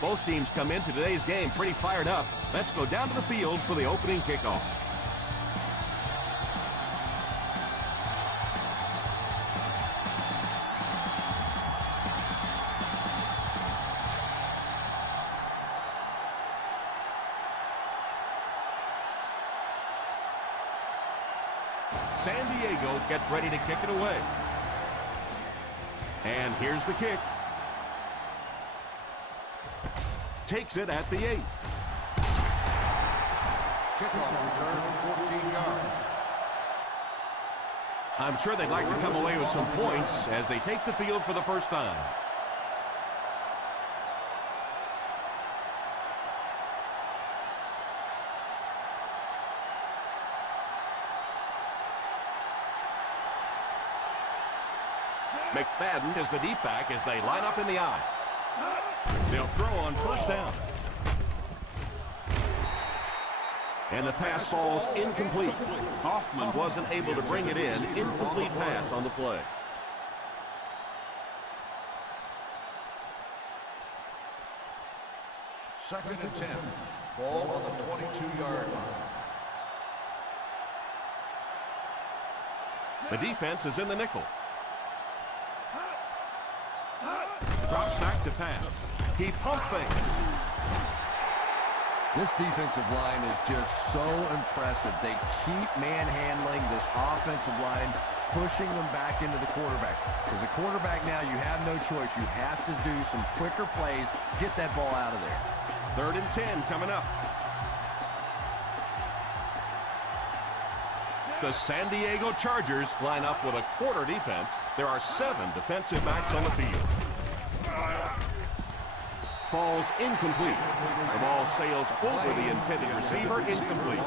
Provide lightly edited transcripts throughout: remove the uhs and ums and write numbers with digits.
Both teams come into today's game pretty fired up. Let's go down to the field for the opening kickoff. San Diego gets ready to kick it away. And here's the kick. Takes it at the 8. Kickoff return, 14 yards. I'm sure they'd like to come away with some points as they take the field for the first time. McFadden is the deep back as they line up in the I. They'll throw on first down. And the pass falls incomplete. Hoffman wasn't able to bring it in. Incomplete pass on the play. Second and 10. Ball on the 22-yard line. The defense is in the nickel. Drops back to pass. He pump fakes. This defensive line is just so impressive. They keep manhandling this offensive line, pushing them back into the quarterback. As a quarterback now, you have no choice. You have to do some quicker plays, get that ball out of there. Third and 10 coming up. The San Diego Chargers line up with a quarter defense. There are 7 defensive backs on the field. Falls incomplete. The ball sails over the intended receiver, incomplete.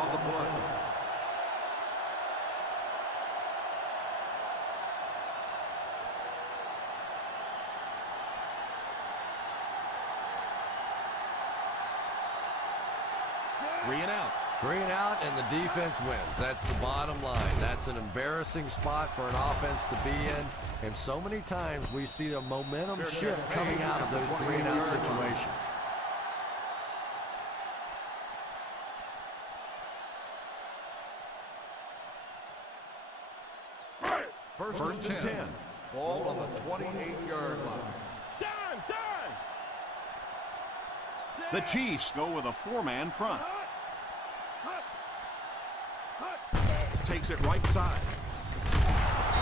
Three and out. 3 and out, and the defense wins. That's the bottom line. That's an embarrassing spot for an offense to be in. And so many times we see a momentum shift coming out of those 3 and out situations. First and 10. Ball on the 28-yard line. The Chiefs go with a 4-man front. Takes it right side.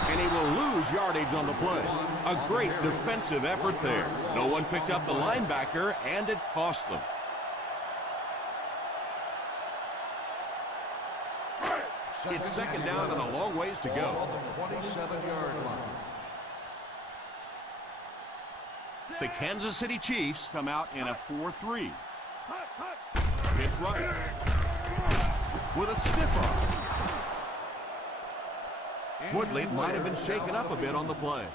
And he will lose yardage on the play. A great defensive effort there. No one picked up the linebacker, and it cost them. It's second down and a long ways to go. On the 27-yard line. The Kansas City Chiefs come out in a 4-3. It's right. With a stiff arm. Woodley might have been shaken up a bit on the play.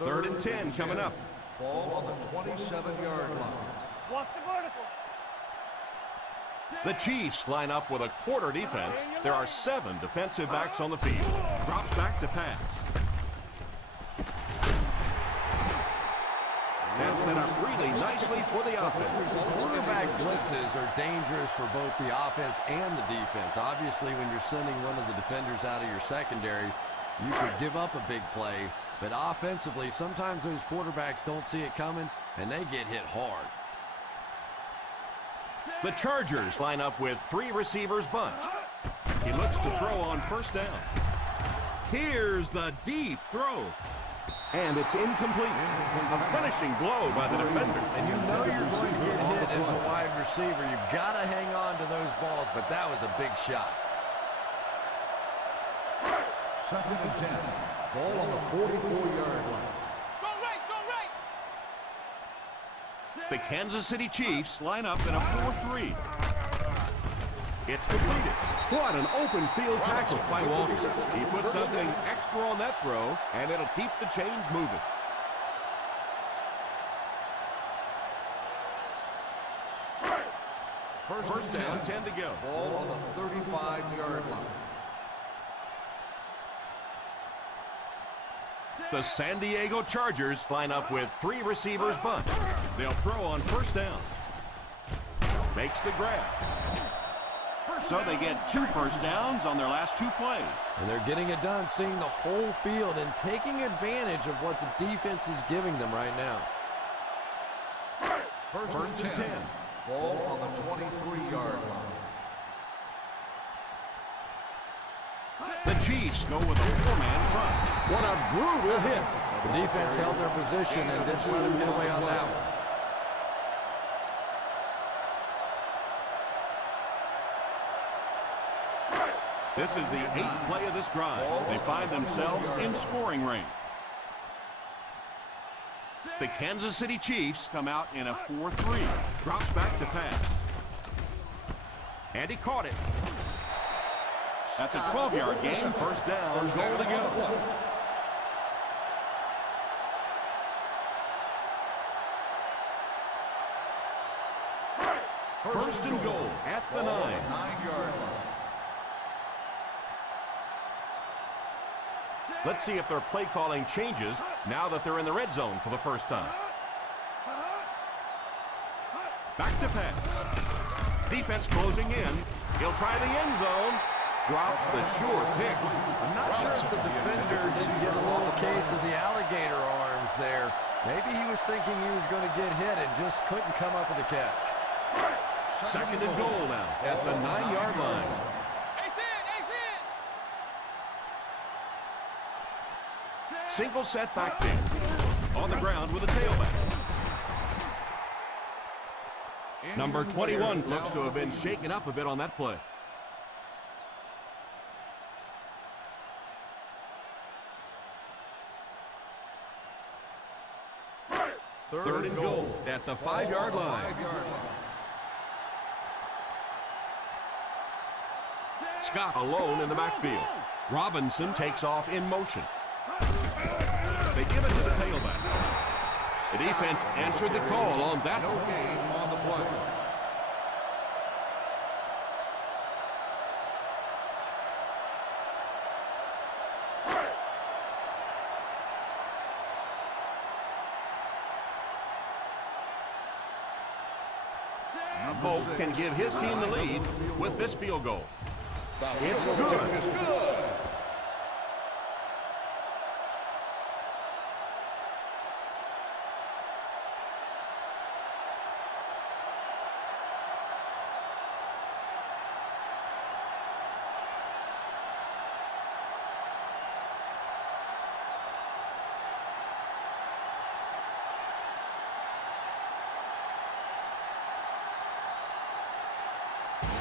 Third and 10 coming up. Ball on the 27-yard line. Watch the vertical. The Chiefs line up with a quarter defense. There are 7 defensive backs on the field. Drops back to pass. And set up really nicely for the offense. Quarterback blitzes are dangerous for both the offense and the defense. Obviously, when you're sending one of the defenders out of your secondary, you could give up a big play. But offensively, sometimes those quarterbacks don't see it coming, and they get hit hard. The Chargers line up with 3 receivers bunched. He looks to throw on first down. Here's the deep throw. And it's incomplete. A punishing blow by the defender. And you know you're going to get hit as a wide receiver. You've got to hang on to those balls, but that was a big shot. Second and 10. Ball on the 44-yard line. Go right. The Kansas City Chiefs line up in a 4-3. It's completed. What an open field tackle by Walters. He put something extra on that throw, and it'll keep the chains moving. First down, 10 to go. Ball on the 35-yard line. The San Diego Chargers line up with 3 receivers bunch. They'll throw on first down. Makes the grab. So they get 2 first downs on their last 2 plays. And they're getting it done, seeing the whole field and taking advantage of what the defense is giving them right now. First and 10. Ball on the 23-yard line. The Chiefs go with a 4-man front. What a brutal hit. The defense held their position and didn't let them get away on that one. This is the 8th play of this drive. They find themselves in scoring range. The Kansas City Chiefs come out in a 4-3. Drops back to pass. And he caught it. That's a 12-yard gain. First down, goal to go. First and goal at the 9. 9-yard line. Let's see if their play calling changes now that they're in the red zone for the first time. Back to pass. Defense closing in. He'll try the end zone. Drops the sure pick. I'm not sure if the defender didn't get a little case of the alligator arms there. Maybe he was thinking he was going to get hit and just couldn't come up with a catch. Second and goal now at the 9-yard line. Single set backfield. On the ground with a tailback. Number 21 looks to have been shaken up a bit on that play. Third and goal at the 5-yard line. Scott alone in the backfield. Robinson takes off in motion. They give it to the tailback. The defense answered the call on that one. No gain on the play. Volk can give his team the lead with this field goal. It's good.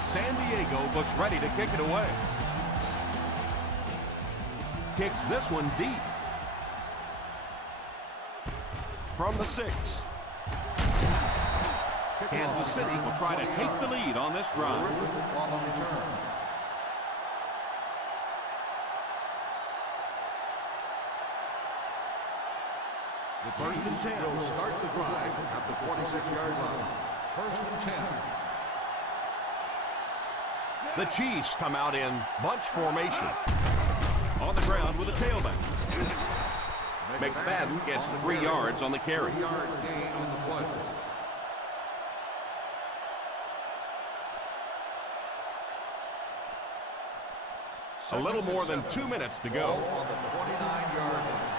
San Diego looks ready to kick it away. Kicks this one deep. From the 6. Kansas City will try to take the lead on this drive. On the return. The First and 10. will start the drive at the 26-yard line. First and 10. The Chiefs come out in bunch formation. On the ground with a tailback. McFadden gets 3 yards on the carry. 3-yard gain on the play. A little more than 2 minutes to go. On the 29-yard line.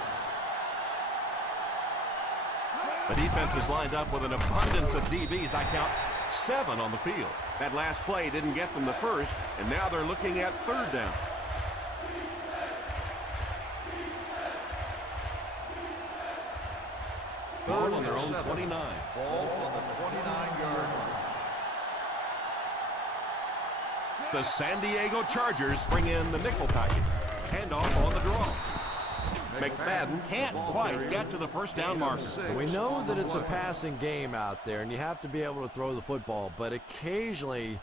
The defense is lined up with an abundance of DBs. I count 7 on the field. That last play didn't get them the first, and now they're looking at third down. Ball on their own 29. Ball on the 29-yard line. The San Diego Chargers bring in the nickel package. Handoff on the draw. McFadden can't quite get to the first down marker. We know that it's a passing game out there, and you have to be able to throw the football, but occasionally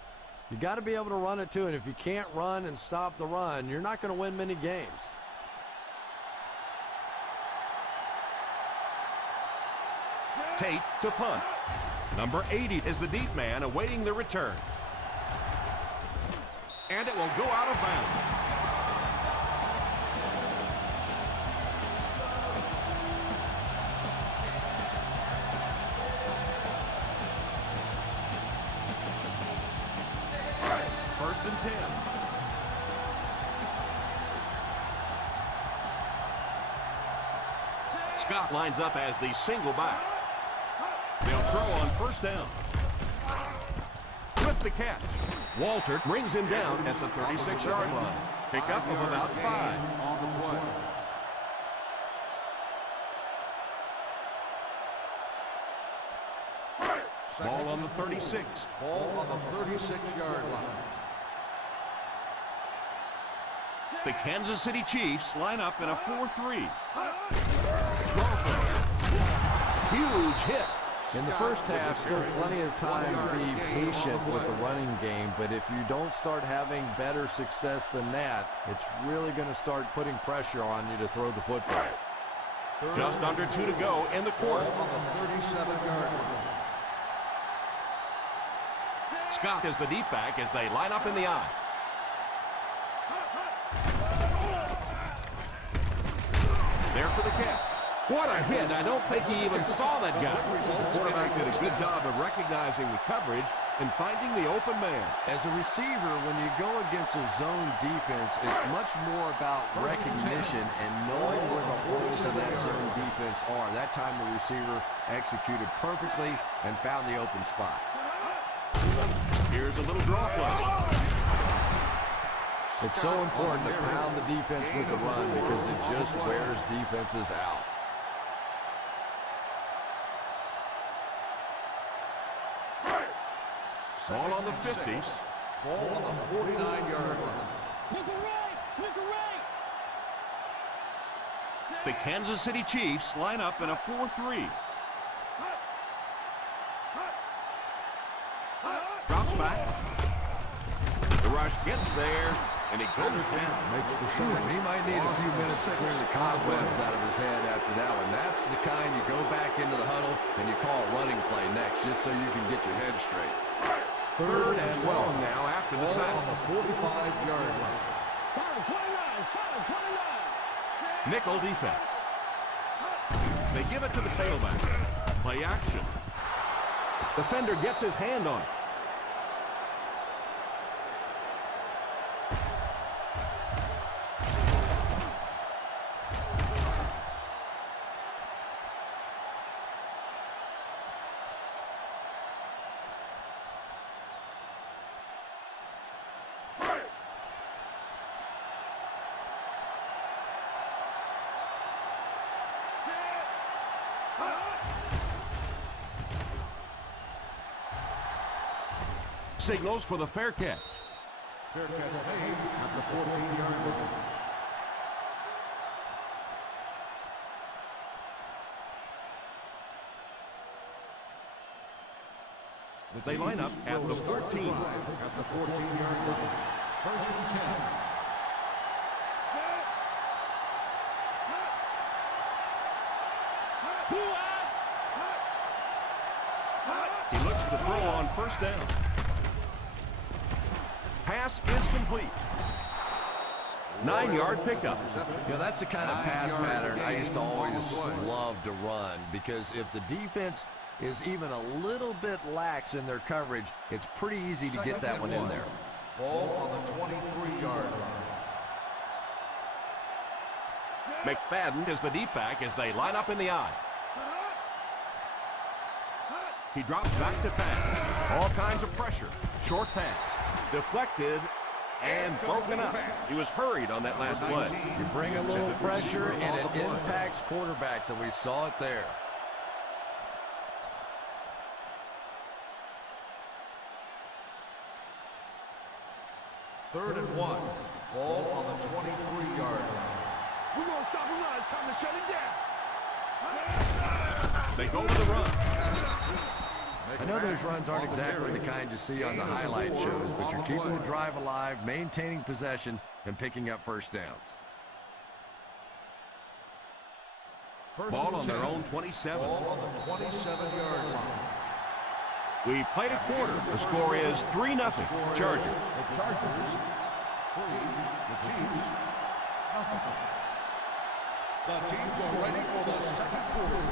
you got to be able to run it too, and if you can't run and stop the run, you're not going to win many games. Tate to punt. Number 80 is the deep man awaiting the return. And it will go out of bounds. First and 10. Scott lines up as the single back. They'll throw on first down. With the catch, Walter brings him down at the 36-yard line. Pickup of about 5. On the play. Ball on the 36. Ball on the 36-yard line. The Kansas City Chiefs line up in a 4-3. Huge hit. In the first half, still plenty of time to be patient with the running game, but if you don't start having better success than that, it's really going to start putting pressure on you to throw the football. Just under 2 to go in the quarter. Ball on the 37-yard line. Scott is the deep back as they line up in the I. There for the catch. What a hit. I don't think he even saw that guy. The quarterback did a good job of recognizing the coverage and finding the open man. As a receiver, when you go against a zone defense, it's much more about recognition and knowing where the holes in that zone defense are. That time the receiver executed perfectly and found the open spot. Here's a little draw play. It's so important to pound the defense with the run because it just wears defenses out. Ball on the 50. Ball on the 49-yard line. Nickel right! Nickel right! The Kansas City Chiefs line up in a 4-3. Drops back. The rush gets there, and it goes down. Makes the Sure, shot. he might need a few minutes to clear the cobwebs out of his head after that one. That's the kind you go back into the huddle and you call a running play next just so you can get your head straight. Third and long now after the Ball sack. on the 45-yard line. Solid 29! Solid 29! Nickel defense. They give it to the tailback. Play action. Defender gets his hand on it. Signals for the fair catch. Fair catch made at the 14-yard line. They line up at the 14. At the 14-yard line. First and 10. He looks to throw on first down. Pass is complete. 9-yard pickup. You know, that's the kind of pass pattern I used to always love to run because if the defense is even a little bit lax in their coverage, it's pretty easy to get that one in there. Ball on the 23-yard line. McFadden is the deep back as they line up in the I. He drops back to pass. All kinds of pressure. Short pass. Deflected and broken up. He was hurried on that last play. You bring a little pressure and it impacts quarterbacks, and we saw it there. Third and 1. Ball on the 23-yard line. We're going to stop him now. It's time to shut it down. They go to the run. I know those runs aren't exactly the kind you see on the highlight shows, but you're keeping the drive alive, maintaining possession, and picking up first downs. Ball on their own 27. Ball on the 27-yard line. We played a quarter. The score is 3-0. Chargers. The Chargers The Chiefs, nothing. The teams are ready for the second quarter.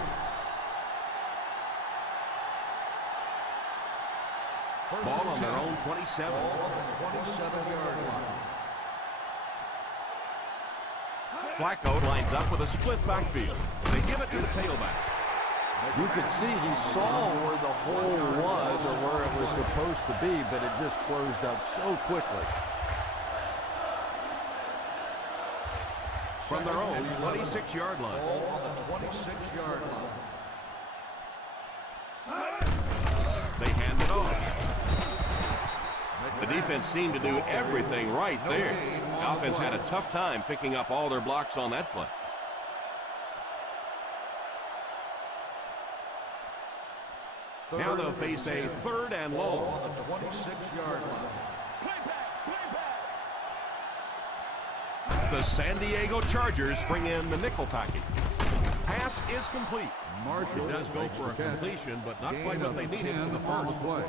Ball on their own 27. Ball on the 27-yard line. Flacco lines up with a split backfield. They give it to the tailback. You could see he saw where the hole was or where it was supposed to be, but it just closed up so quickly. From their own 26-yard line. Ball on the 26-yard line. They hand it off. The defense seemed to do everything right there. The offense had a tough time picking up all their blocks on that play. Now they'll face a 3rd and long. Ball on the 26-yard line. The San Diego Chargers bring in the nickel package. Pass is complete. It does go for a completion, but not quite what they needed for the first. Play.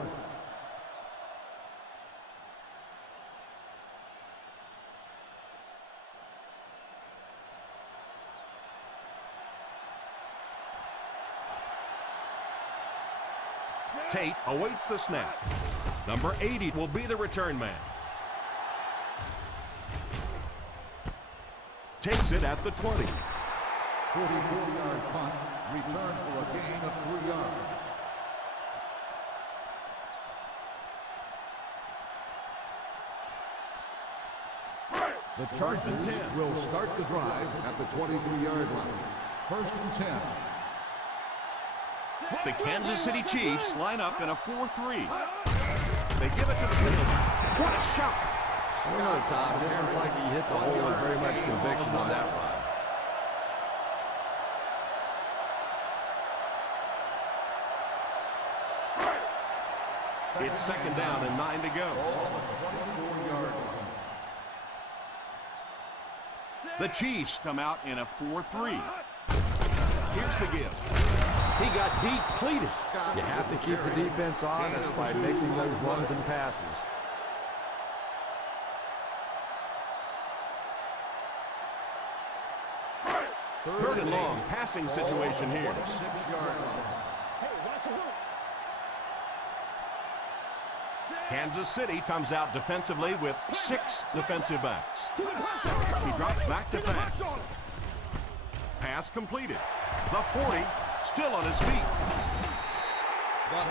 Tate awaits the snap. Number 80 will be the return man. Takes it at the 20. 44-yard punt, return for a gain of 3 yards. The Chargers will start the drive at the 23-yard line. 1st and 10. The Kansas City Chiefs line up in a 4-3. They give it to the tailback. What a shot! I don't know, Tom. It didn't look like he hit the hole with very much conviction on that run. It's 2nd down and 9 to go. The Chiefs come out in a 4-3. Here's the give. He got depleted. You have to keep the defense honest by mixing those runs and passes. Third and long passing situation here. 26-yard line. Kansas City comes out defensively with 6 defensive backs. He drops back to pass. Pass completed. The 40 still on his feet.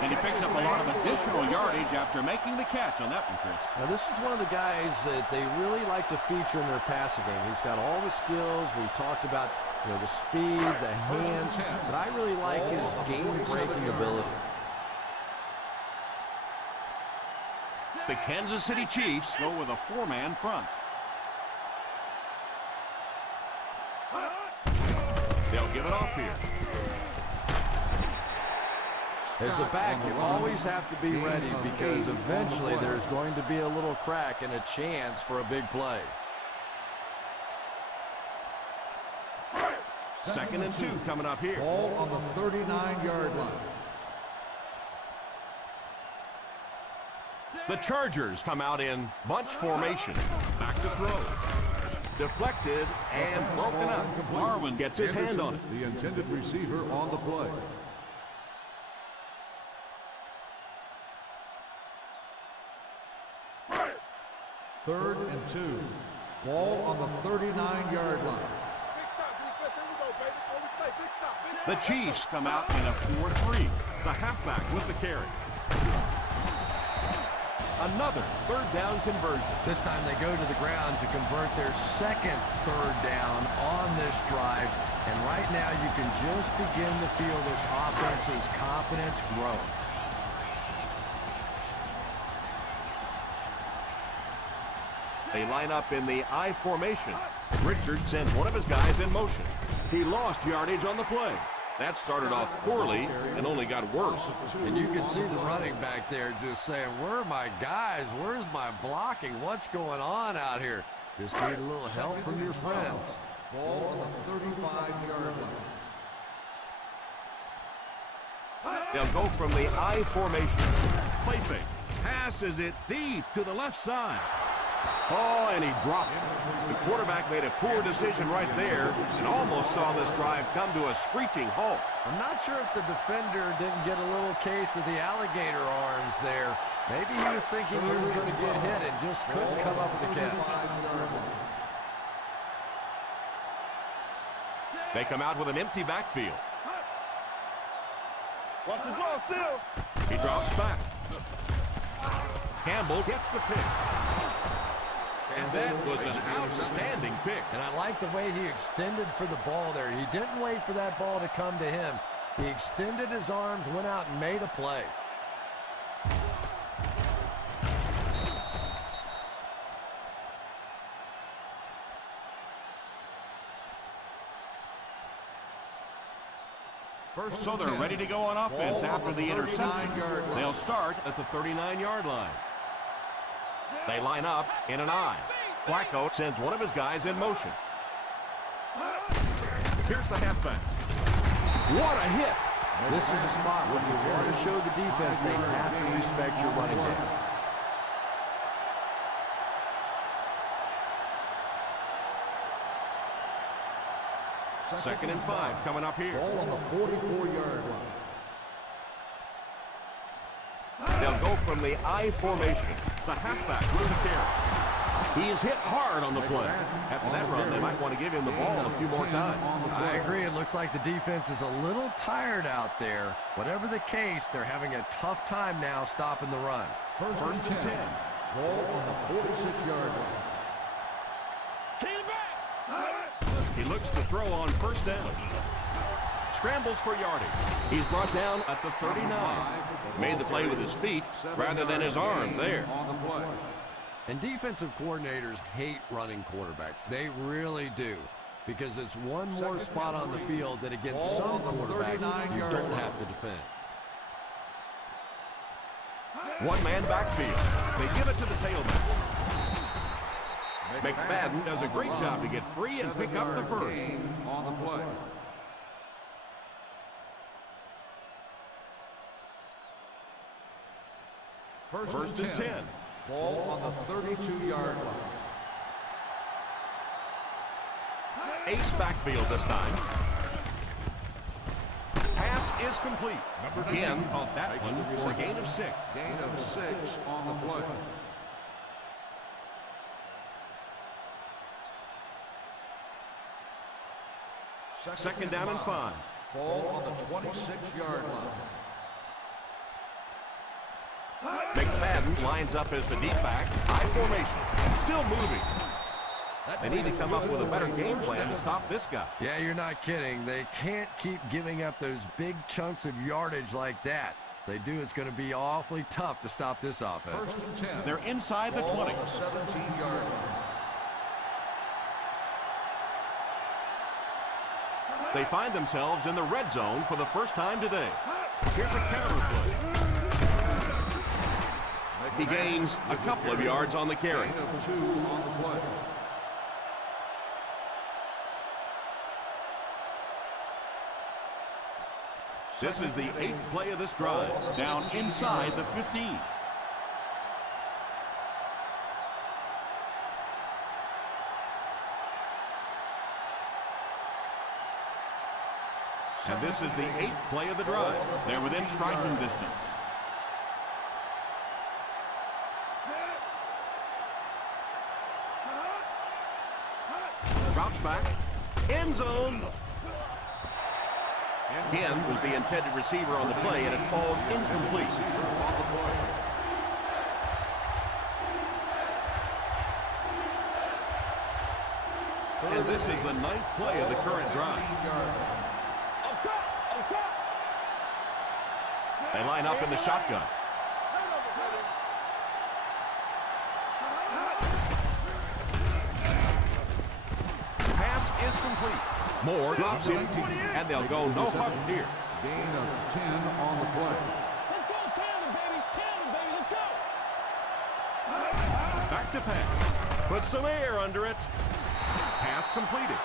And he picks up a lot of additional yardage after making the catch on that one, Chris. Now, this is one of the guys that they really like to feature in their passing game. He's got all the skills. We talked about, the speed, the hands, but I really like his game-breaking ability. The Kansas City Chiefs go with a 4-man front. They'll give it off here. As a back, you always have to be ready because eventually there's going to be a little crack and a chance for a big play. 2nd and 2 coming up here. Ball on the 39-yard line. The Chargers come out in bunch formation. Back to throw. Deflected and broken up. Marwin gets his hand on it. The intended receiver on the play. Third and 2. Ball on the 39-yard line. The Chiefs come out in a 4-3. The halfback with the carry. Another 3rd down conversion. This time they go to the ground to convert their 2nd 3rd down on this drive. And right now you can just begin to feel this offense's confidence grow. They line up in the I formation. Richard sends one of his guys in motion. He lost yardage on the play. That started off poorly and only got worse. And you can see the running back there just saying, where are my guys? Where's my blocking? What's going on out here? Just need a little help from your friends. Ball on the 35-yard line. They'll go from the I formation. Play fake. Passes it deep to the left side. Oh, and he dropped it. The quarterback made a poor decision right there and almost saw this drive come to a screeching halt. I'm not sure if the defender didn't get a little case of the alligator arms there. Maybe he was thinking he was going to get hit and just couldn't come up with the catch. They come out with an empty backfield. Watch the ball still. He drops back. Campbell gets the pick. And that was an outstanding pick. And I like the way he extended for the ball there. He didn't wait for that ball to come to him. He extended his arms, went out and made a play. So they're ready to go on offense after the interception. They'll start at the 39-yard line. They line up in an I. Flacco sends one of his guys in motion. Here's the halfback. What a hit! This is a spot when you want to show the defense they have to respect your running game. Second and 5 coming up here. Ball on the 44-yard line. They'll go from the I formation. The halfback with the carry. He is hit hard on the play. After that run, they might want to give him the ball a few more times. I agree. It looks like the defense is a little tired out there. Whatever the case, they're having a tough time now stopping the run. First and 10. Ball on the 46-yard line. He looks to throw on first down. Scrambles for yardage. He's brought down at the 39. Made the play with his feet rather than his arm there. And defensive coordinators hate running quarterbacks. They really do. Because it's one more spot on the field that against some quarterbacks you don't have to defend. One-man backfield. They give it to the tailback. McFadden does a great job to get free and pick up the first. On the play. First and 10. Ball on the 32-yard line. Ace backfield this time. Pass is complete. Again, caught that one for a gain of 6. Gain of 6 on the play. Second down and 5. Ball on the 26-yard line. McFadden lines up as the deep back. High formation. Still moving. They need to come up with a better game plan to stop this guy. Yeah, you're not kidding. They can't keep giving up those big chunks of yardage like that. If they do, it's going to be awfully tough to stop this offense. First and 10. They're inside the 20. 17-yard line. They find themselves in the red zone for the first time today. Here's a counter play. He gains a couple of yards on the carry. Gain of 2 on the play. This is the 8th play of this drive. Down inside the 15. And this is the 8th play of the drive. They're within striking distance. Drops back. End zone. Again was the intended receiver on the play, and it falls incomplete. And this is the 9th play of the current drive. They line up in the shotgun. Pass is complete. Moore drops in, and they'll go no huddle here. Gain of 10 on the play. Let's go tandem, baby. Tandem, baby. Let's go. Back to pass. Put some air under it. Pass completed.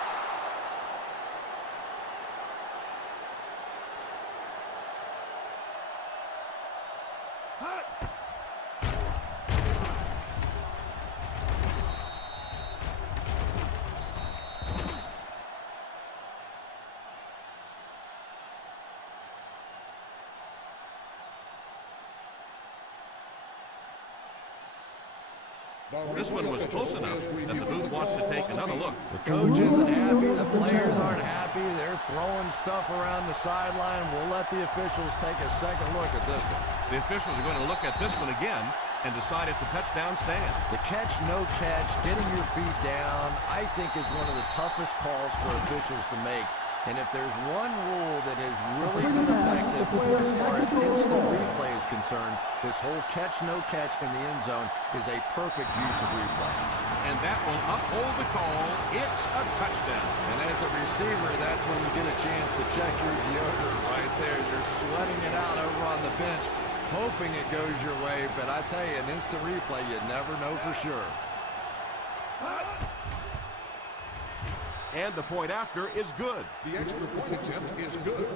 This one was close enough that the booth wants to take another look. The coach isn't happy. The players aren't happy. They're throwing stuff around the sideline. We'll let the officials take a second look at this one. The officials are going to look at this one again and decide if the touchdown stands. The catch, no catch, getting your feet down, I think is one of the toughest calls for officials to make. And if there's one rule that has really been effective as far as instant replay is concerned, this whole catch, no catch in the end zone is a perfect use of replay. And that will uphold the call. It's a touchdown. And as a receiver, that's when you get a chance to check your deodorant right there. You're sweating it out over on the bench, hoping it goes your way. But I tell you, an instant replay, you never know for sure. And the point after is good. The extra point attempt is good.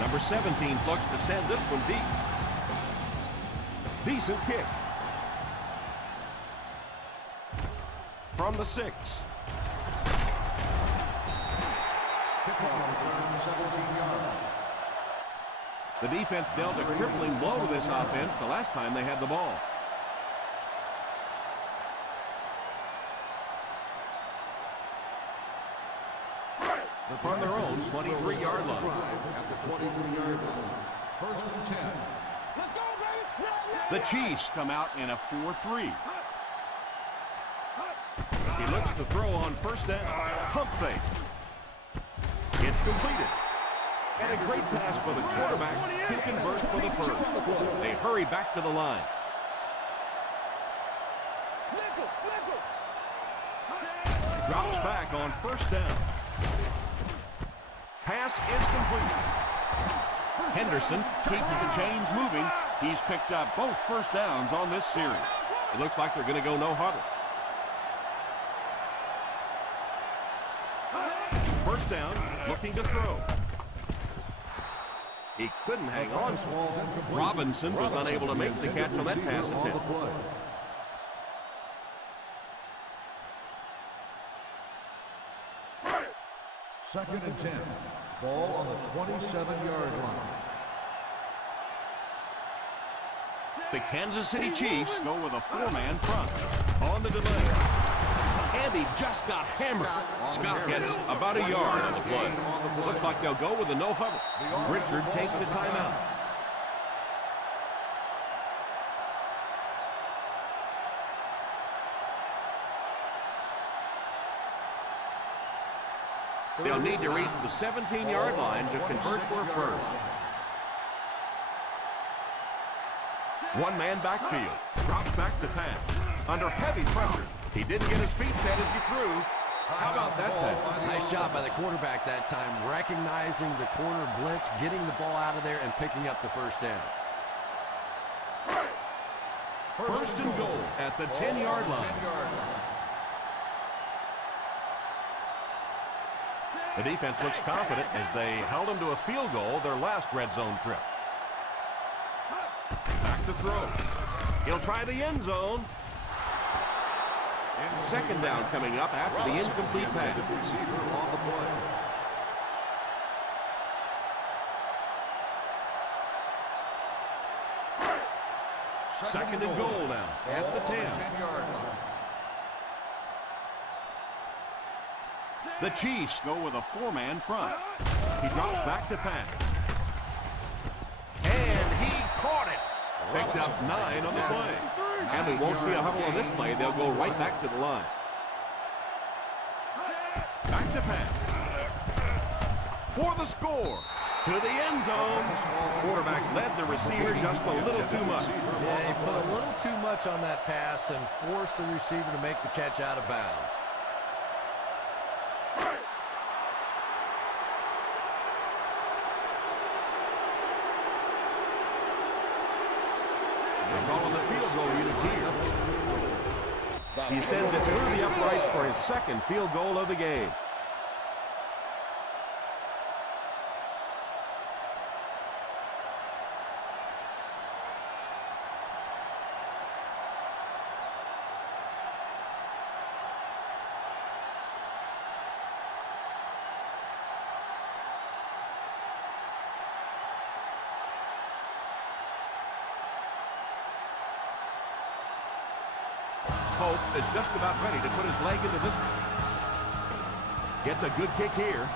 Number 17 looks to send this one deep. Decent kick. From the 6. Kickoff return 17 yards. The defense dealt a crippling blow to this offense the last time they had the ball. From their own 23-yard line. At the 23-yard line. First and 10. Let's go, baby. The Chiefs come out in a 4-3. He looks to throw on first down. Pump fake. It's completed. And a great pass for the quarterback to convert for the first. They hurry back to the line. Drops back on first down. Pass is complete. Henderson keeps the chains moving. He's picked up both first downs on this series. It looks like they're going to go no huddle. First down, looking to throw. He couldn't hang on. Robinson was unable to make the catch on that pass attempt. Second and 10. Ball on the 27-yard line. The Kansas City Chiefs go with a 4-man front. On the delay. And he just got hammered. Scott gets about a yard on the play. Looks like they'll go with a no huddle. Richard takes a timeout. They'll need to reach the 17-yard line to convert for a first. One-man backfield. Drops back to pass. Under heavy pressure. He didn't get his feet set as he threw. How about that pass? Nice job by the quarterback that time, recognizing the corner blitz, getting the ball out of there, and picking up the first down. First and goal at the 10-yard line. The defense looks confident as they held him to a field goal their last red zone trip. Back to throw. He'll try the end zone. Second down coming up after the incomplete pass. Second and goal now at the 10. The Chiefs go with a 4-man front. He drops back to pass. And he caught it. Picked up 9 on the play. And we won't see a huddle on this play. They'll go right back to the line. Back to pass. For the score. To the end zone. Quarterback led the receiver just a little too much. Yeah, he put a little too much on that pass and forced the receiver to make the catch out of bounds. Calling the field goal unit here. He sends it through the uprights for his second field goal of the game. Pope is just about ready to put his leg into this one. Gets a good kick here.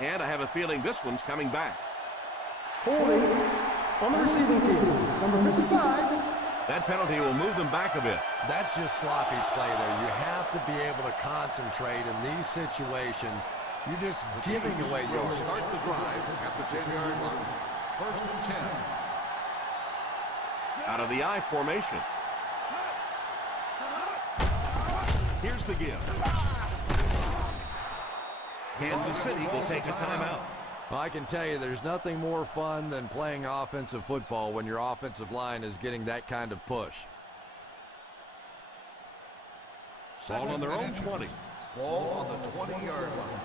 And I have a feeling this one's coming back. Holding on the receiving team, number 55. That penalty will move them back a bit. That's just sloppy play there. You have to be able to concentrate in these situations. You're just giving away Will yards. start the drive at the 10-yard line. First and 10. Out of the I formation. Here's the give. Kansas City will take a timeout. Well, I can tell you there's nothing more fun than playing offensive football when your offensive line is getting that kind of push. Ball on their own 20. Ball on the 20-yard line.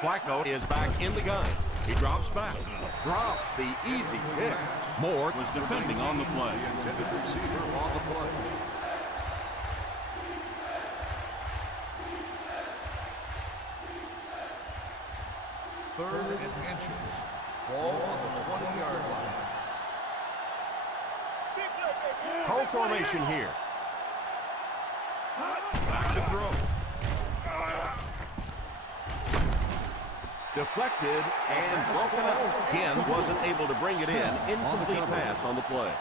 Flacco is back in the gun. He drops back. Drops the easy pick. Moore was defending on the play. The intended receiver on the play. Third and inches. Ball on the 20-yard line. Pro formation here. Back to throw. Deflected and broken up. Again, wasn't able to bring it in. Incomplete pass on the play.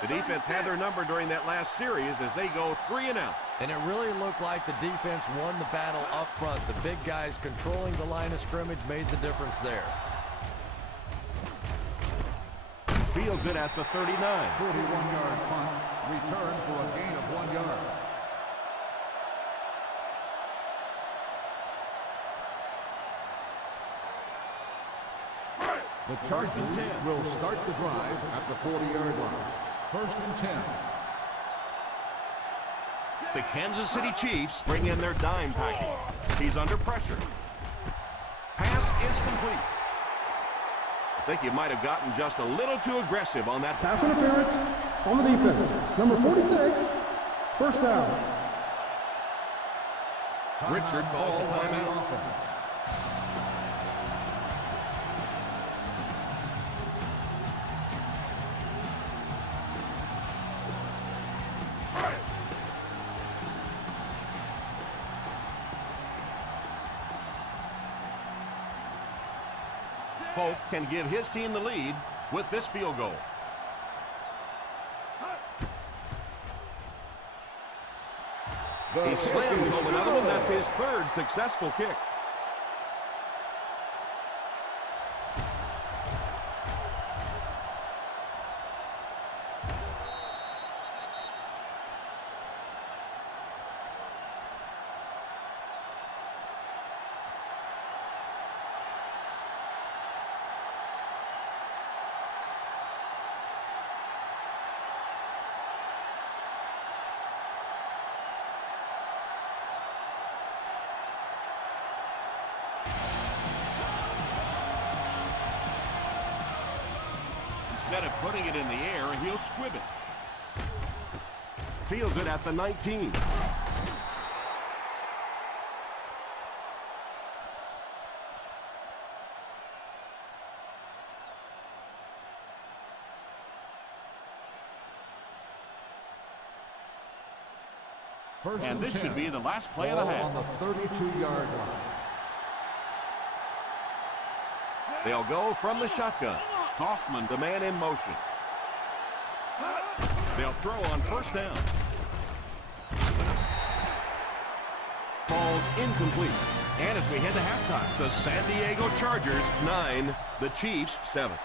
The defense had their number during that last series as they go 3 and out. And it really looked like the defense won the battle up front. The big guys controlling the line of scrimmage made the difference there. Fields it at the 39. 41-yard punt. Return for a gain of 1 yard. The Chargers will start the drive at the 40-yard line. First and 10. The Kansas City Chiefs bring in their dime package. He's under pressure. Pass is complete. I think he might have gotten just a little too aggressive on that. Pass interference on the defense, number 46. First down. Richard calls a timeout. Folk can give his team the lead with this field goal. He slams home another one. That's his third successful kick. Instead of putting it in the air, he'll squib it. Fields it at the 19. And this should be the last play of the half. On the 32-yard line. They'll go from the shotgun. Kaufman, the man in motion. They'll throw on first down. Falls incomplete. And as we head to halftime, the San Diego Chargers 9, the Chiefs 7.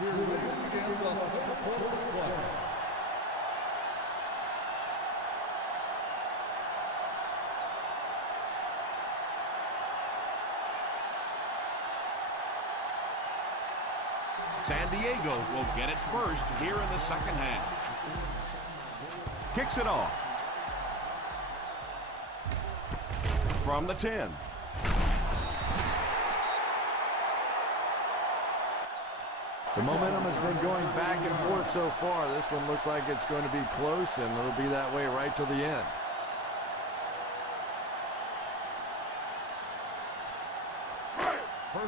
We're ready to begin the third quarter of play. San Diego will get it first here in the second half. Kicks it off. from the 10. The momentum has been going back and forth so far. This one looks like it's going to be close, and it'll be that way right to the end.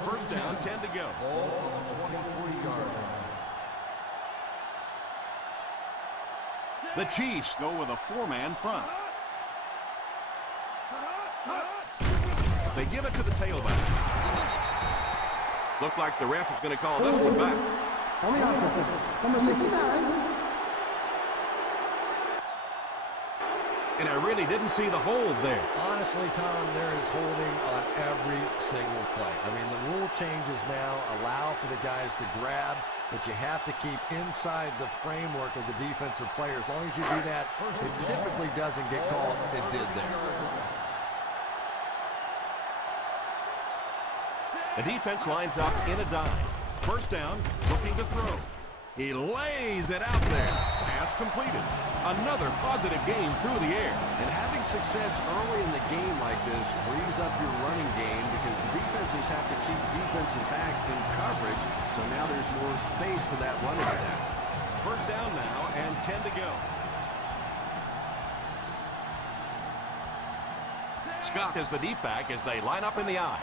First down, 10 to go. Ball on the 23-yard line. The Chiefs go with a 4-man front. They give it to the tailback. Looked like the ref is going to call this one back. On the offense, number 69. And I really didn't see the hold there. Honestly, Tom, there is holding on every single play. I mean, the rule changes now allow for the guys to grab, but you have to keep inside the framework of the defensive player. As long as you do that, it typically doesn't get called. It did there. The defense lines up in a dime. First down, looking to throw. He lays it out there. Pass completed. Another positive game through the air. And having success early in the game like this frees up your running game because the defenses have to keep defensive backs in coverage, so now there's more space for that running attack. First down now and 10 to go. Scott is the deep back as they line up in the I.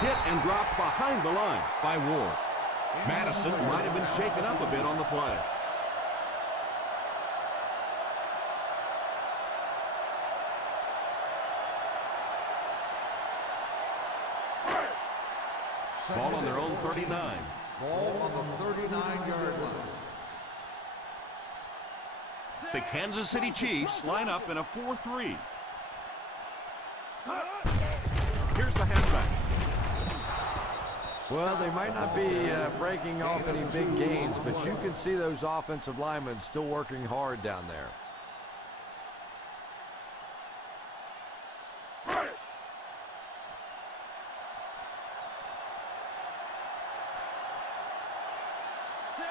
Hit and dropped behind the line by Ward. Madison might have been shaken up a bit on the play. Ball on their own 39. Ball on the 39-yard line. The Kansas City Chiefs line up in a 4-3. Here's the halfback. Well, they might not be breaking off any big gains, but you can see those offensive linemen still working hard down there.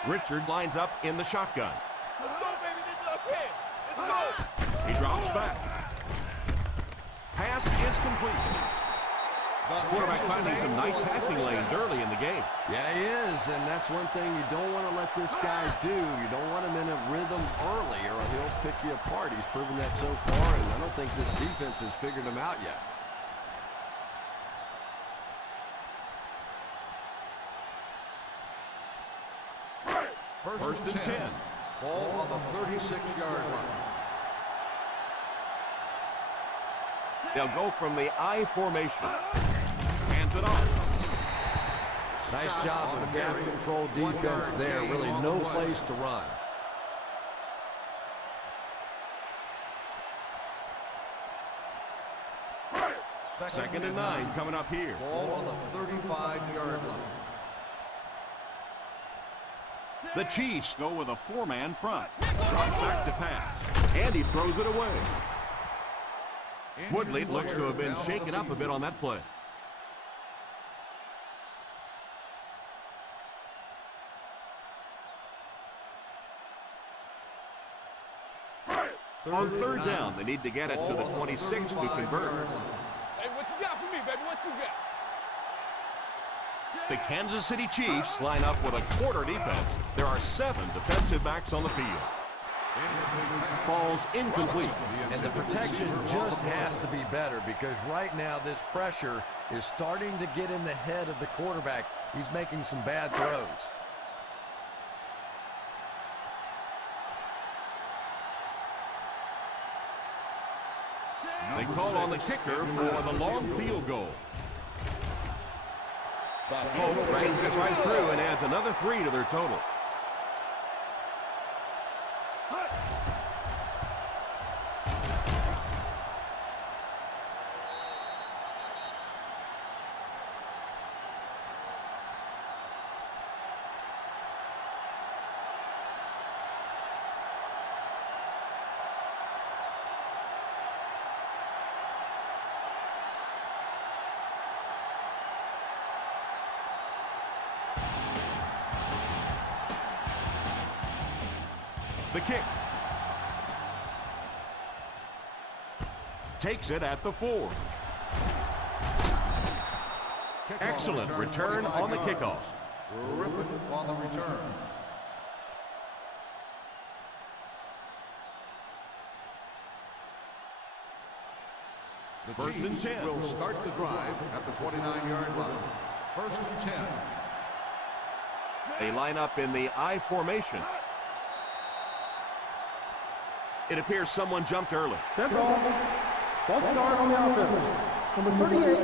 Richard lines up in the shotgun. Let's go, baby. This is our chance. Let's go. He drops back. Pass is complete. Quarterback finding some nice passing lanes early in the game. Yeah, he is, and that's one thing you don't want to let this guy do. You don't want him in a rhythm early or he'll pick you apart. He's proven that so far, and I don't think this defense has figured him out yet. First and 10. Ball on the 36-yard line. They'll go from the I formation. Hands it off. Nice job of the gap control defense there. Really no place to run. Second and 9 coming up here. Ball on the 35-yard line. The Chiefs go with a 4-man front. Drops back to pass. And he throws it away. Woodley looks to have been shaken up a bit on that play. On third down, they need to get it to the 26 to convert. Hey, what you got for me, baby? What you got? The Kansas City Chiefs line up with a quarter defense. There are 7 defensive backs on the field. Falls incomplete. And the protection just has to be better because right now this pressure is starting to get in the head of the quarterback. He's making some bad throws. They call on the kicker for the long field goal. Hope bangs it right through and adds another 3 to their total. The kick. Takes it at the 4. Excellent return on the kickoff. Terrific on the return. The First and 10. will start the drive at the 29-yard line. First and 10. They line up in the I formation. It appears someone jumped early. Dead ball. False start on the offense. Number 38.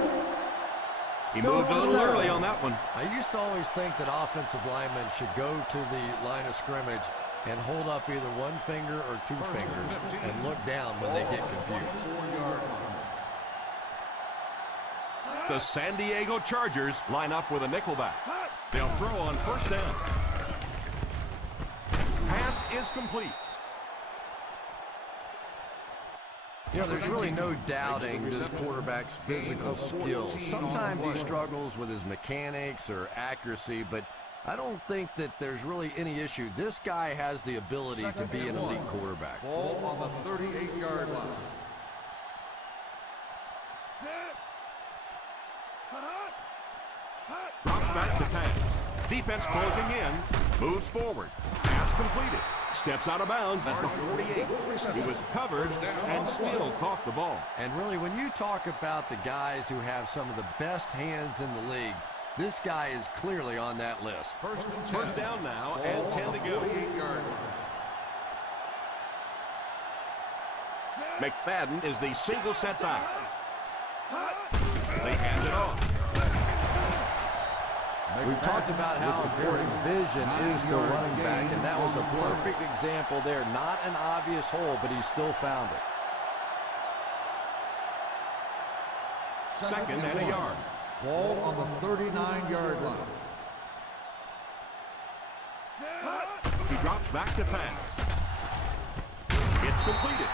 He Still moved a little early on that one. I used to always think that offensive linemen should go to the line of scrimmage and hold up either one finger or two fingers and look down when they get confused. 24-yard line. The San Diego Chargers line up with a nickelback. They'll throw on first down. Pass is complete. You know, there's really no doubting this quarterback's physical skills. Sometimes he struggles with his mechanics or accuracy, but I don't think that there's really any issue. This guy has the ability to be an elite quarterback. Ball on the 38-yard line. Drops back to pass. Defense closing in. Moves forward. Pass completed. Steps out of bounds at the 48. He was covered and still caught the ball. And really, when you talk about the guys who have some of the best hands in the league, this guy is clearly on that list. First and 10. First down now and 10 to go. 48-yard line. McFadden is the single setback. They hand it off. We've talked about how important vision is to a running back, and that was a perfect example there. Not an obvious hole, but he still found it. Second and a yard. Ball on the 39-yard line. He drops back to pass. It's completed.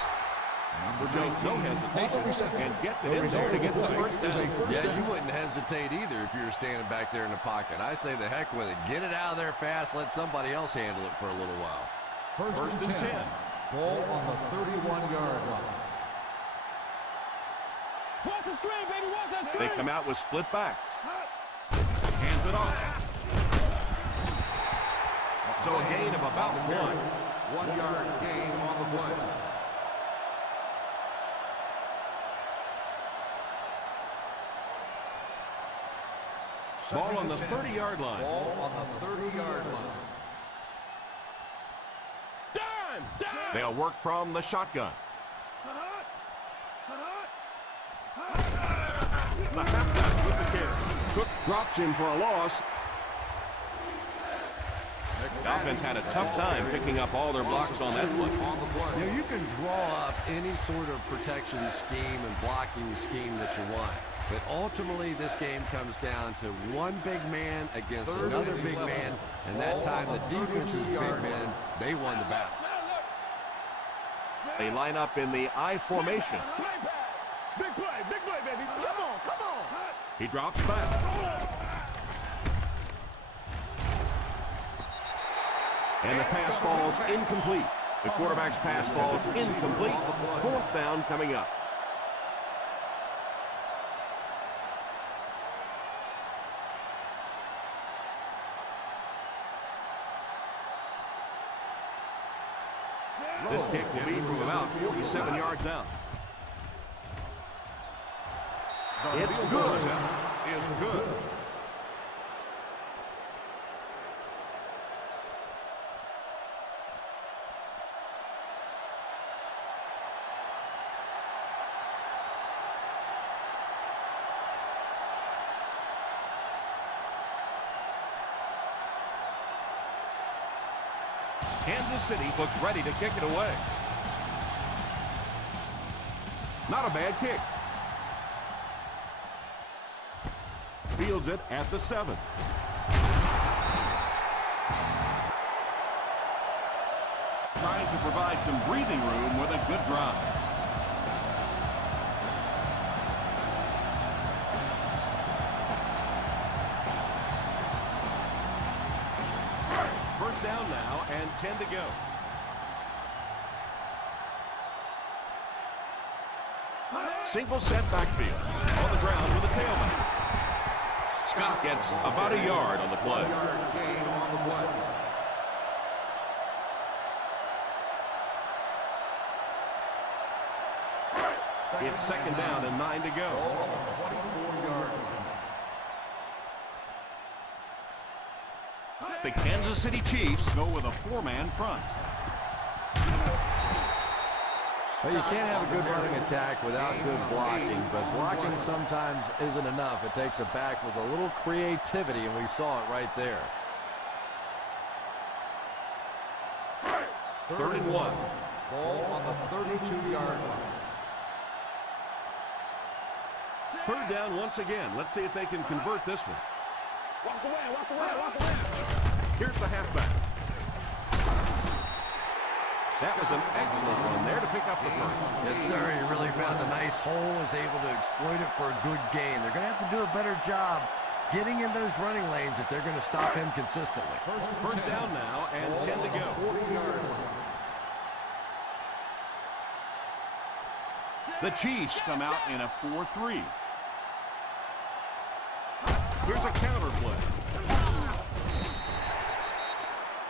Shows no hesitation and gets it in there to get the first down. Yeah, you wouldn't hesitate either if you were standing back there in the pocket. I say the heck with it. Get it out of there fast. Let somebody else handle it for a little while. First and 10. Ball on the 31-yard line. Watch the screen, baby. Watch that screen. They come out with split backs. Hands it off. So a gain of about 1. 1-yard gain on the play. Ball on the 30-yard line. Ball on the 30-yard line. They'll work from the shotgun. The halfback with the carry. Cook drops him for a loss. The offense had a tough time picking up all their blocks on that one. You know, you can draw up any sort of protection scheme and blocking scheme that you want. But ultimately, this game comes down to one big man against another big man. And that time, the defense's big men, they won the battle. They line up in the I formation. Big play, baby. Come on. He drops back. And the pass falls incomplete. The quarterback's pass falls incomplete. Fourth down coming up. This kick will be from about 47 yards out. It's good. Is good. Kansas City looks ready to kick it away. Not a bad kick. Fields it at the 7. Trying to provide some breathing room with a good drive. First down now and 10 to go. Single set backfield. On the ground with a tailback. Scott gets about a yard on the play. Yard gain on the play. It's second down and 9 to go. Ball on the 24-yard line. The Kansas City Chiefs go with a 4-man front. Well, you can't have a good running attack without good blocking, but blocking sometimes isn't enough. It takes a back with a little creativity, and we saw it right there. 3rd and 1. Ball on the 32-yard line. 3rd down once again. Let's see if they can convert this one. Watch the wind, watch the wind, watch the wind. Here's the halfback. That was an excellent one there to pick up the first. Yes, sir. He really found a nice hole, was able to exploit it for a good gain. They're going to have to do a better job getting in those running lanes if they're going to stop him consistently. First down now and 10 to go. 40-yard line. The Chiefs come out in a 4-3. Here's a counter play.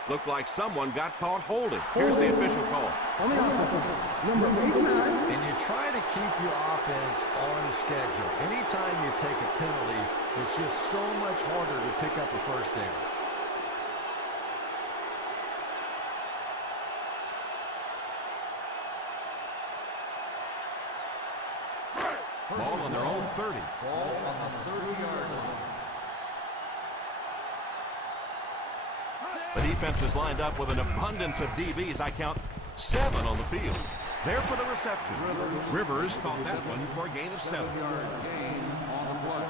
Looked like someone got caught holding. Here's the official call. On the offense, number 89. And you try to keep your offense on schedule. Anytime you take a penalty, it's just so much harder to pick up a first down. Ball on their own 30. Ball on the 30-yard line. The defense is lined up with an abundance of DBs. I count 7 on the field. There for the reception. Rivers caught that one for a gain of 7. 7-yard gain on the play.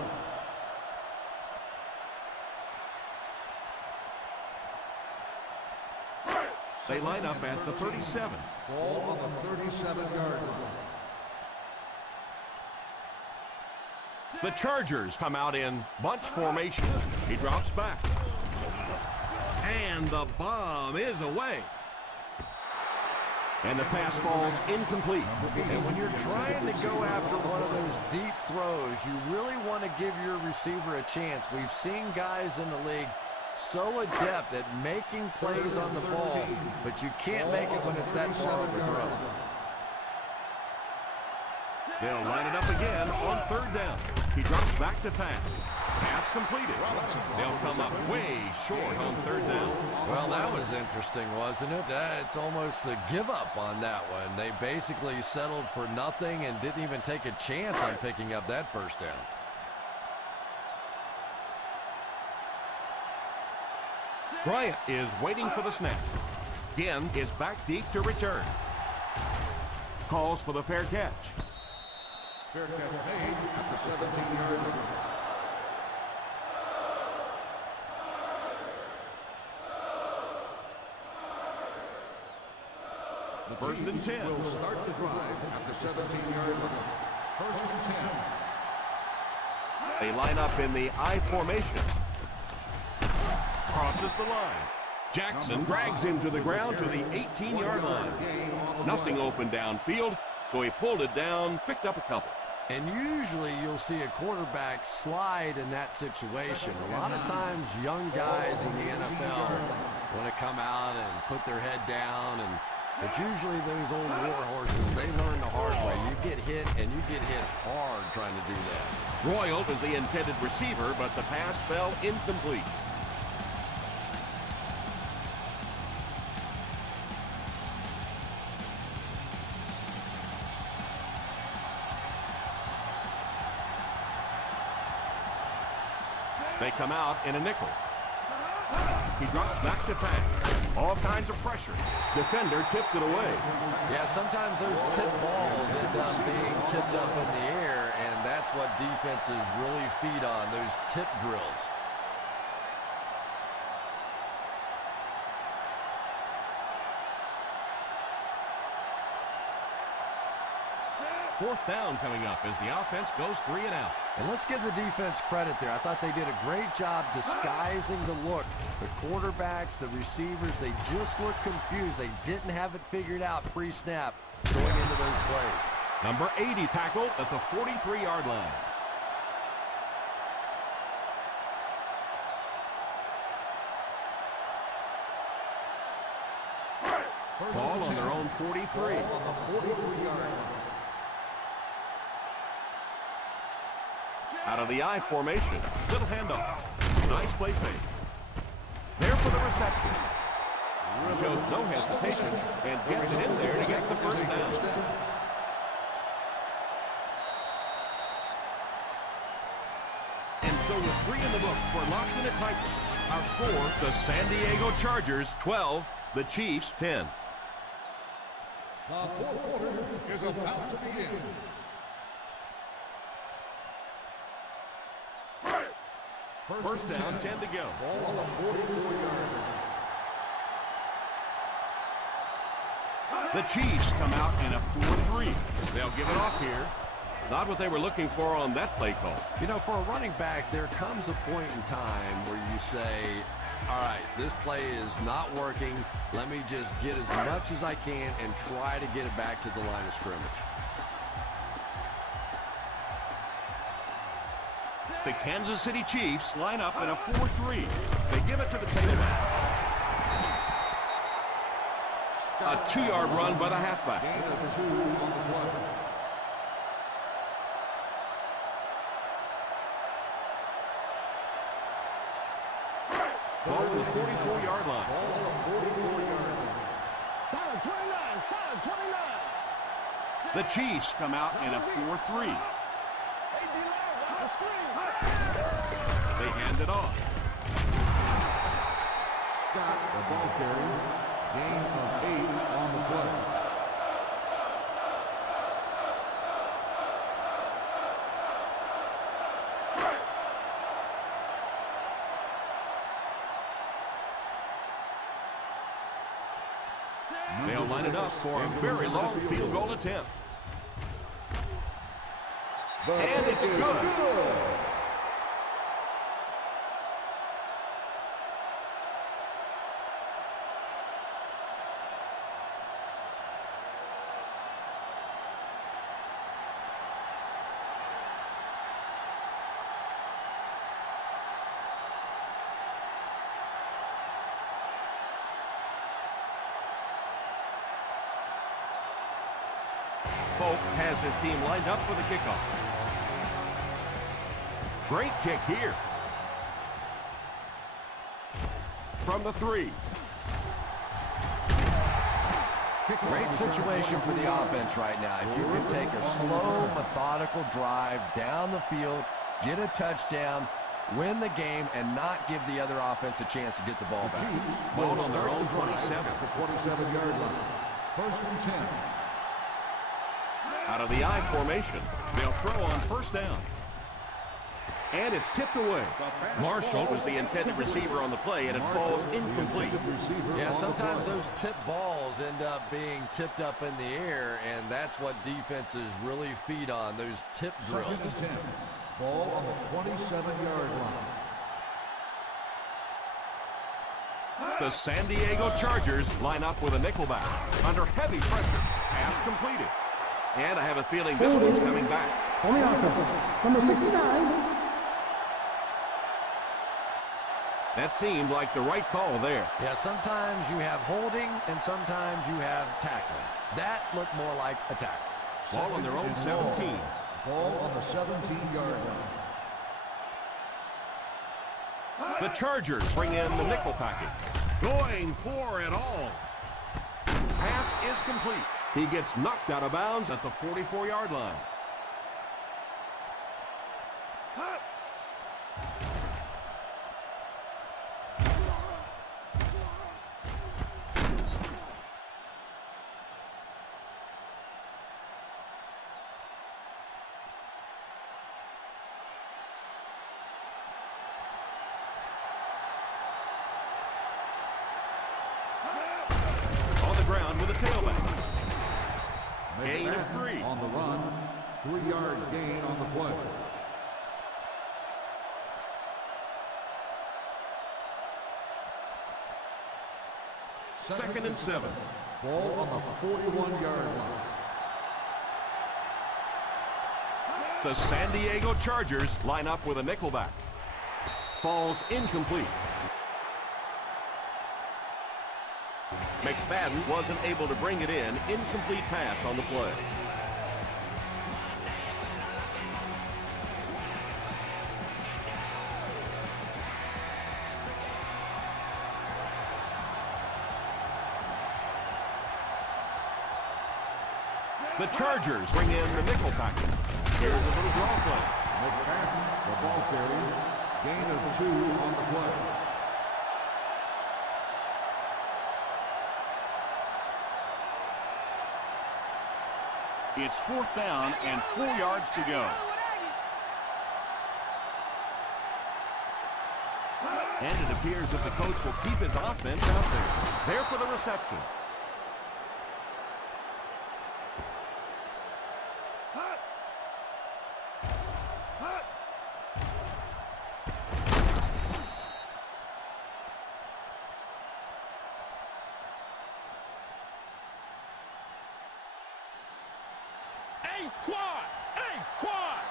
They line up at the 37. Ball on the 37-yard line. The Chargers come out in bunch formation. He drops back. And the bomb is away. And the pass falls incomplete. And when you're trying to go after one of those deep throws, you really want to give your receiver a chance. We've seen guys in the league so adept at making plays on the ball, but you can't make it when it's that far of a throw. They'll line it up again on 3rd down. He drops back to pass. Pass completed. They'll come up way short on 3rd down. Well, that was interesting, wasn't it? It's almost a give up on that one. They basically settled for nothing and didn't even take a chance on picking up that first down. Bryant is waiting for the snap. Ginn is back deep to return. Calls for the fair catch. Fair catch made at the 17-yard line. The 1st and 10. Will start the drive at the 17-yard line. 1st and 10. They line up in the I formation. Crosses the line. Jackson drags him to the ground to the 18-yard line. Nothing open downfield, so he pulled it down, picked up a couple. And usually you'll see a quarterback slide in that situation. A lot of times young guys in the NFL want to come out and put their head down, but usually those old war horses, they learn the hard way. You get hit, and you get hit hard trying to do that. Royal was the intended receiver, but the pass fell incomplete. They come out in a nickel. He drops back to pass. All kinds of pressure. Defender tips it away. Yeah, sometimes those tip balls end up being tipped up in the air, and that's what defenses really feed on, those tip drills. Fourth down coming up as the offense goes 3 and out. And let's give the defense credit there. I thought they did a great job disguising the look. The quarterbacks, the receivers, they just looked confused. They didn't have it figured out pre-snap going into those plays. Number 80 tackled at the 43-yard line. Ball on their own 43. On the 43-yard line. Out of the I formation. Little handoff. Nice play fake. There for the reception. He shows no hesitation and gets it in there to get the first down. And so with 3 in the books, we're locked in a tight one. Our score, the San Diego Chargers 12, the Chiefs 10. The fourth quarter is about to begin. First down, 10 to go. Ball on the 44-yard line. The Chiefs come out in a 4-3. They'll give it off here. Not what they were looking for on that play call. You know, for a running back, there comes a point in time where you say, all right, this play is not working. Let me just get as much as I can and try to get it back to the line of scrimmage. The Kansas City Chiefs line up in a 4-3. They give it to the tailback. A 2-yard run by the halfback. Gain of 2 on the play. Ball on the 44-yard line. Ball on the 44-yard line. Silent 29, silent 29. The Chiefs come out in a 4-3. Hey, D-Line, watch the screen. They hand it off. Scott, the ball carrier. Gain of 8 on the play. They'll line it up for a very long field goal attempt. And it's good. Folk has his team lined up for the kickoff. Great kick here. From the 3. Great situation for the offense right now. If you can take a slow, methodical drive down the field, get a touchdown, win the game, and not give the other offense a chance to get the ball back. Ball on their own 27. The 27-yard line. First and 10. Out of the I formation, they'll throw on first down. And it's tipped away. Marshall was the intended receiver on the play, and it falls incomplete. Yeah, sometimes those tip balls end up being tipped up in the air, and that's what defenses really feed on, those tip drills. Second and 10. Ball on the 27-yard line. The San Diego Chargers line up with a nickelback. Under heavy pressure, pass completed. And I have a feeling this one's coming back. On the offense, number 69. That seemed like the right call there. Yeah, sometimes you have holding and sometimes you have tackling. That looked more like a tackle. Ball on their own 17. Ball on the 17-yard line. The Chargers bring in the nickel package. Going for it all. Pass is complete. He gets knocked out of bounds at the 44-yard line. On the ground with a tailback. Gain of 3. On the run. 3-yard gain on the play. Second and 7. Ball on the 41-yard line. The San Diego Chargers line up with a nickelback. Falls incomplete. McFadden wasn't able to bring it in. Incomplete pass on the play. The Chargers bring in the nickel package. Here's a little draw play. McFadden, the ball carrier. Gain of 2 on the play. It's 4th down and 4 yards to go. And it appears that the coach will keep his offense out there. There for the reception. Squad! A squad!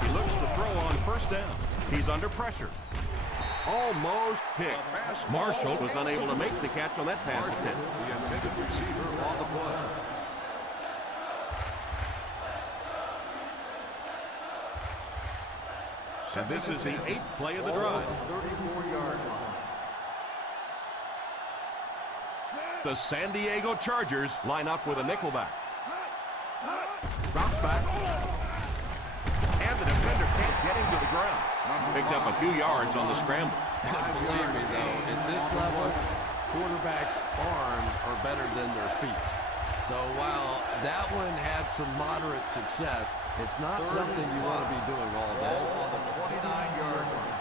He looks to throw on 1st down. He's under pressure. Almost picked. Marshall was unable to make the catch on that pass attempt. The intended receiver on the play. And this is the 8th play of the drive. 34-yard line. The San Diego Chargers line up with a nickelback. Drops back. And the defender can't get him to the ground. Picked up a few yards on the scramble. Believe me, though, at this level, quarterbacks' arms are better than their feet. So while that one had some moderate success, it's not something you want to be doing all day. On the 29-yard line.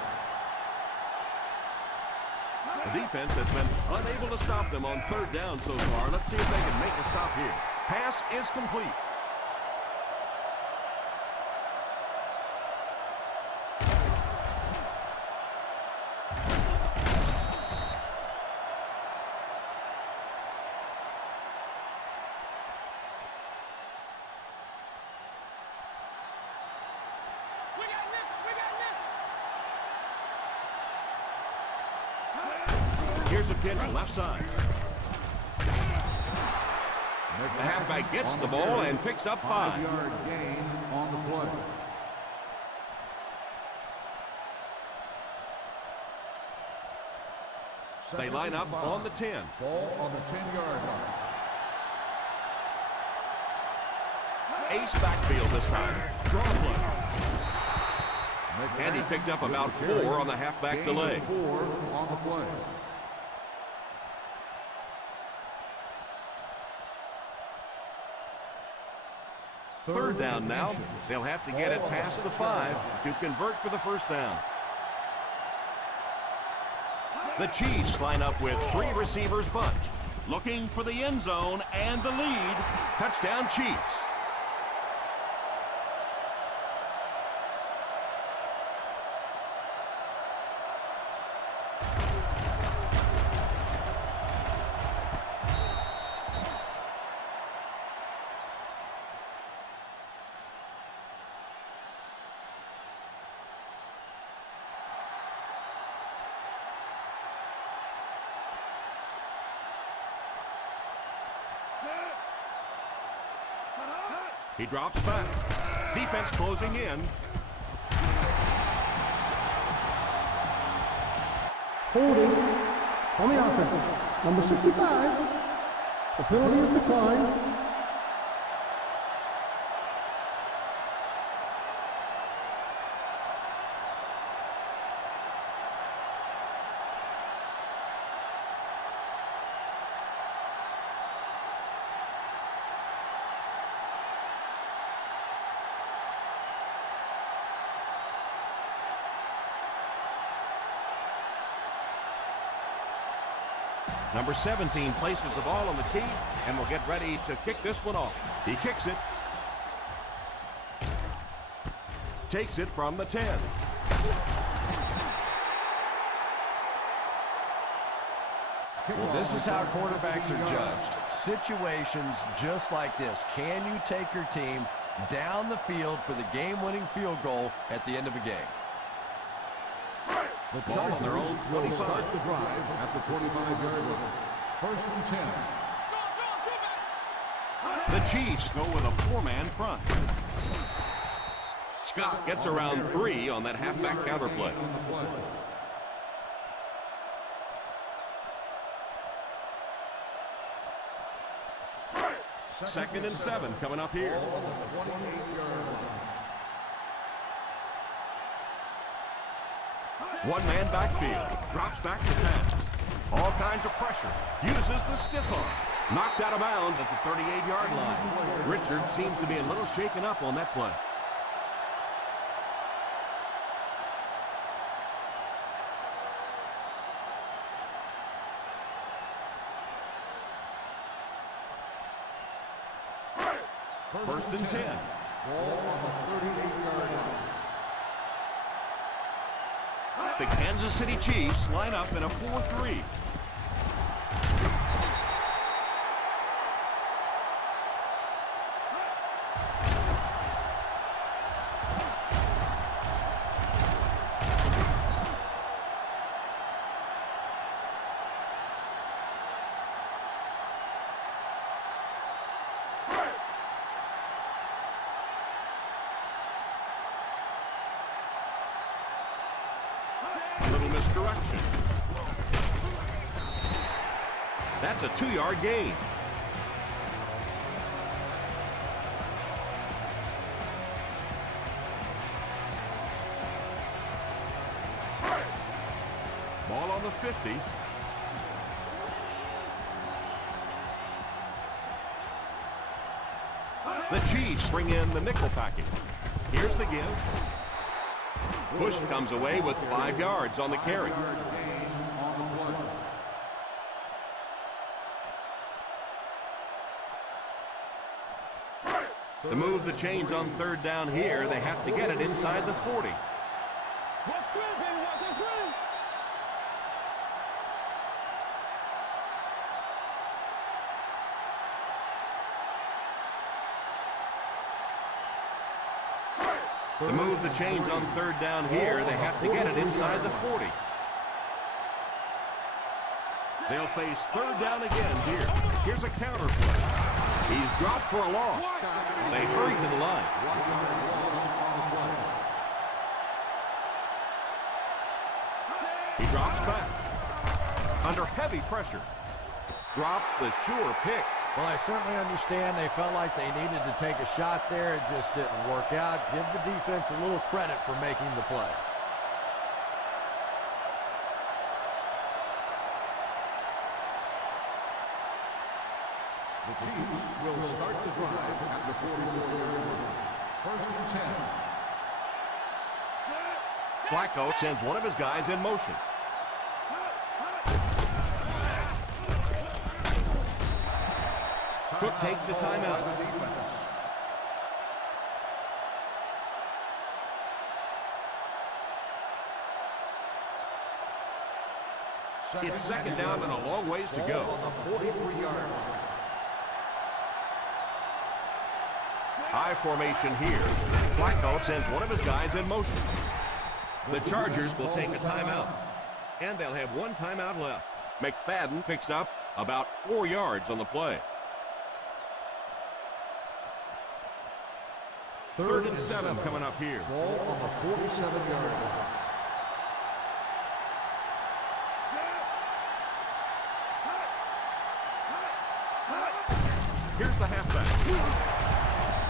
The defense has been unable to stop them on 3rd down so far. Let's see if they can make a stop here. Pass is complete. Here's a pitch left side. The halfback gets the ball and picks up 5. 5-yard gain on the play. They line up on the 10. Ball on the 10-yard line. Ace backfield this time. Draw play. And he picked up about 4 on the halfback delay. 4 on the play. Third down now. They'll have to get it past the 5 to convert for the 1st down. The Chiefs line up with 3 receivers bunched. Looking for the end zone and the lead. Touchdown Chiefs. He drops back. Defense closing in. Holding on the offense. Number 65. The penalty is declined. Number 17 places the ball on the tee and will get ready to kick this one off. He kicks it. Takes it from the 10. Well, this is how quarterbacks are judged. situations just like this. Can you take your team down the field for the game-winning field goal at the end of a game? The Ball on their own will 25. start the drive at the 25-yard line. First and 10. The Chiefs go with a four-man front. Scott gets around 3 on that halfback counter play. Second and 7 coming up here. One-man backfield. Drops back to pass. All kinds of pressure. Uses the stiff arm. Knocked out of bounds at the 38-yard line. Richard seems to be a little shaken up on that play. First and 10. Ball on the 38-yard line. The Kansas City Chiefs line up in a 4-3. Little misdirection. That's a 2-yard gain. Ball on the 50. The Chiefs bring in the nickel package. Here's the give. Bush comes away with 5 yards on the carry. To move the chains on third down here, they have to get it inside the 40. What's good, baby? What's good? To move the chains on third down here, they have to get it inside the 40. They'll face third down again here. Here's a counter play. He's dropped for a loss. They hurry to the line. He drops back. Under heavy pressure. Drops the sure pick. Well, I certainly understand they felt like they needed to take a shot there. It just didn't work out. Give the defense a little credit for making the play. The Chiefs will start the drive at the 44-yard line. First and 10. Flacco sends one of his guys in motion. Cook takes a timeout. It's second down and a long ways to go. On the 43-yard line. High formation here. Flacco sends one of his guys in motion. The Chargers will take a timeout. And they'll have one timeout left. McFadden picks up about 4 yards on the play. Third and 7 coming up here. Ball on the 47-yard line. Here's the halfback.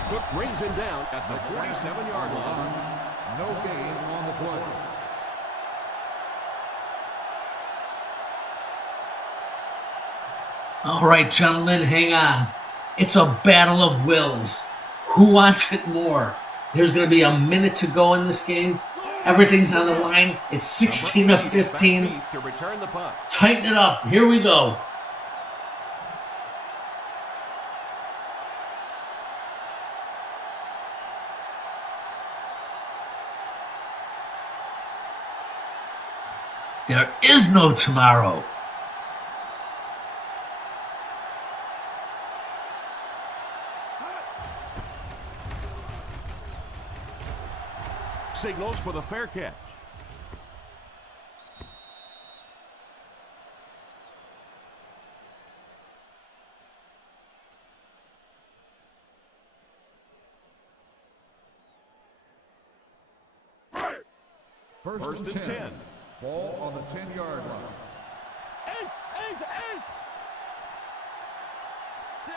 Cook brings him down at the 47-yard line. No gain on the play. All right, gentlemen, hang on. It's a battle of wills. Who wants it more? There's going to be a minute to go in this game. Everything's on the line. It's 16-15. To return the punt. Tighten it up. Here we go. There is no tomorrow. signals for the fair catch. First and 10. Ball on the 10-yard line.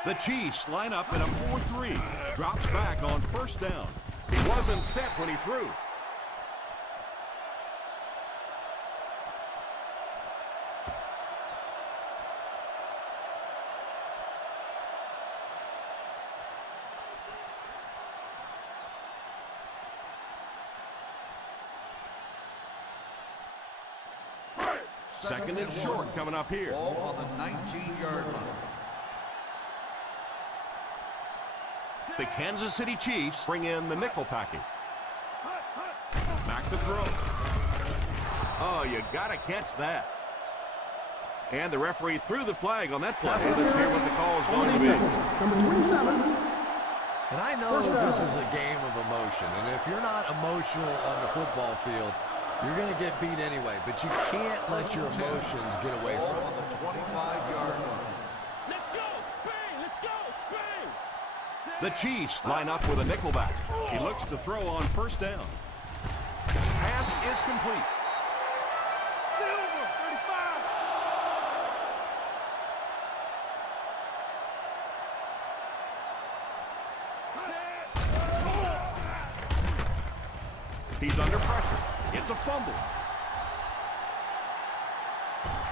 The Chiefs line up in a 4-3. Drops back on first down. He wasn't set when he threw. Second and short coming up here. Ball on the 19-yard line. The Kansas City Chiefs bring in the nickel package. Back to throw. Oh, you got to catch that. And the referee threw the flag on that play. Let's hear what the call is going to be. Number 27. And I know this is a game of emotion, and if you're not emotional on the football field, you're going to get beat anyway, but you can't let your emotions get away from Ball on the 25-yard line. Let's go, Spain! Let's go, Spain! The Chiefs line up with a nickelback. He looks to throw on first down. Pass is complete. Silver, 35! He's under pressure. It's a fumble.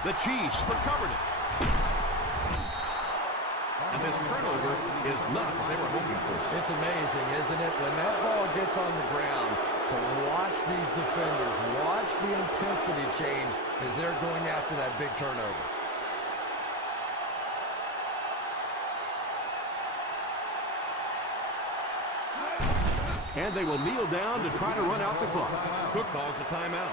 The Chiefs recovered it. And this turnover is not what they were hoping for. It's amazing, isn't it? When that ball gets on the ground, to watch these defenders, watch the intensity change as they're going after that big turnover. And they will kneel down to try to run out the clock. Cook calls a timeout.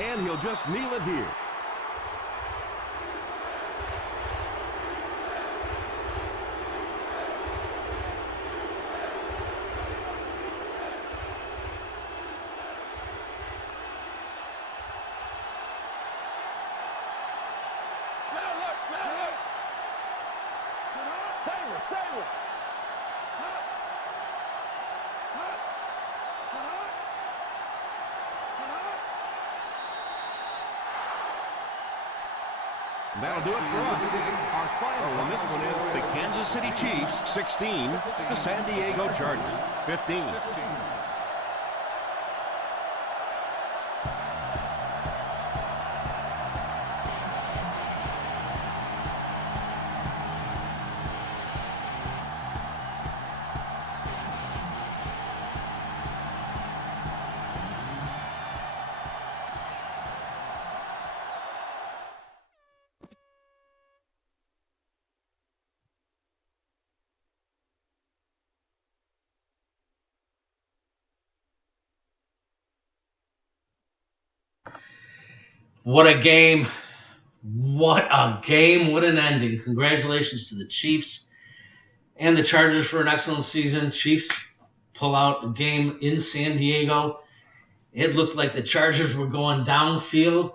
And he'll just kneel it here. Saber! That'll do it for us. Our final on this one is the Kansas City Chiefs 16, the San Diego Chargers 15. What a game. What a game. What an ending. Congratulations to the Chiefs and the Chargers for an excellent season. Chiefs pull out a game in San Diego. It looked like the Chargers were going downfield,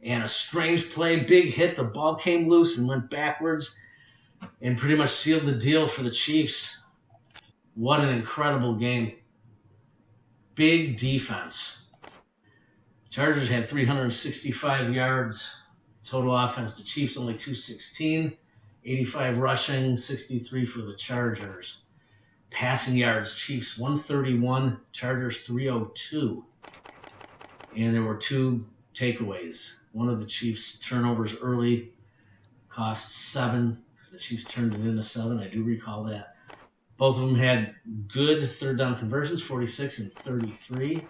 and a strange play, big hit. The ball came loose and went backwards and pretty much sealed the deal for the Chiefs. What an incredible game. Big defense. Chargers had 365 yards total offense. The Chiefs only 216, 85 rushing, 63 for the Chargers. Passing yards, Chiefs 131, Chargers 302. And there were two takeaways. One of the Chiefs' turnovers early cost 7 because the Chiefs turned it into 7. I do recall that. Both of them had good third down conversions, 46 and 33.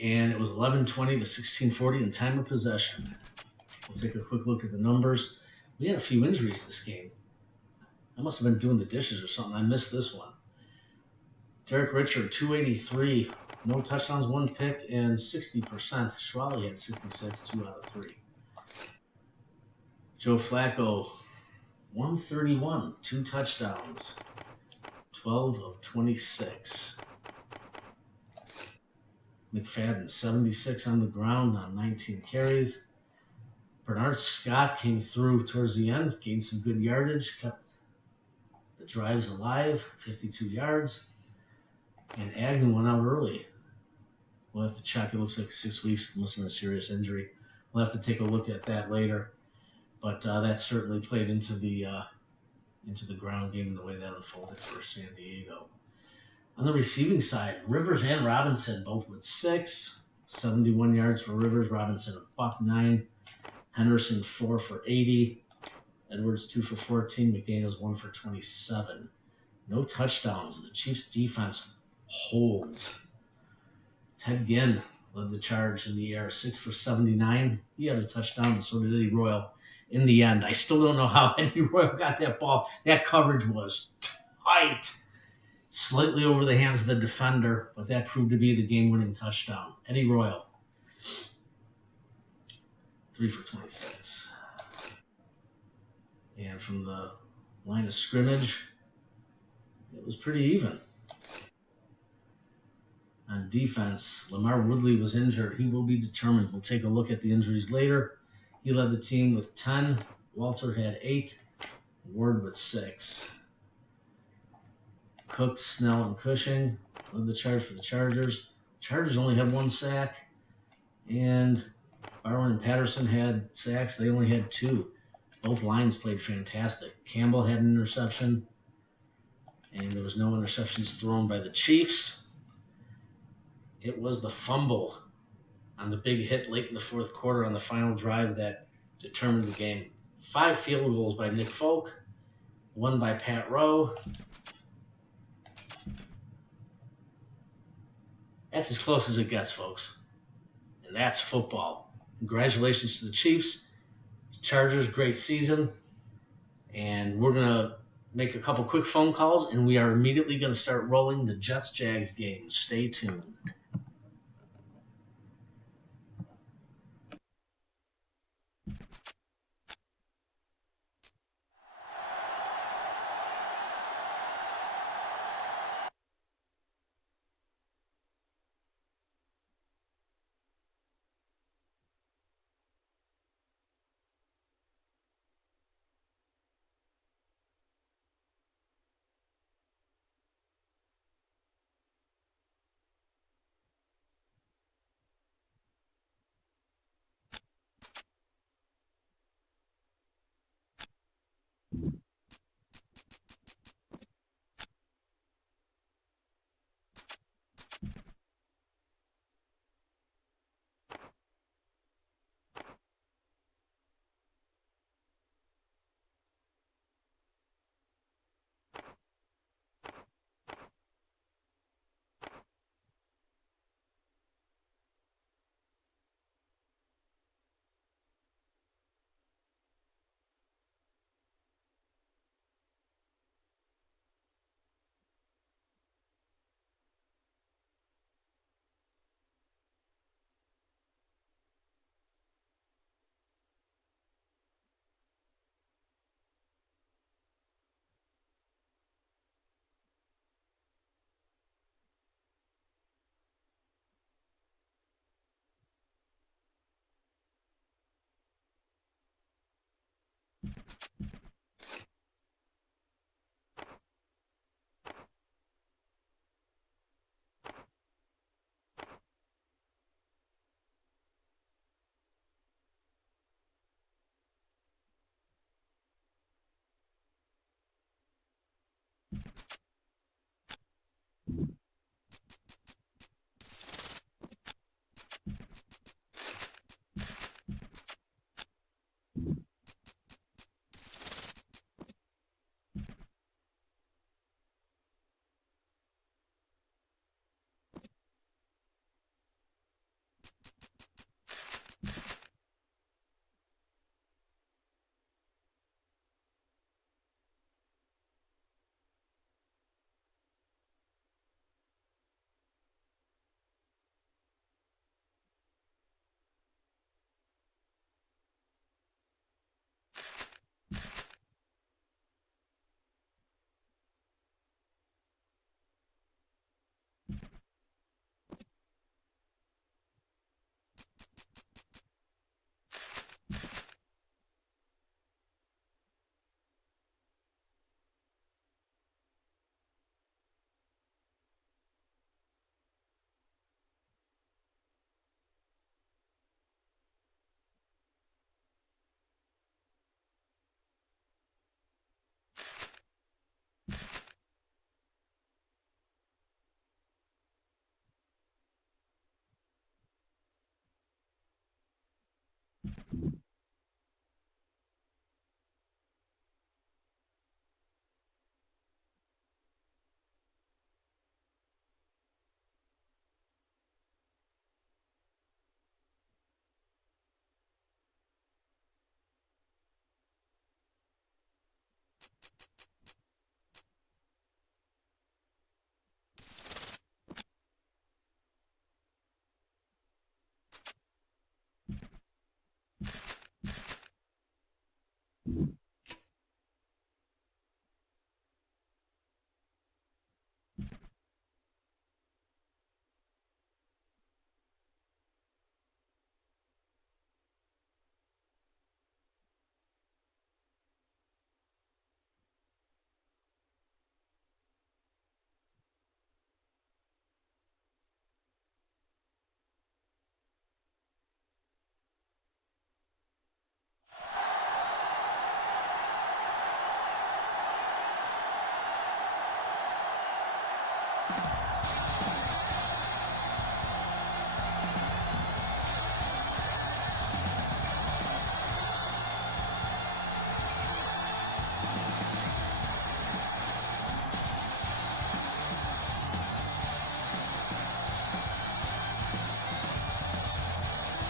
And it was 11-20 to 16-40 in time of possession. We'll take a quick look at the numbers. We had a few injuries this game. I must have been doing the dishes or something. I missed this one. Derek Richard, 283. No touchdowns, 1 pick, and 60%. Schwally had 66, 2 out of 3. Joe Flacco, 131, 2 touchdowns, 12 of 26. McFadden, 76 on the ground on 19 carries. Bernard Scott came through towards the end, gained some good yardage, kept the drives alive, 52 yards. And Agnew went out early. We'll have to check. It looks like 6 weeks, must have been a serious injury. We'll have to take a look at that later. But that certainly played into the ground game and the way that unfolded for San Diego. On the receiving side, Rivers and Robinson both with 6. 71 yards for Rivers. Robinson a $109. Henderson 4 for 80. Edwards 2 for 14. McDaniels 1 for 27. No touchdowns. The Chiefs defense holds. Ted Ginn led the charge in the air, 6 for 79. He had a touchdown, and so did Eddie Royal in the end. I still don't know how Eddie Royal got that ball. That coverage was tight. Slightly over the hands of the defender, but that proved to be the game-winning touchdown. Eddie Royal, 3 for 26. And from the line of scrimmage, it was pretty even. On defense, Lamar Woodley was injured. He will be determined. We'll take a look at the injuries later. He led the team with 10. Walter had 8. Ward with 6. Cook, Snell, and Cushing led the charge for the Chargers. Chargers only had 1 sack. And Barwin and Patterson had sacks. They only had 2. Both lines played fantastic. Campbell had an interception. And there was no interceptions thrown by the Chiefs. It was the fumble on the big hit late in the fourth quarter on the final drive that determined the game. 5 field goals by Nick Folk, 1 by Pat Rowe. That's as close as it gets, folks. And that's football. Congratulations to the Chiefs. Chargers, great season. And we're going to make a couple quick phone calls, and we are immediately going to start rolling the Jets-Jags game. Stay tuned.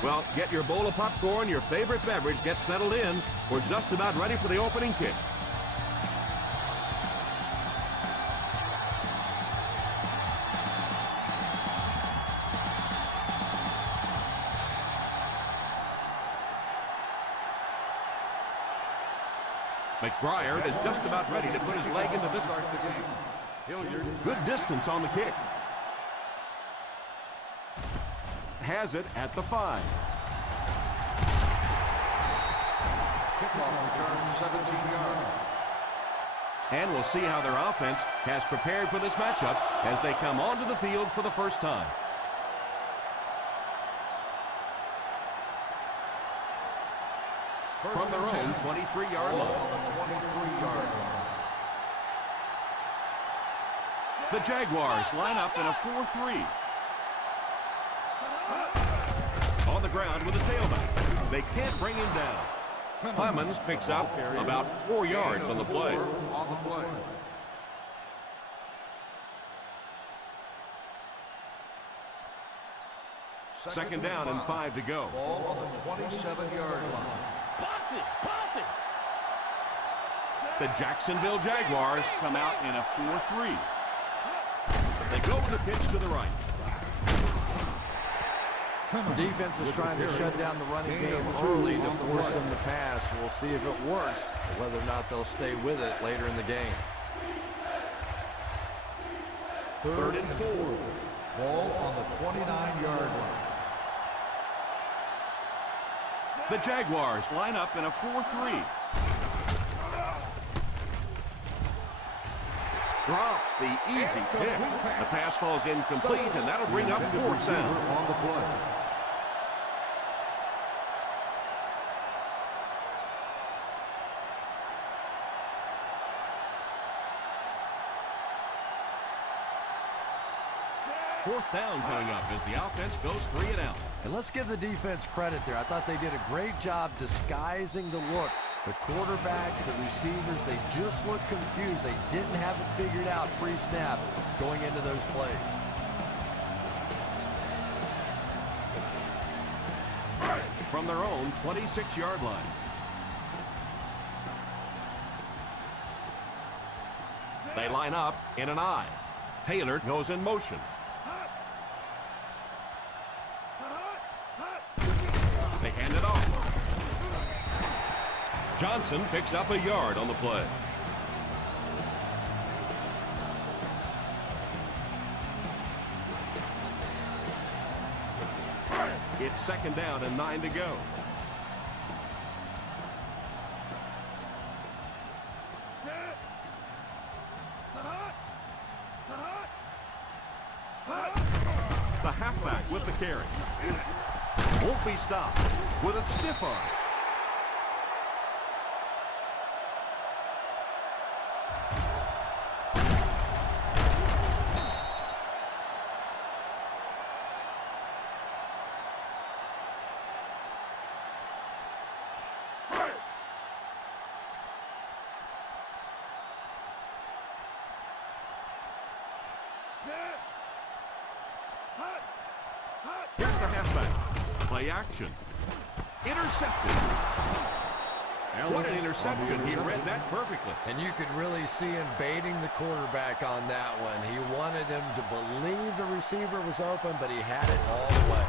Well, get your bowl of popcorn, your favorite beverage, get settled in. We're just about ready for the opening kick. McBriar is just about ready to put his leg into this. Start the game. Hilliard. Good distance on the kick. Has it at the 5. Kickoff return 17 yards. And we'll see how their offense has prepared for this matchup as they come onto the field for the first time. From their own 23-yard line. On the 23-yard line. The Jaguars line up in a 4-3. On the ground with a tailback. They can't bring him down. Clemens picks up about 4 yards on the play. On the play. Second down and 5 to go. Ball on the 27-yard line. Pass it! Pass it! The Jacksonville Jaguars come out in a 4-3. They go with the pitch to the right. The defense is trying to shut down the running game early to force them to pass. We'll see if it works, or whether or not they'll stay with it later in the game. Third and 4. Ball on the 29-yard line. The Jaguars line up in a 4-3. Drops the easy pick. The pass falls incomplete, and that'll bring up 4th down. On the play. Fourth down coming up as the offense goes 3 and out. And let's give the defense credit there. I thought they did a great job disguising the look. The quarterbacks, the receivers, they just looked confused. They didn't have it figured out pre-snap going into those plays. From their own 26-yard line. They line up in an I. Taylor goes in motion. They hand it off. Johnson picks up a yard on the play. It's second down and 9 to go. The halfback with the carry. Won't be stopped with a stiff arm. Here's the halfback. Play action. Intercepted. What an interception. He read that perfectly. And you could really see him baiting the quarterback on that one. He wanted him to believe the receiver was open, but he had it all the way.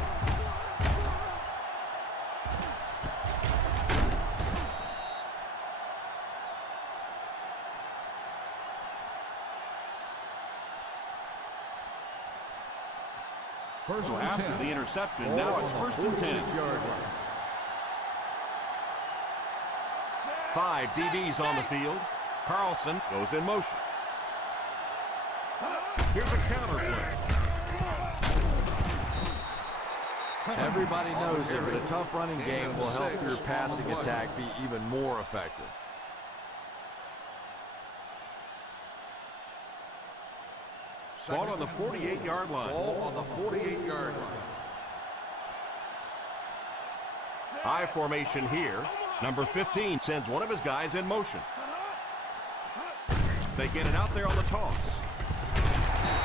First So and after 10. the interception, now it's first and 10. 46-yard line. 5 DBs on the field. Carlson goes in motion. Here's a counter play. Everybody knows it, but a tough running game will help your passing attack be even more effective. Ball on the 48-yard line. Ball on the 48-yard line. I formation here. Number 15 sends one of his guys in motion. They get it out there on the toss.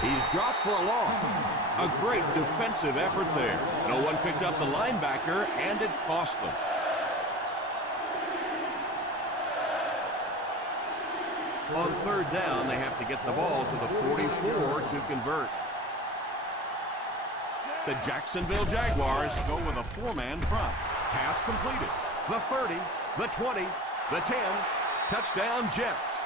He's dropped for a loss. A great defensive effort there. No one picked up the linebacker, and it cost them. On third down, they have to get the ball to the 44 to convert. The Jacksonville Jaguars go with a 4-man front. Pass completed. The 30, the 20, the 10. Touchdown, Jets.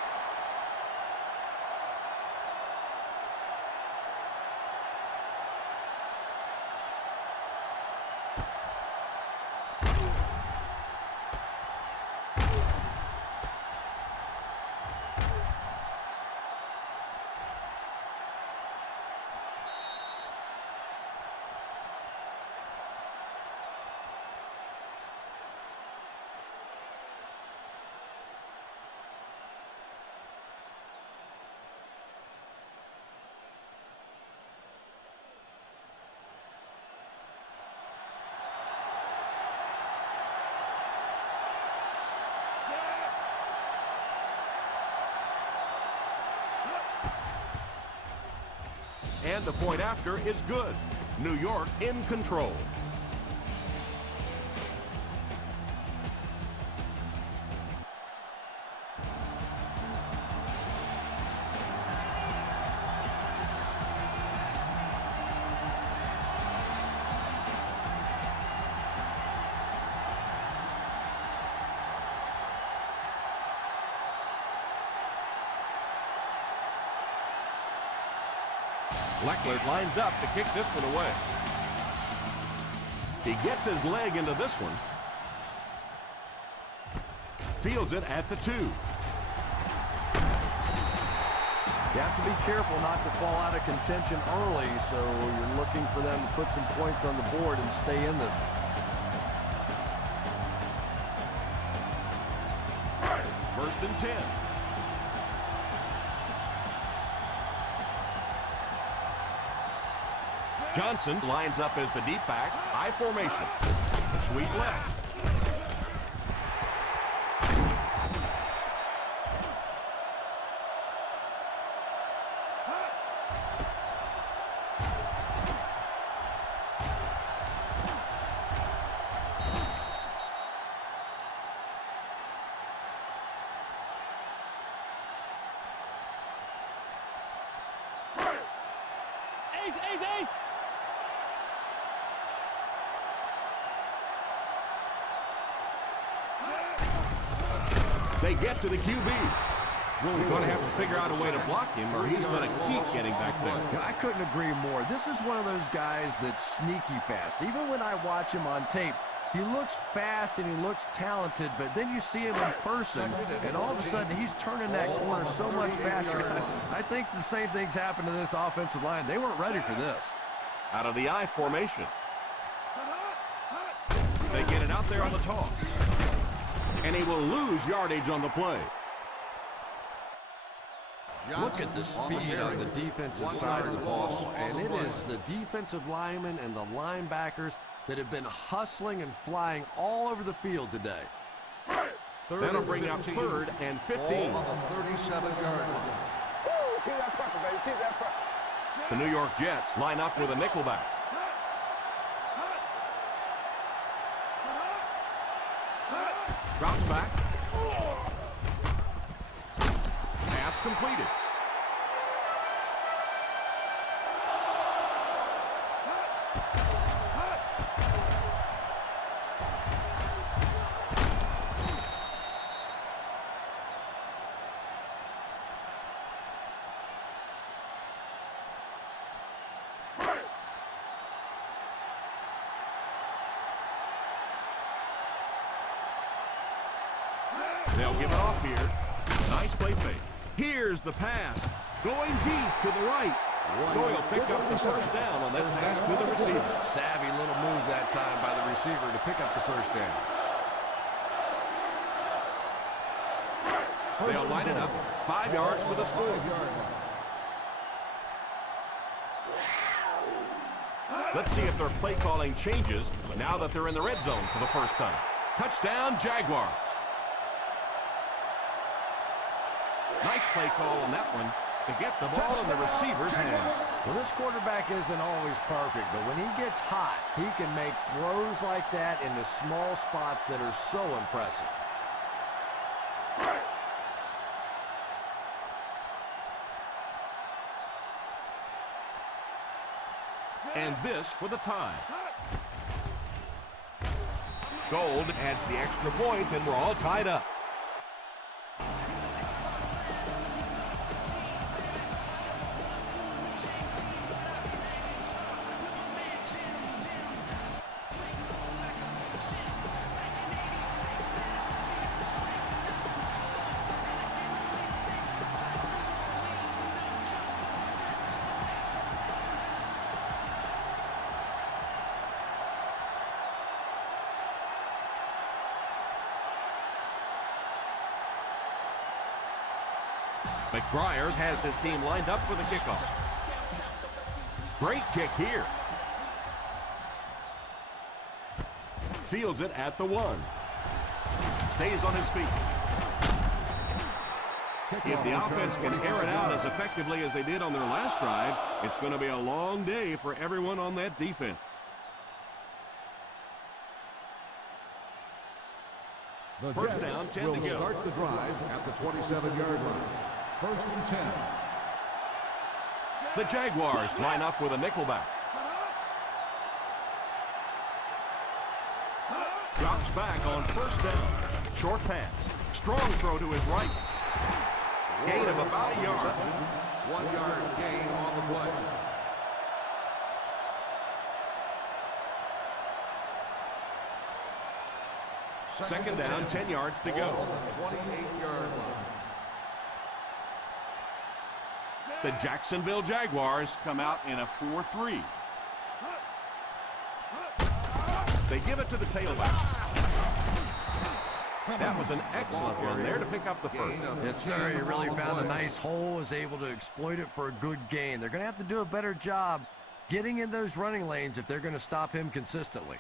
And the point after is good. New York in control. Leckler lines up to kick this one away. He gets his leg into this one. Fields it at the 2. You have to be careful not to fall out of contention early, so you're looking for them to put some points on the board and stay in this one. First and 10. Johnson lines up as the deep back. I formation. Sweep left. Ace! They get to the QB. Well, we're going to have to figure out a way to block him, or he's going to keep getting back there. Yeah, I couldn't agree more. This is one of those guys that's sneaky fast. Even when I watch him on tape, he looks fast and he looks talented, but then you see him in person, and all of a sudden he's turning that corner so much faster. I think the same thing's happened to this offensive line. They weren't ready for this. Out of the I formation. They get it out there on the toss. And he will lose yardage on the play. Look at the speed on the defensive side of the ball, and it is the defensive linemen and the linebackers that have been hustling and flying all over the field today. That'll bring up 3rd and 15. Ball on the 37-yard line. Keep that pressure, baby. Keep that pressure. The New York Jets line up with a nickelback. They'll give it off here. Nice play fake. Here's the pass. Going deep to the right. So he'll pick up the first down on that pass to the receiver. Savvy little move that time by the receiver to pick up the first down. They'll line it up. 5 yards for the score. Let's see if their play calling changes now that they're in the red zone for the first time. Touchdown, Jaguars. Nice play call on that one to get the ball in the receiver's hand. Well, this quarterback isn't always perfect, but when he gets hot, he can make throws like that into small spots that are so impressive. And this for the tie. Gold adds the extra point, and we're all tied up. McBriar has his team lined up for the kickoff. Great kick here. Fields it at the 1. Stays on his feet. If the offense can air it out as effectively as they did on their last drive, it's going to be a long day for everyone on that defense. First down, 10 to go. Start the drive at the 27-yard line. First and 10. The Jaguars line up with a nickelback. Drops back on first down. Short pass. Strong throw to his right. Gain of about a yard. 1 yard gain on the play. Second down, 10 yards to go. On the 28-yard line. The Jacksonville Jaguars come out in a 4-3. They give it to the tailback. That was an excellent run there to pick up the first. Yes, sir. He really found a nice hole, was able to exploit it for a good gain. They're going to have to do a better job getting in those running lanes if they're going to stop him consistently.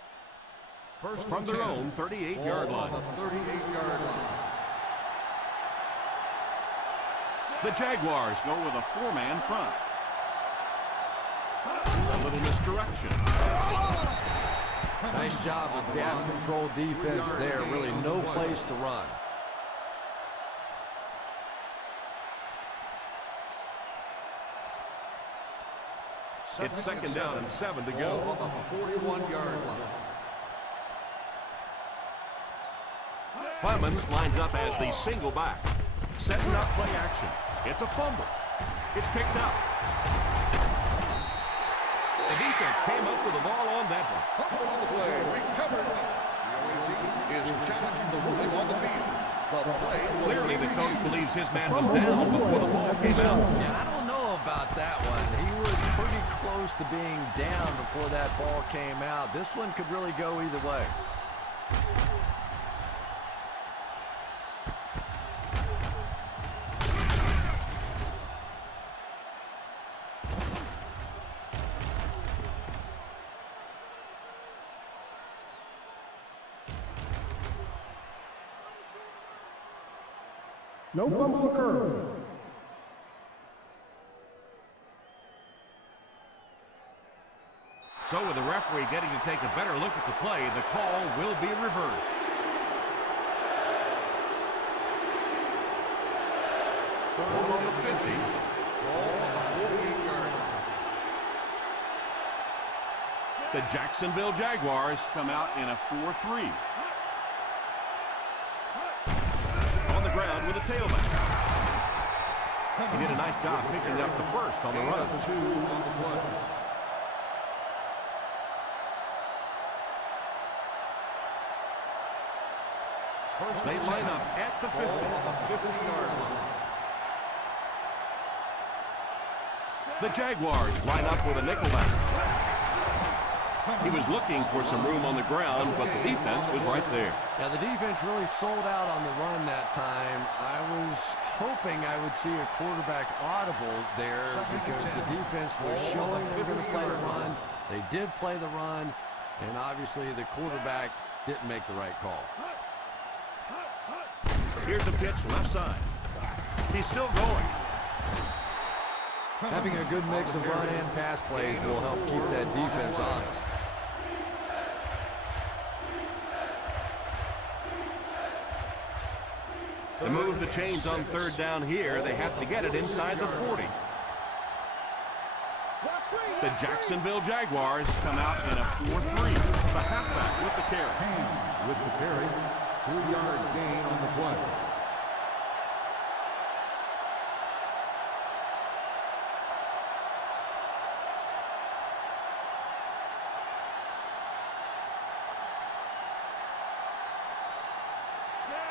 First From their own 38-yard line. On the 38-yard line. The Jaguars go with a 4-man front. A little misdirection. Nice job with gap control defense there. Really no place to run. It's second down and 7 to go. On the 41-yard line. Clemens lines up as the single back. Setting up play action. It's a fumble. It's picked up. The defense came up with the ball on that one. Fumble on the play. Recovered. The away team is challenging the ruling on the field. The play Clearly the coach believes his man was down before the ball came out. Yeah, I don't know about that one. He was pretty close to being down before that ball came out. This one could really go either way. No fumble occurred. So with the referee getting to take a better look at the play, the call will be reversed. Ball on the 50. Ball on the 48-yard line. The Jacksonville Jaguars come out in a 4-3. On the ground with a tailback. He did a nice job picking up the first on the run. 2 on the play. First They line up at the 50. Ball on the 50-yard line. The Jaguars line up with a nickelback. He was looking for some room on the ground, but the defense was right there. Yeah, the defense really sold out on the run that time. I was hoping I would see a quarterback audible there because the defense was showing they were going to play the run. They did play the run, and obviously the quarterback didn't make the right call. Here's a pitch left side. He's still going. Having a good mix of run and pass plays will help keep that defense honest. To move the chains on third down here, they have to get it inside the 40. The Jacksonville Jaguars come out in a 4-3. The halfback with the carry. Hand with the carry. 3-yard gain on the play.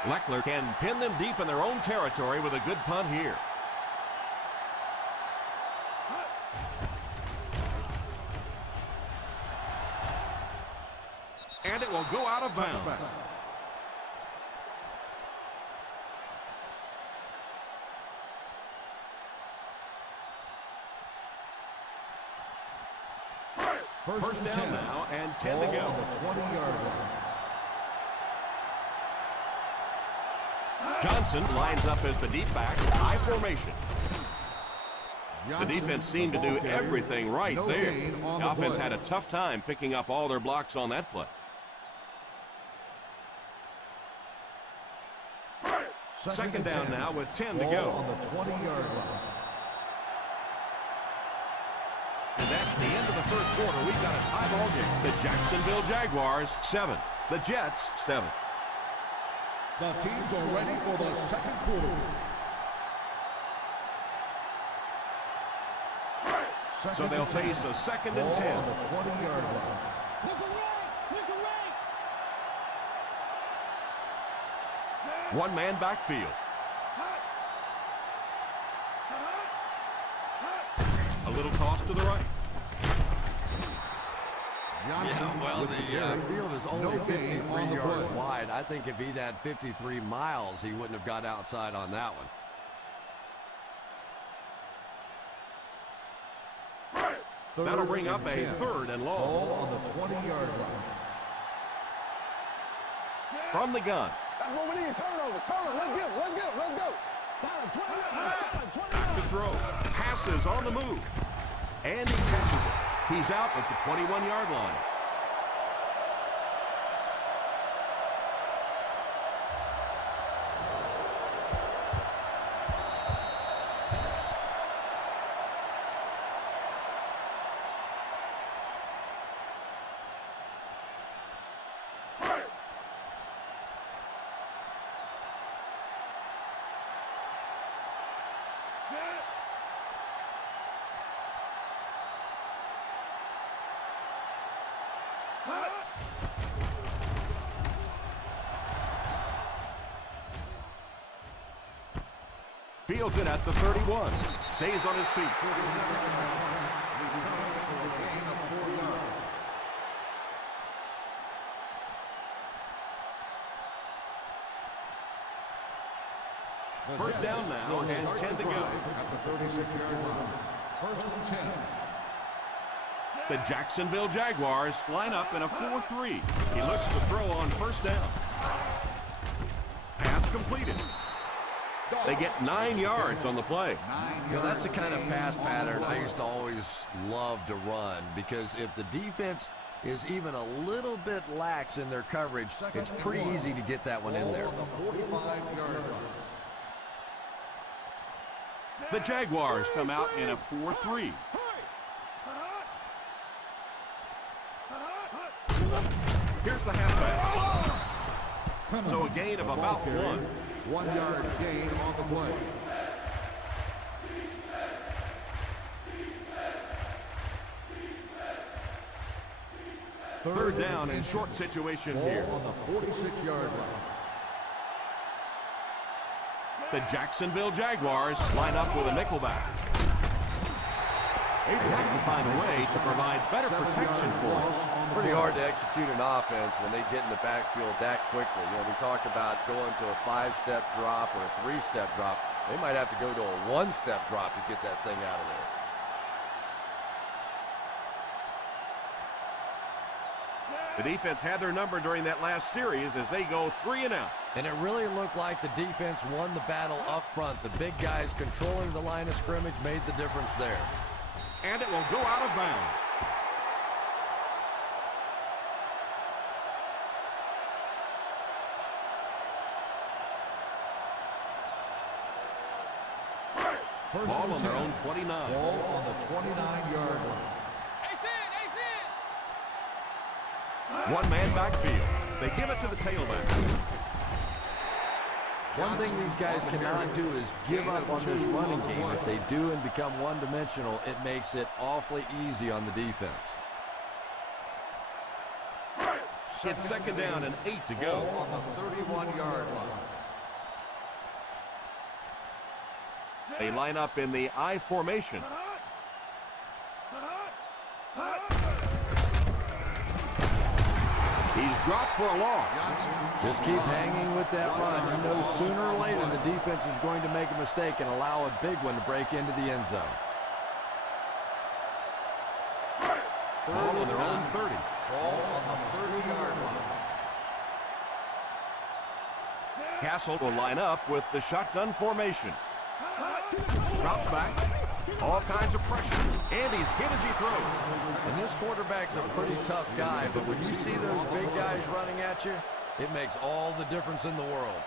Leckler can pin them deep in their own territory with a good punt here. And it will go out of bounds. First down now and 10 to go. On the 20-yard line. Johnson lines up as the deep back, high formation. The defense seemed to do everything right there. The offense had a tough time picking up all their blocks on that play. Second down now with 10 to go. On the 20-yard line. And that's the end of the first quarter. We've got a tie ball game. The Jacksonville Jaguars, 7. The Jets, 7. The teams are ready for the second quarter. So they'll face a second and 10. On the 20-yard line. One-man backfield. A little toss to the right. Yeah, well, the field is only 53 yards wide. I think if he'd had 53 miles, he wouldn't have got outside on that one. That'll bring up a third and long. Ball on the 20-yard line. From the gun. That's what we need. Turnovers. Let's go. Let's go. Let's go. Solid 29. Solid 29. Back to throw. Passes on the move. And he catches it. He's out at the 21-yard line. Fields it at the 31. Stays on his feet. First down now and 10 to go. At the 36-yard line. First and 10. The Jacksonville Jaguars line up in a 4-3. He looks to throw on first down. Pass completed. They get 9 yards on the play. You know, that's the kind of pass pattern I used to always love to run, because if the defense is even a little bit lax in their coverage, it's pretty easy to get that one in there. On the 45-yard line. The Jaguars come out in a 4-3. Here's the halfback. So a gain of about 1. 1-yard gain on the play. Third down and short situation Ball here. on the 46-yard line. The Jacksonville Jaguars line up with a nickelback. They have to find a way to provide better protection for us. Pretty hard to execute an offense when they get in the backfield that quickly. You know, we talked about going to a 5-step drop or a 3-step drop. They might have to go to a 1-step drop to get that thing out of there. The defense had their number during that last series as they go 3 and out. And it really looked like the defense won the battle up front. The big guys controlling the line of scrimmage made the difference there. And it will go out of bounds. Ball on their own 29. Ball on the 29-yard line. One-man backfield. They give it to the tailback. One thing these guys cannot do is give up on this running game. If they do and become one-dimensional, it makes it awfully easy on the defense. It's second down and 8 to go. Ball on the 31-yard line. They line up in the I formation. He's dropped for a loss. Just keep hanging with that run. You know sooner or later the defense is going to make a mistake and allow a big one to break into the end zone. Ball on their own 30. Ball on the 30-yard line. Castle will line up with the shotgun formation. Drops back. All kinds of pressure. And he's hit as he throws. And this quarterback's a pretty tough guy, but when you see those big guys running at you, it makes all the difference in the world.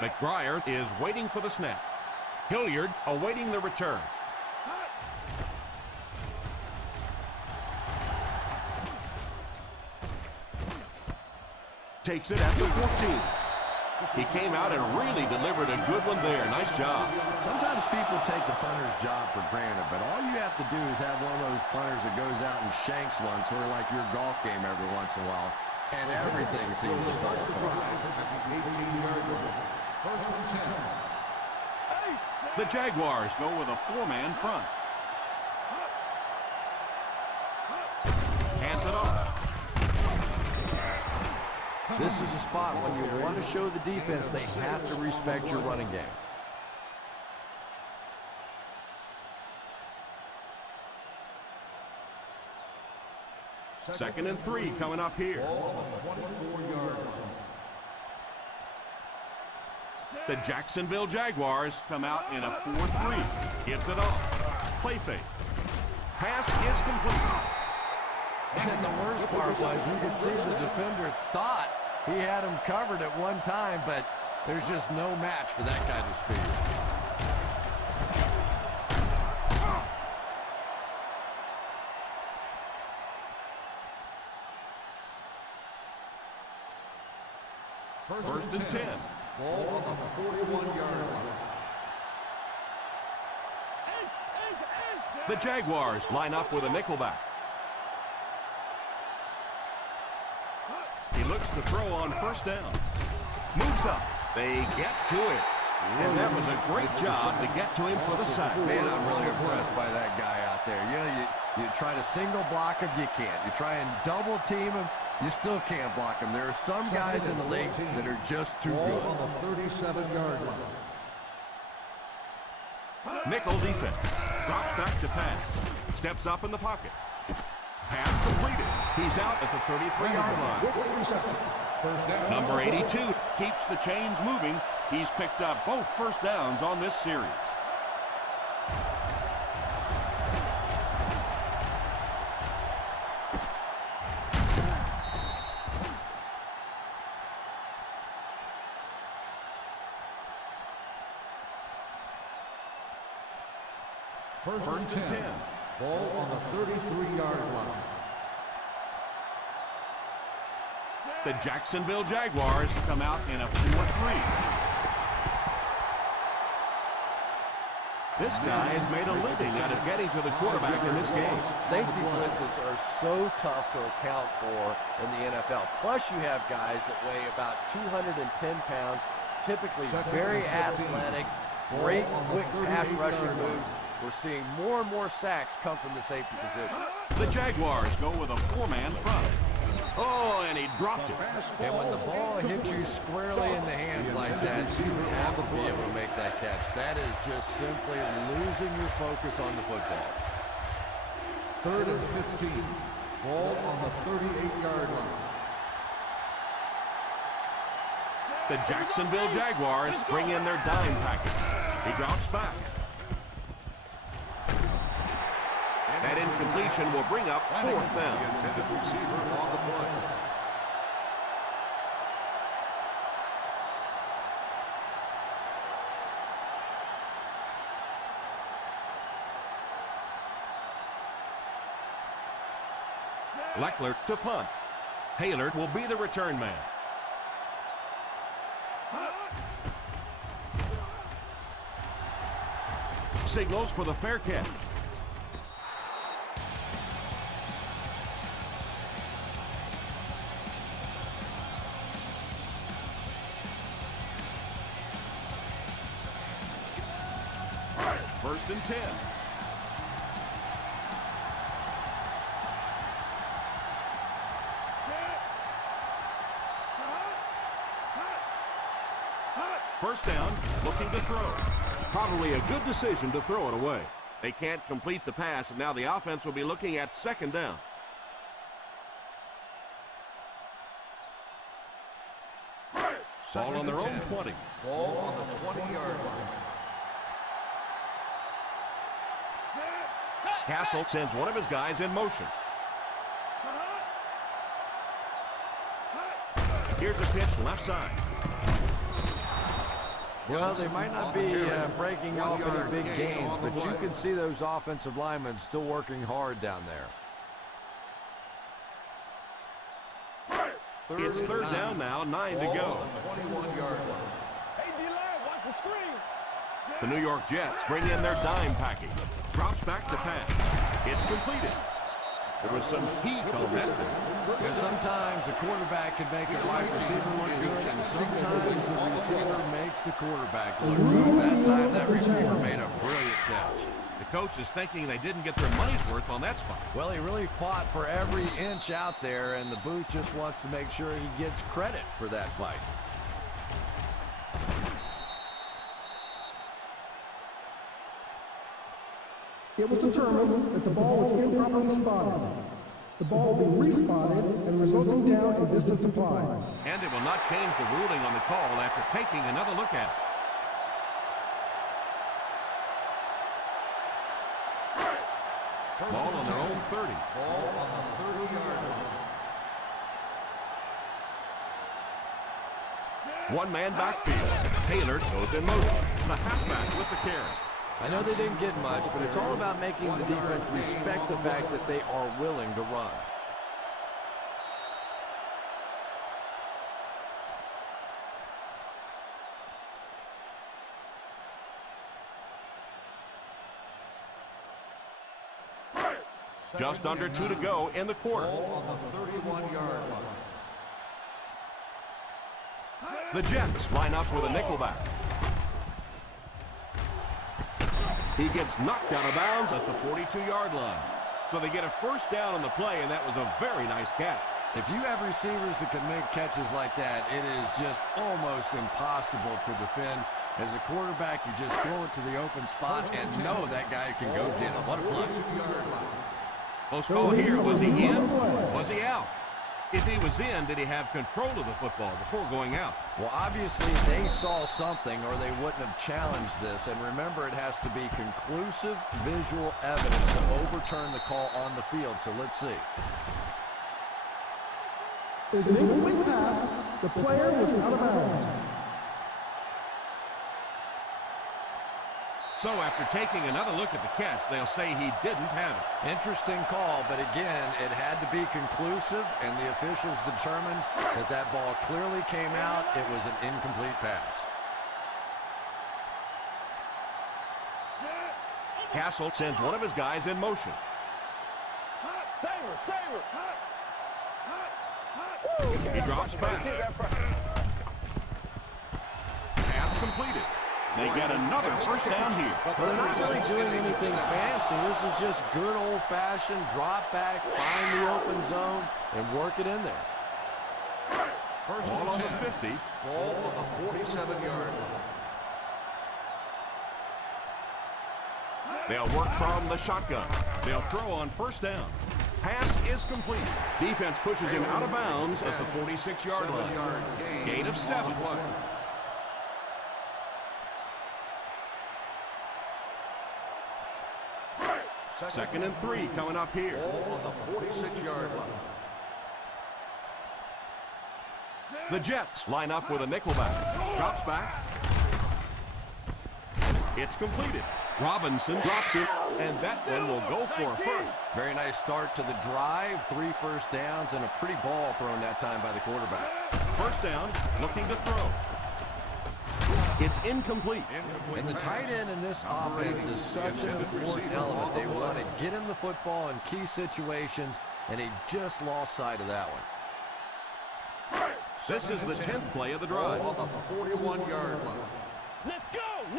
McBriar is waiting for the snap. Hilliard awaiting the return. Takes it at the 14. He came out and really delivered a good one there. Nice job. Sometimes people take the punter's job for granted, but all you have to do is have one of those punters that goes out and shanks one, sort of like your golf game every once in a while, and everything seems to fall apart. First and 10. The Jaguars go with a 4-man front. Hands it off. This is a spot when you want to show the defense they have to respect your running game. Second and 3 coming up here. Ball on the 24-yard line. The Jacksonville Jaguars come out in a 4-3. Gives it off. Play fake. Pass is complete. And the worst part was you could see the defender thought he had him covered at one time, but there's just no match for that kind of speed. First and 10. Ball on the 41-yard line. The Jaguars line up with a nickelback. He looks to throw on first down. Moves up. They get to it. And that was a great job to get to him for the sack. Man, I'm really impressed by that guy out there. You know, you try to single block him, you can't. You try and double team him, you still can't block him. There are some guys in the league that are just too Ball good. on the 37-yard line. Nickel defense. Drops back to pass. Steps up in the pocket. Pass completed. He's out at the 33-yard line. Reception. First down. Number 82 keeps the chains moving. He's picked up both first downs on this series. First and 10. Ball on the 33-yard line. The Jacksonville Jaguars come out in a 4-3. This guy has made a living out of getting to the quarterback in this game. Safety blitzes are so tough to account for in the NFL. Plus, you have guys that weigh about 210 pounds, typically very athletic, great quick pass rushing moves. We're seeing more and more sacks come from the safety position. The Jaguars go with a 4-man front. Oh, and he dropped it. And when the ball hits you squarely in the hands like that, you have to be able to make that catch. That is just simply losing your focus on the football. 3rd and 15. Ball on the 38-yard line. The Jacksonville Jaguars bring in their dime package. He drops back. That incompletion will bring up 4th down. The intended receiver on the play. Leckler to punt. Taylor will be the return man. Signals for the fair catch. First and 10. First down, looking to throw. Probably a good decision to throw it away. They can't complete the pass, and now the offense will be looking at 2nd down. Ball on their own 20. Ball on the 20-yard line. Castle sends one of his guys in motion. Here's a pitch left side. Well, they might not be breaking off any big gains, but you can see those offensive linemen still working hard down there. It's 3rd down now, 9 to go. 21-yard line. Hey, D-line, watch the screen. The New York Jets bring in their dime package. Drops back to pass. It's completed. There was some heat on that thing. And sometimes the quarterback can make a wide receiver look good, and sometimes the receiver makes the quarterback look good. That time, that receiver made a brilliant catch. The coach is thinking they didn't get their money's worth on that spot. Well, he really fought for every inch out there, and the booth just wants to make sure he gets credit for that fight. It was determined that the ball was improperly spotted. The ball will be respotted and resulting down and distance applied. And they will not change the ruling on the call after taking another look at it. Ball on their own 30. Ball on the 30-yard line. One-man backfield. Taylor goes in motion. The halfback with the carry. I know they didn't get much, but it's all about making the defense respect the fact that they are willing to run. Just under 2 to go in the quarter. Ball on the 31-yard line. The Jets line up with a nickelback. He gets knocked out of bounds at the 42-yard line. So they get a first down on the play, and that was a very nice catch. If you have receivers that can make catches like that, it is just almost impossible to defend. As a quarterback, you just throw it to the open spot and know that guy can go get it. What a play. Close call here. Was he in? Was he out? If he was in, did he have control of the football before going out? Well, obviously, they saw something or they wouldn't have challenged this. And remember, it has to be conclusive visual evidence to overturn the call on the field. So let's see. There's an incomplete pass. The player was out of bounds. So after taking another look at the catch, they'll say he didn't have it. Interesting call, but again, it had to be conclusive, and the officials determined that that ball clearly came out. It was an incomplete pass. Hassel sends one of his guys in motion. He drops back. Pass completed. They get another first down here. Well, they're not really doing anything fancy. This is just good old-fashioned drop back, find the open zone, and work it in there. First ball on the 50. Ball on the 47-yard line. They'll work from the shotgun. They'll throw on first down. Pass is complete. Defense pushes him out of bounds at the 46-yard line. Gain of 7. Second and 3 coming up here. Ball on the 46-yard line. The Jets line up with a nickelback. Drops back. It's completed. Robinson drops it, and that one will go for a first. Very nice start to the drive. 3 first downs and a pretty ball thrown that time by the quarterback. First down, looking to throw. It's incomplete. And the tight end in this offense is such an important element. They want to get him the football in key situations, and he just lost sight of that one. This is the 10th play of the drive. On the 41-yard line. Let's go, 9-9.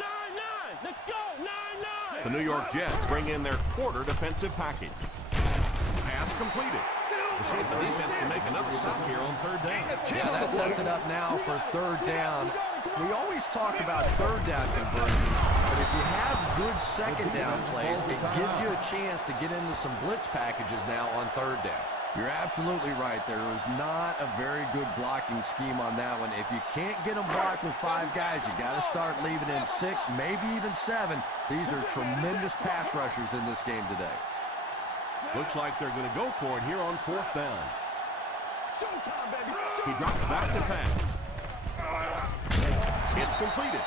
Let's go, 9-9. The New York Jets bring in their quarter defensive package. Pass completed. We'll see if the defense can make another stop here on third down. Yeah, that sets it up now for third down. We always talk about third down conversion, but if you have good second down plays, it gives you a chance to get into some blitz packages now on third down. You're absolutely right. There was not a very good blocking scheme on that one. If you can't get them blocked with 5 guys, you got to start leaving in 6, maybe even 7. These are tremendous pass rushers in this game today. Looks like they're going to go for it here on fourth down. He drops back to pass. It's completed.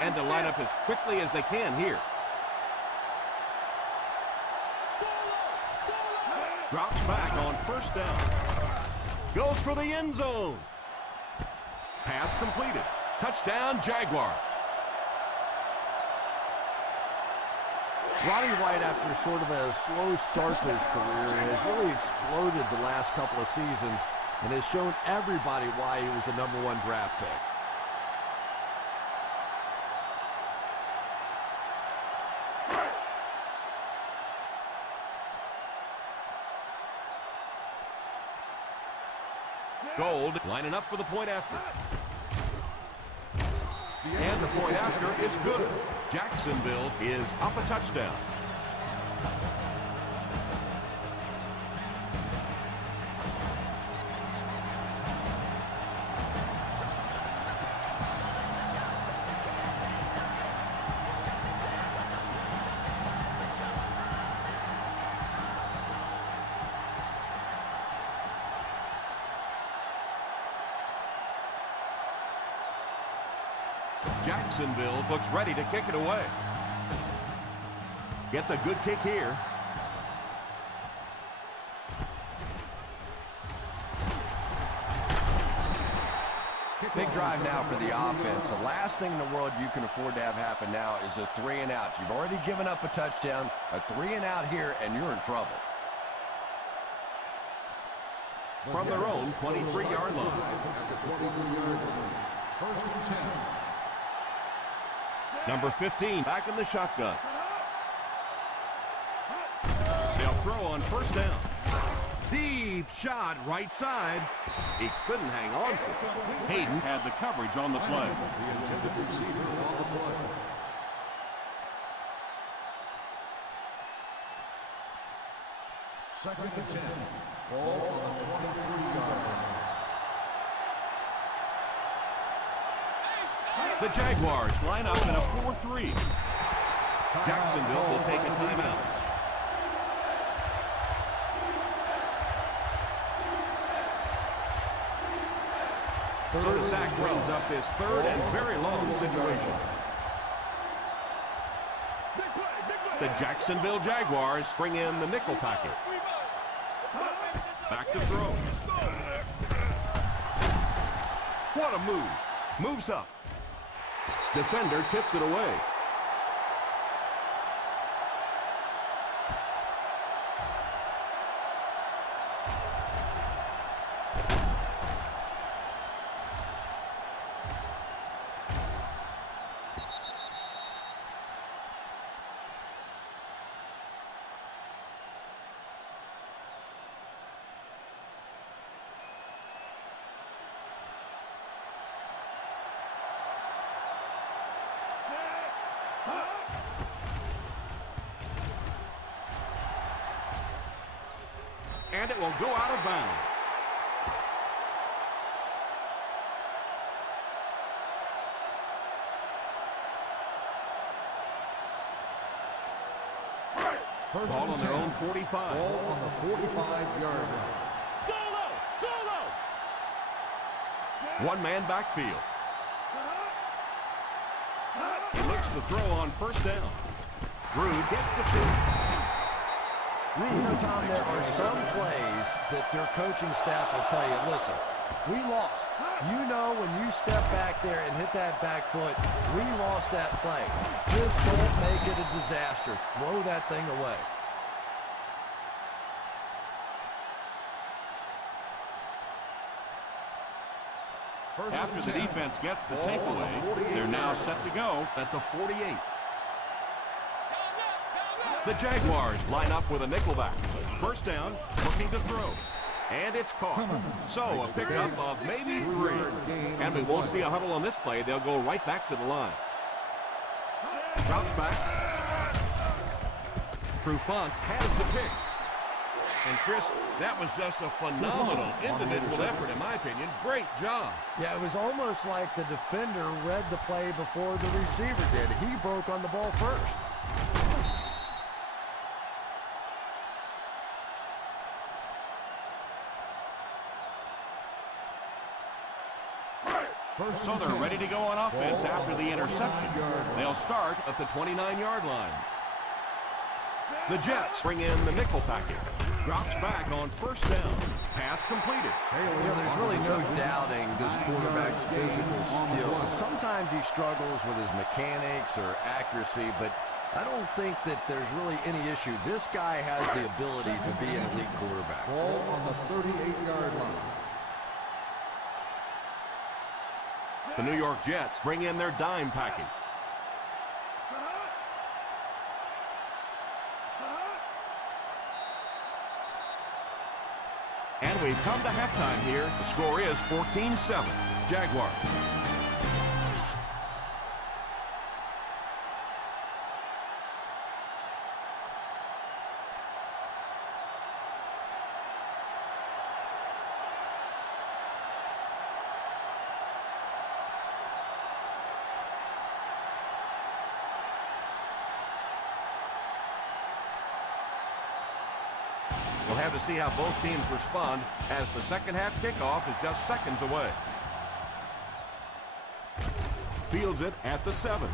And to line up as quickly as they can here. Drops back on first down. Goes for the end zone. Pass completed. Touchdown, Jaguars. Ronnie White, after sort of a slow start to his career, has really exploded the last couple of seasons and has shown everybody why he was the #1 draft pick. Gold lining up for the point after. And the point after is good. Jacksonville is up a touchdown. Jacksonville looks ready to kick it away. Gets a good kick here. Big drive now for the offense. The last thing in the world you can afford to have happen now is a 3 and out. You've already given up a touchdown, a 3 and out here, and you're in trouble. From their own 23-yard line. At the 23-yard line. First and 10. Number 15 back in the shotgun. They'll throw on first down. Deep shot right side. He couldn't hang on to it. Hayden had the coverage on the play. The intended receiver on the play. Second and 10. Ball on the 23-yard line. The Jaguars line up in a 4-3. Jacksonville will take a timeout. So the sack brings up this third and very long situation. The Jacksonville Jaguars bring in the nickel packet. Back to throw. What a move. Moves up. Defender tips it away. And it will go out of bounds. Ball on their own 45. Ball on the 45-yard line. One-man backfield. He looks to throw on first down. Rude gets the pick. You know, Tom, there are some plays that your coaching staff will tell you, listen, we lost. You know when you step back there and hit that back foot, we lost that play. Just don't make it a disaster. Throw that thing away. After the defense gets the takeaway, they're now set to go at the 48. The Jaguars line up with a nickelback. First down, looking to throw. And it's caught. So a pickup of maybe 3. And we won't see a huddle on this play. They'll go right back to the line. Drops back. Trufant has the pick. And Chris, that was just a phenomenal individual effort, in my opinion. Great job. Yeah, it was almost like the defender read the play before the receiver did. He broke on the ball first. So they're ready to go on offense after the interception. They'll start at the 29-yard line. The Jets bring in the nickel package. Drops back on first down. Pass completed. You know, there's really no doubting this quarterback's physical skills. Sometimes he struggles with his mechanics or accuracy, but I don't think that there's really any issue. This guy has the ability to be an elite quarterback. Ball on the 38-yard line. The New York Jets bring in their dime package. And we've come to halftime here. The score is 14-7. Jaguars. We'll have to see how both teams respond as the second half kickoff is just seconds away. Fields it at the 7.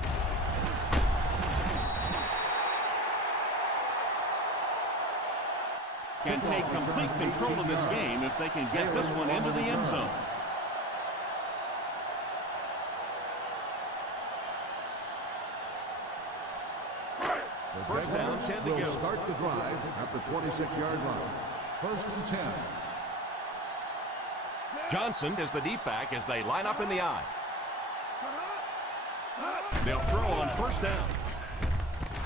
Can take complete control of this game if they can get this one into the end zone. First down, 10 to go. Start the drive at the 26-yard line. First and 10. Johnson is the deep back as they line up in the I. They'll throw on first down.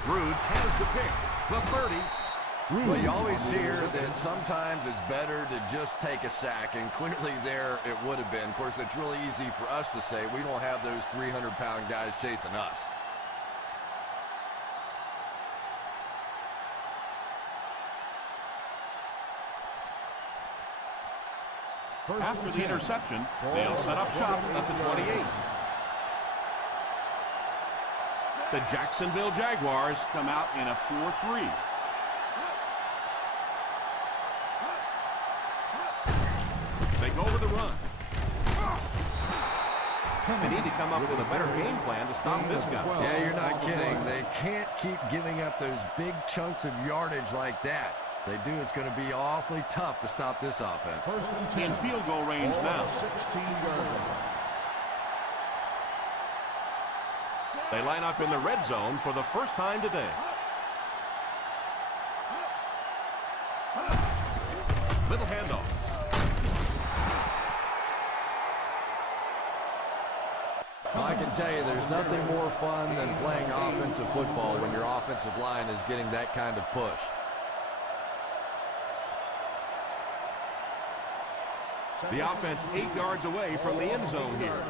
Rude has the pick. The 30. Well, you always hear that sometimes it's better to just take a sack, and clearly there it would have been. Of course, it's really easy for us to say we don't have those 300-pound guys chasing us. After the interception, they'll set up shop at the 28. The Jacksonville Jaguars come out in a 4-3. They go with the run. They need to come up with a better game plan to stop this guy. Yeah, you're not kidding. They can't keep giving up those big chunks of yardage like that. They do, it's going to be awfully tough to stop this offense. First and 10. In field goal range now. 16-yard line. They line up in the red zone for the first time today. Little handoff. Well, I can tell you there's nothing more fun than playing offensive football when your offensive line is getting that kind of push. The offense 8 yards away from the end zone here.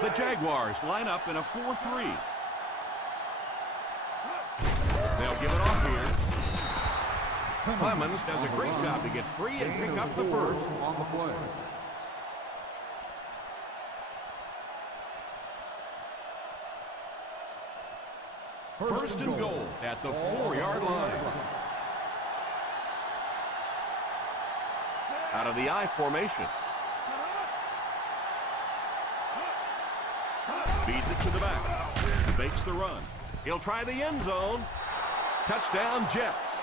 The Jaguars line up in a 4-3. They'll give it off here. Clemens does a great job to get free and pick up the first. On the play. First and goal at the 4-yard line. Out of the I formation. Feeds it to the back. Fakes the run. He'll try the end zone. Touchdown, Jets.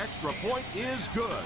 Extra point is good.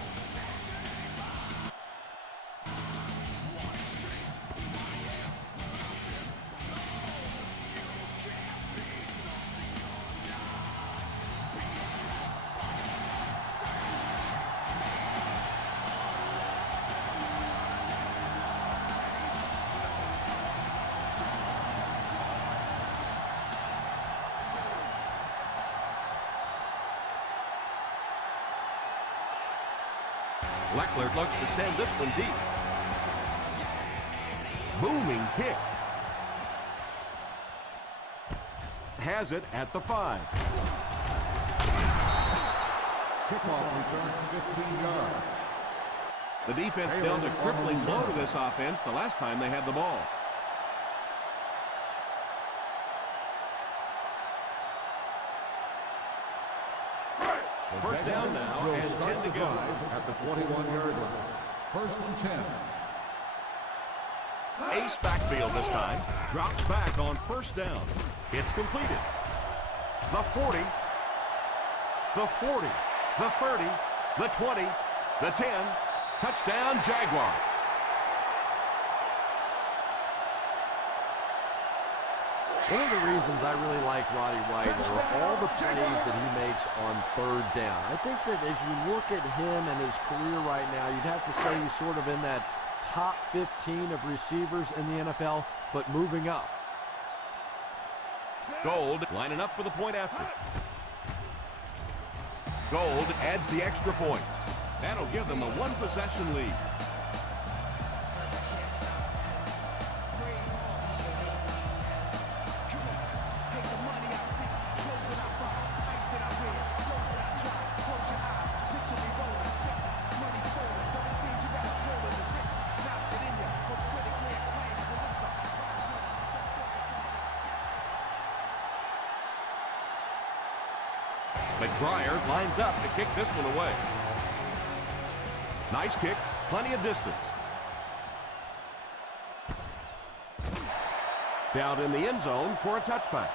Leckler looks to send this one deep. Booming kick. Has it at the 5. Kickoff return 15 yards. The defense dealt a crippling blow to this offense the last time they had the ball. First down now and 10 to go. At the 21-yard line. First and 10. Ace backfield this time. Drops back on first down. It's completed. The 40. The 40. The 30. The 20. The 10. Touchdown, Jaguars. One of the reasons I really like Roddy White are all the plays that he makes on third down. I think that as you look at him and his career right now, you'd have to say he's sort of in that top 15 of receivers in the NFL, but moving up. Gold lining up for the point after. Gold adds the extra point. That'll give them a one-possession lead. McBriar lines up to kick this one away. Nice kick, plenty of distance. Down in the end zone for a touchback.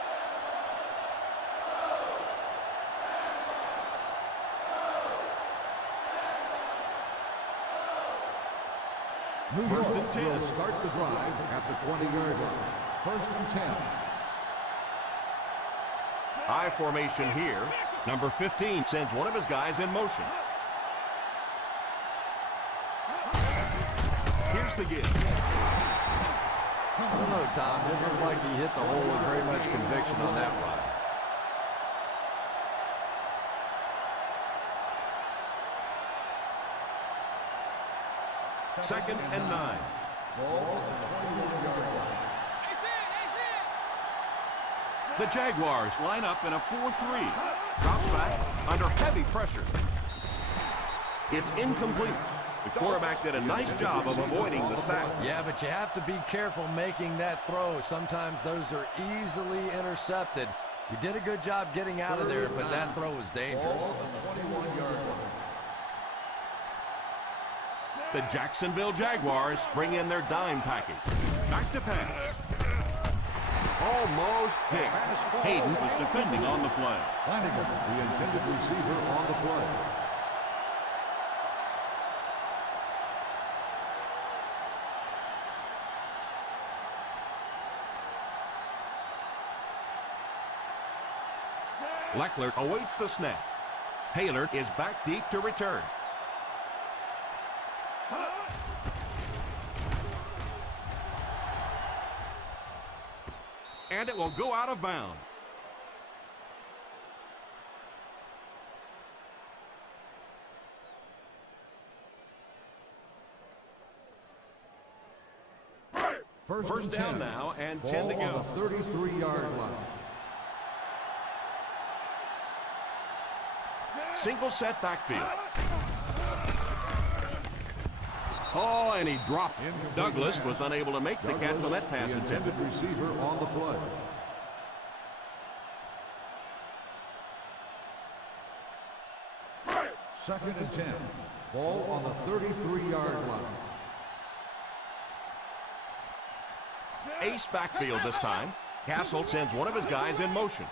First and 10. Will start the drive at the 20-yard line. First and 10. I formation here. Number 15 sends one of his guys in motion. Here's the give. I don't know, Tom. It looked like he hit the hole with very much conviction on that run. Second and 9. Ball at the 21-yard line. The Jaguars line up in a 4-3. Drops back under heavy pressure. It's incomplete. The quarterback did a nice job of avoiding the sack. Yeah, but you have to be careful making that throw. Sometimes those are easily intercepted. You did a good job getting out of there, but that throw was dangerous. Ball at the 21-yard line. The Jacksonville Jaguars bring in their dime package. Back to pass. Almost picked. Hayden was defending on the play. Flanagan, the intended receiver on the play. Leckler awaits the snap. Taylor is back deep to return. And it will go out of bounds. First down now and 10 to go. On the 33-yard line. Single set backfield. Oh, and he dropped. Douglas was unable to make the catch on that pass attempt. The intended receiver on the play. Second and 10. Ball on the 33-yard line. Ace backfield this time. Castle sends one of his guys in motion.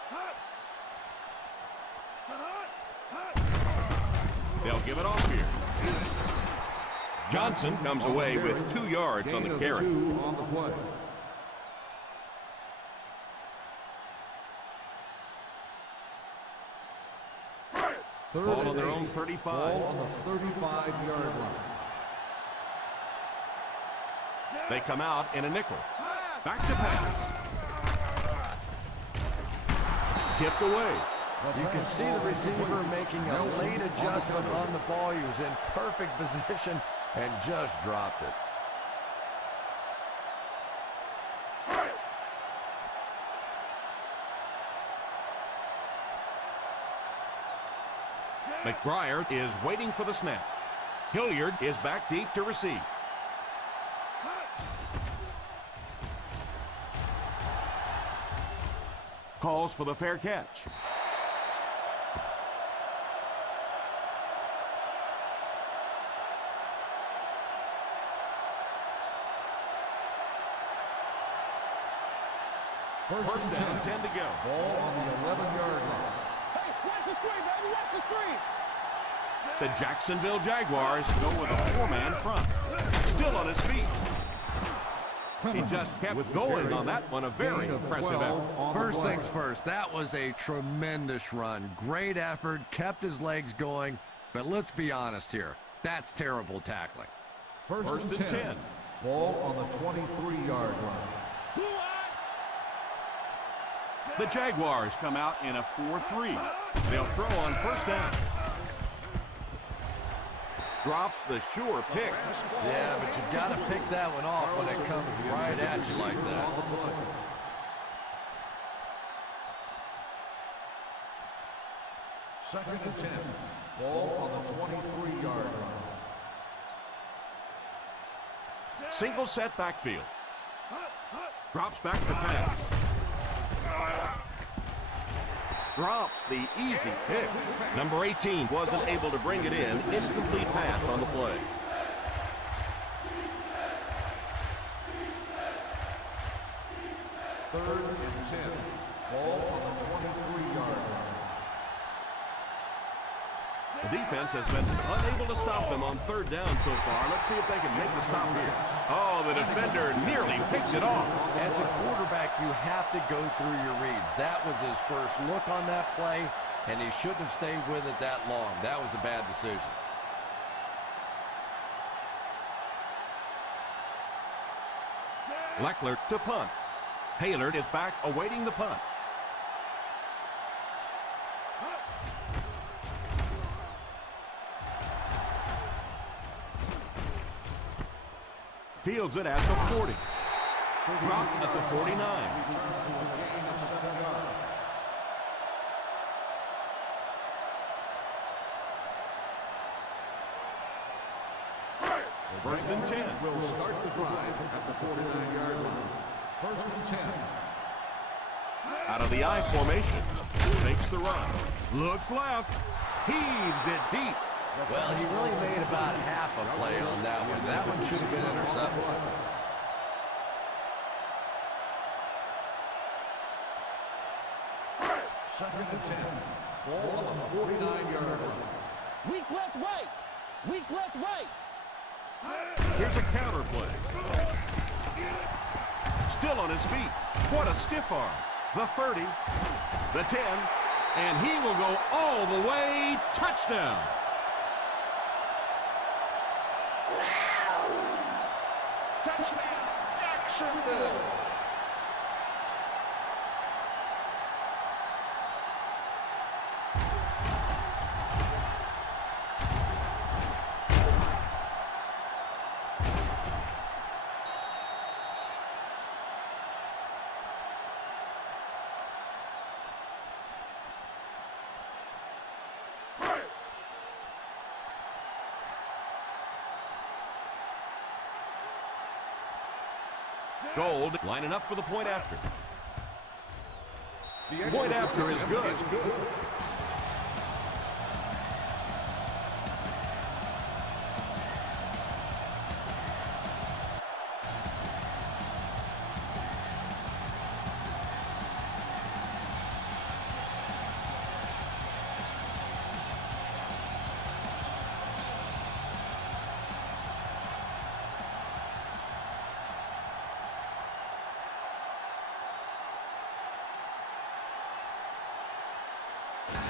They'll give it off here. Johnson comes away with 2 yards on the carry. On the play. Ball on their own 35. Ball on the 35-yard line. They come out in a nickel. Back to pass. Tipped away. You can see the receiver making a late adjustment on the ball. He was in perfect position and just dropped it. McBriar is waiting for the snap. Hilliard is back deep to receive. Calls for the fair catch. First down, 10 to go. Ball on the 11-yard line. Hey, watch the screen, baby, watch the screen. The Jacksonville Jaguars go with a 4-man front. Still on his feet. He just kept going on that one. A very impressive effort. First things first, that was a tremendous run. Great effort, kept his legs going. But let's be honest here, that's terrible tackling. First and 10. Ball on the 23-yard line. The Jaguars come out in a 4-3. They'll throw on first down. Drops the sure pick. Yeah, but you've got to pick that one off when it comes right at you like that. Second and 10. Ball on the 23-yard line. Single set backfield. Drops back to pass. Drops the easy pick. Number 18 wasn't able to bring it in. Incomplete pass on the play. Third and 10. Ball on the 23-yard line. The defense has been unable to stop them on third down so far. Let's see if they can make the stop here. Oh, the defender nearly picks it off. As a quarterback, you have to go through your reads. That was his first look on that play, and he shouldn't have stayed with it that long. That was a bad decision. Leckler to punt. Taylor is back awaiting the punt. Fields it at the 40. Dropped at the 49. First and 10. Will start the drive at the 49-yard line. First and 10. Out of the I formation. Makes the run. Looks left. Heaves it deep. Well, he really made about half a play on that one. That one should have been intercepted. Second and 10. Ball on the 49-yard line. Weak left right. Weak left right. Here's a counter play. Still on his feet. What a stiff arm. The 30, the 10, And he will go all the way. Touchdown. Touchdown, Jacksonville. Gold lining up for the point after. The point after is good.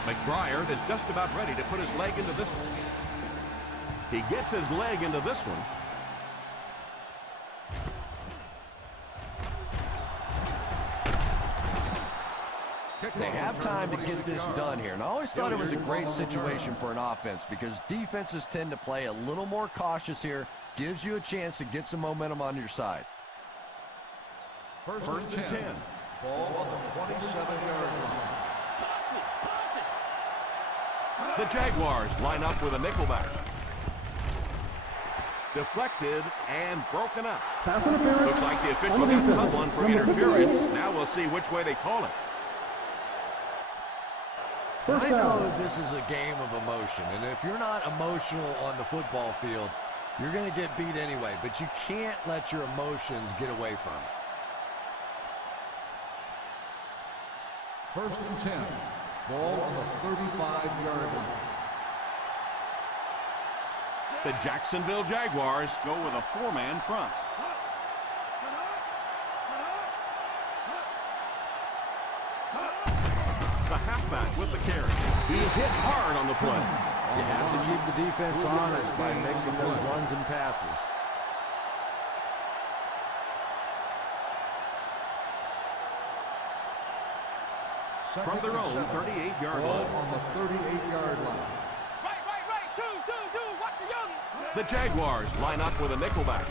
McBriar is just about ready to put his leg into this one. He gets his leg into this one. They have time to get this done here. And I always thought it was a great situation for an offense because defenses tend to play a little more cautious here. Gives you a chance to get some momentum on your side. First and 10. Ball on the 27-yard line. The Jaguars line up with a nickelback. Deflected and broken up. Pass interference. Looks like the official got someone for interference. Now we'll see which way they call it. I know this is a game of emotion, and if you're not emotional on the football field, you're going to get beat anyway, but you can't let your emotions get away from it. First and 10. Ball on the 35-yard line. The Jacksonville Jaguars go with a four-man front. The halfback with the carry. He is hit hard on the play. You have to keep the defense honest by mixing those runs and passes. From their own 38-yard line. On the 38-yard line. Right. Two. Watch the young. The Jaguars line up with a nickelback.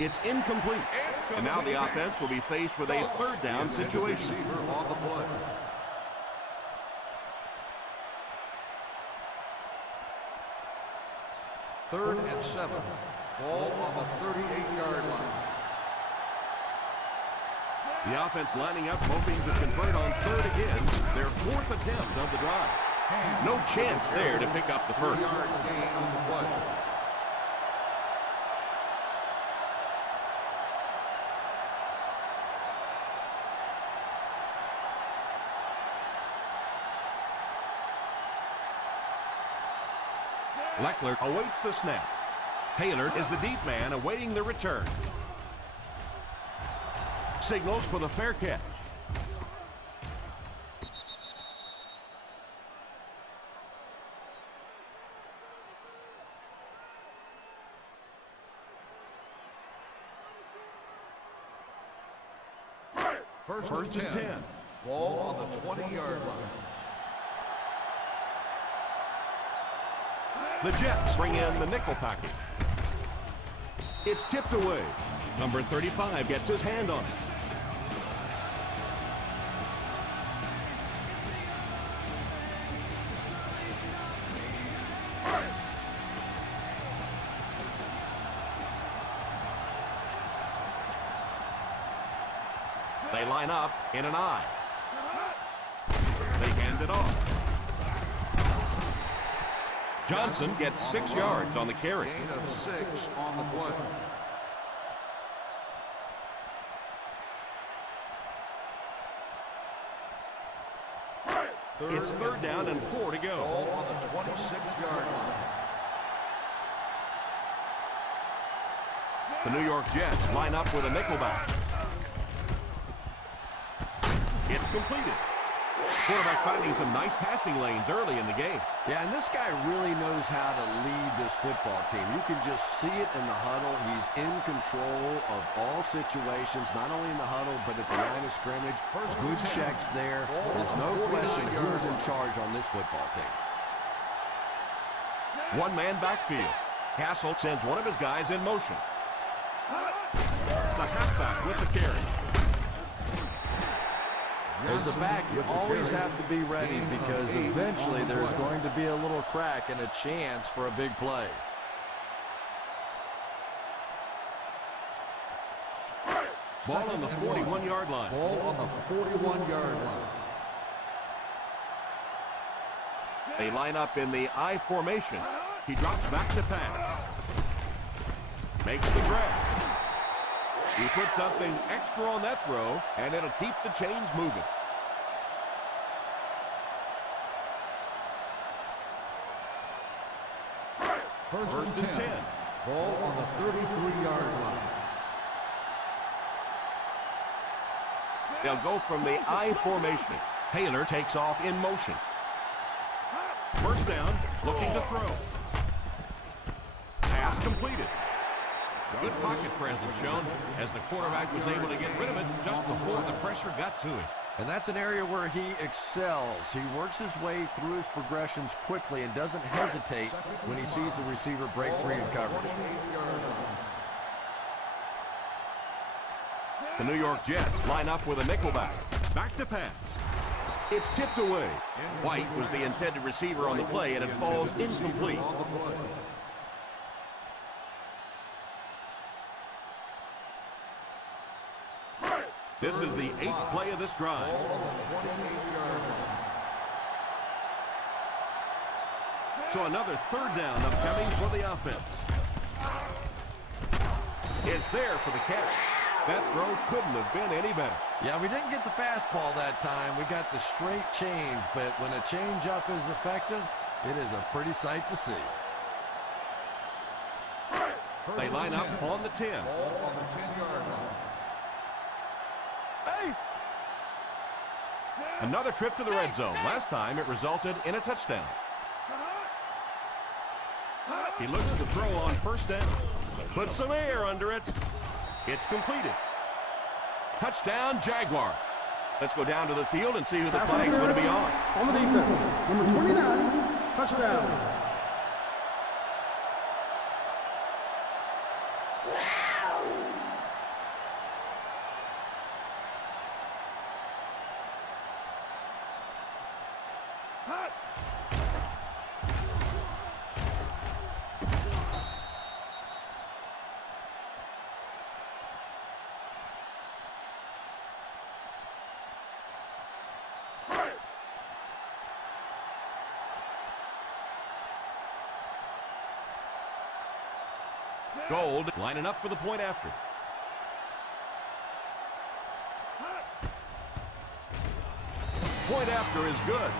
It's incomplete. And now the offense will be faced with a third down situation. On the play. Third and 7. Ball on the 38-yard line. The offense lining up, hoping to convert on third again. Their fourth attempt of the drive. No chance there to pick up the first. 3-yard gain on the play. Leckler awaits the snap. Taylor is the deep man awaiting the return. Signals for the fair catch. First and 10. Ball on the 20-yard line. The Jets bring in the nickel package. It's tipped away. Number 35 gets his hand on it. They line up in an I. They hand it off. Johnson gets 6 yards on the carry. Gain of 6 on the play. It's third down and 4 to go. Ball on the 26-yard line. The New York Jets line up with a nickelback. It's completed. Quarterback finding some nice passing lanes early in the game. Yeah, and this guy really knows how to lead this football team. You can just see it in the huddle. He's in control of all situations, not only in the huddle, but at the line of scrimmage. Good checks there. There's no question who's in charge on this football team. One-man backfield. Castle sends one of his guys in motion. The halfback with the carry. As a back, you always have to be ready because eventually there's going to be a little crack and a chance for a big play. Ball on the 41-yard line. Ball on the 41-yard line. They line up in the I formation. He drops back to pass. Makes the grab. He put something extra on that throw, and it'll keep the chains moving. First and 10. Ball on the 33-yard line. They'll go from the I formation. Taylor takes off in motion. First down, looking to throw. Pass completed. Good pocket presence shown as the quarterback was able to get rid of it just before the pressure got to him. And that's an area where he excels. He works his way through his progressions quickly and doesn't hesitate when he sees the receiver break free in coverage. The New York Jets line up with a nickelback. Back to pass. It's tipped away. White was the intended receiver on the play, and it falls incomplete. This is the 8th play of this drive. So another third down upcoming for the offense. It's there for the catch. That throw couldn't have been any better. Yeah, we didn't get the fastball that time. We got the straight change, but when a change-up is effective, it is a pretty sight to see. They line up on the 10. Ball on the 10-yard line. Another trip to the red zone. Last time it resulted in a touchdown. He looks to throw on first down. Put some air under it. It's completed. Touchdown, Jaguars. Let's go down to the field and see who the flag's going to be on. On the defense, number 29, touchdown. Gold lining up for the point after. Point after is good.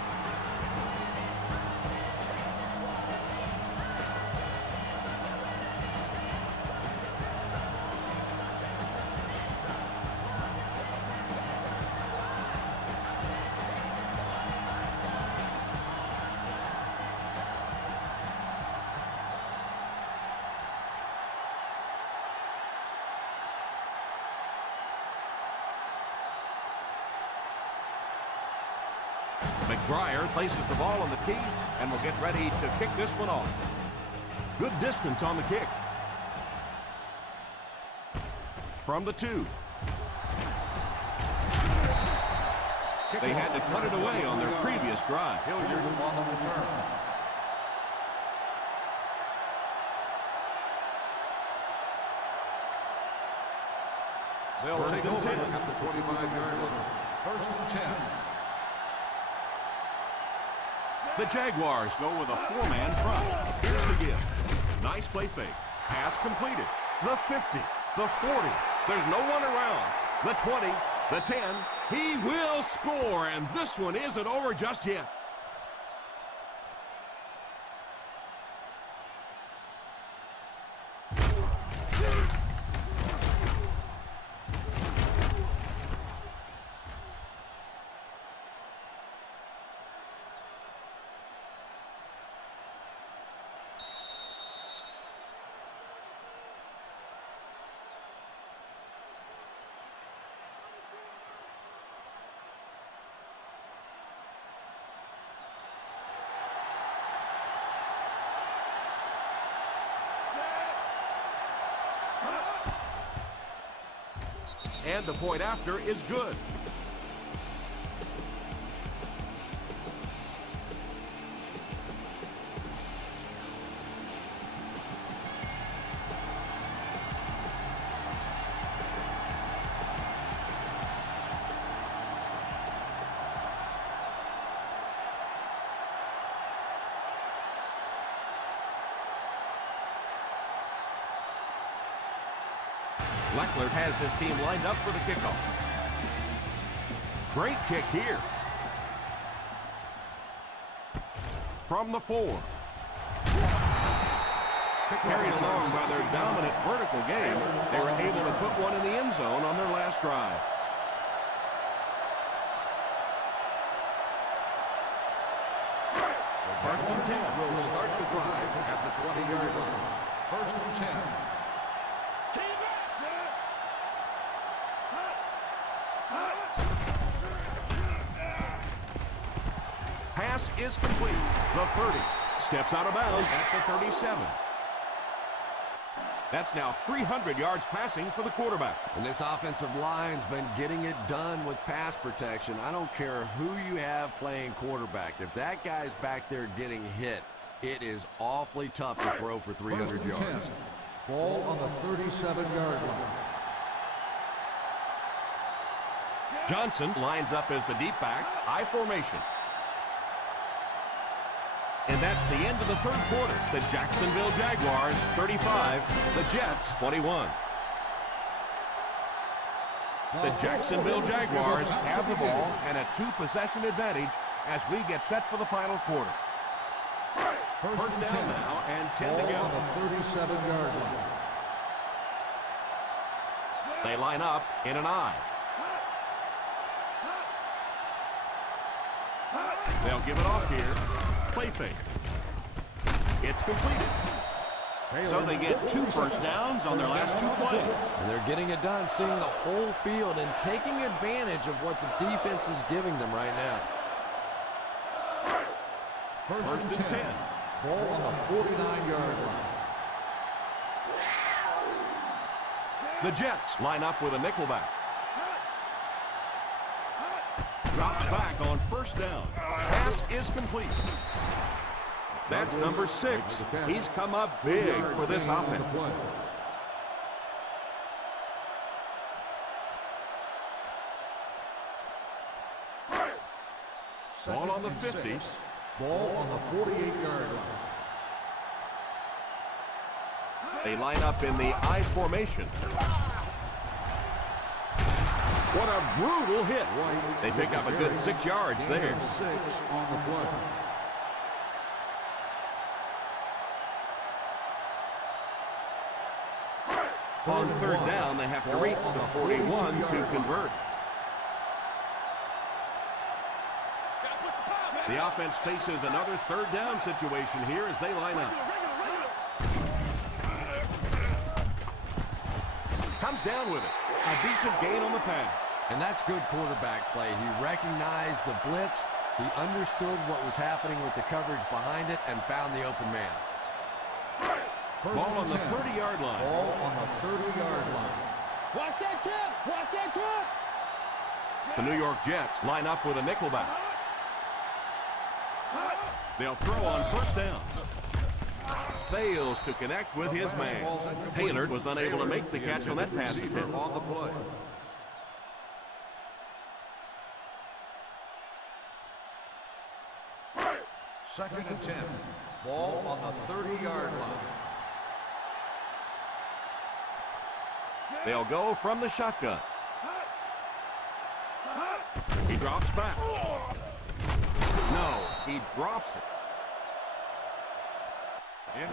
McBriar places the ball on the tee and will get ready to kick this one off. Good distance on the kick. From the 2. They had to cut it away on their previous drive. Hilliard on the return. They'll take over at the 25-yard line. First and 10. The Jaguars go with a 4-man front. Here's the give. Nice play fake. Pass completed. The 50. The 40. There's no one around. The 20. The 10. He will score, and this one isn't over just yet. And the point after is good. Leckler has his team lined up for the kickoff. Great kick here. From the 4. Carried along by their dominant vertical game, they were able to put one in the end zone on their last drive. First and 10 will start the drive at the 20-yard line. First and 10. Pass is complete. The 30 steps out of bounds at the 37. That's now 300 yards passing for the quarterback. And this offensive line's been getting it done with pass protection. I don't care who you have playing quarterback. If that guy's back there getting hit, it is awfully tough to throw for 300 yards. Ball on the 37-yard line. Johnson lines up as the deep back, I formation. And that's the end of the third quarter. The Jacksonville Jaguars 35, the Jets 21. The Jacksonville Jaguars have the ball and a 2-possession advantage as we get set for the final quarter. First down now and 10 to go. On the 37-yard line. They line up in an I. They'll give it off here. Play fake. It's completed. So they get 2 first downs on their last 2 plays. And they're getting it done, seeing the whole field and taking advantage of what the defense is giving them right now. First and 10. Ball on the 49-yard line. The Jets line up with a nickelback. Drops back on first down. Pass is complete. That's number 6. He's come up big for this offense. Ball on the 50. Ball on the 48-yard line. They line up in the I formation. What a brutal hit. They pick up a good 6 yards there. 6 on the play. On third down, they have to reach the 41 to convert. The offense faces another third down situation here as they line up. Comes down with it. A decent gain on the pass. And that's good quarterback play. He recognized the blitz. He understood what was happening with the coverage behind it and found the open man. Ball on the 30-yard line. Ball on the 30-yard line. Watch that chip! Watch that chip! The New York Jets line up with a nickelback. They'll throw on first down. Fails to connect with his man. Taylor was unable to make the catch on that pass attempt. On the play. Second and 10. Ball on the 30-yard line. They'll go from the shotgun. He drops back. No, he drops it.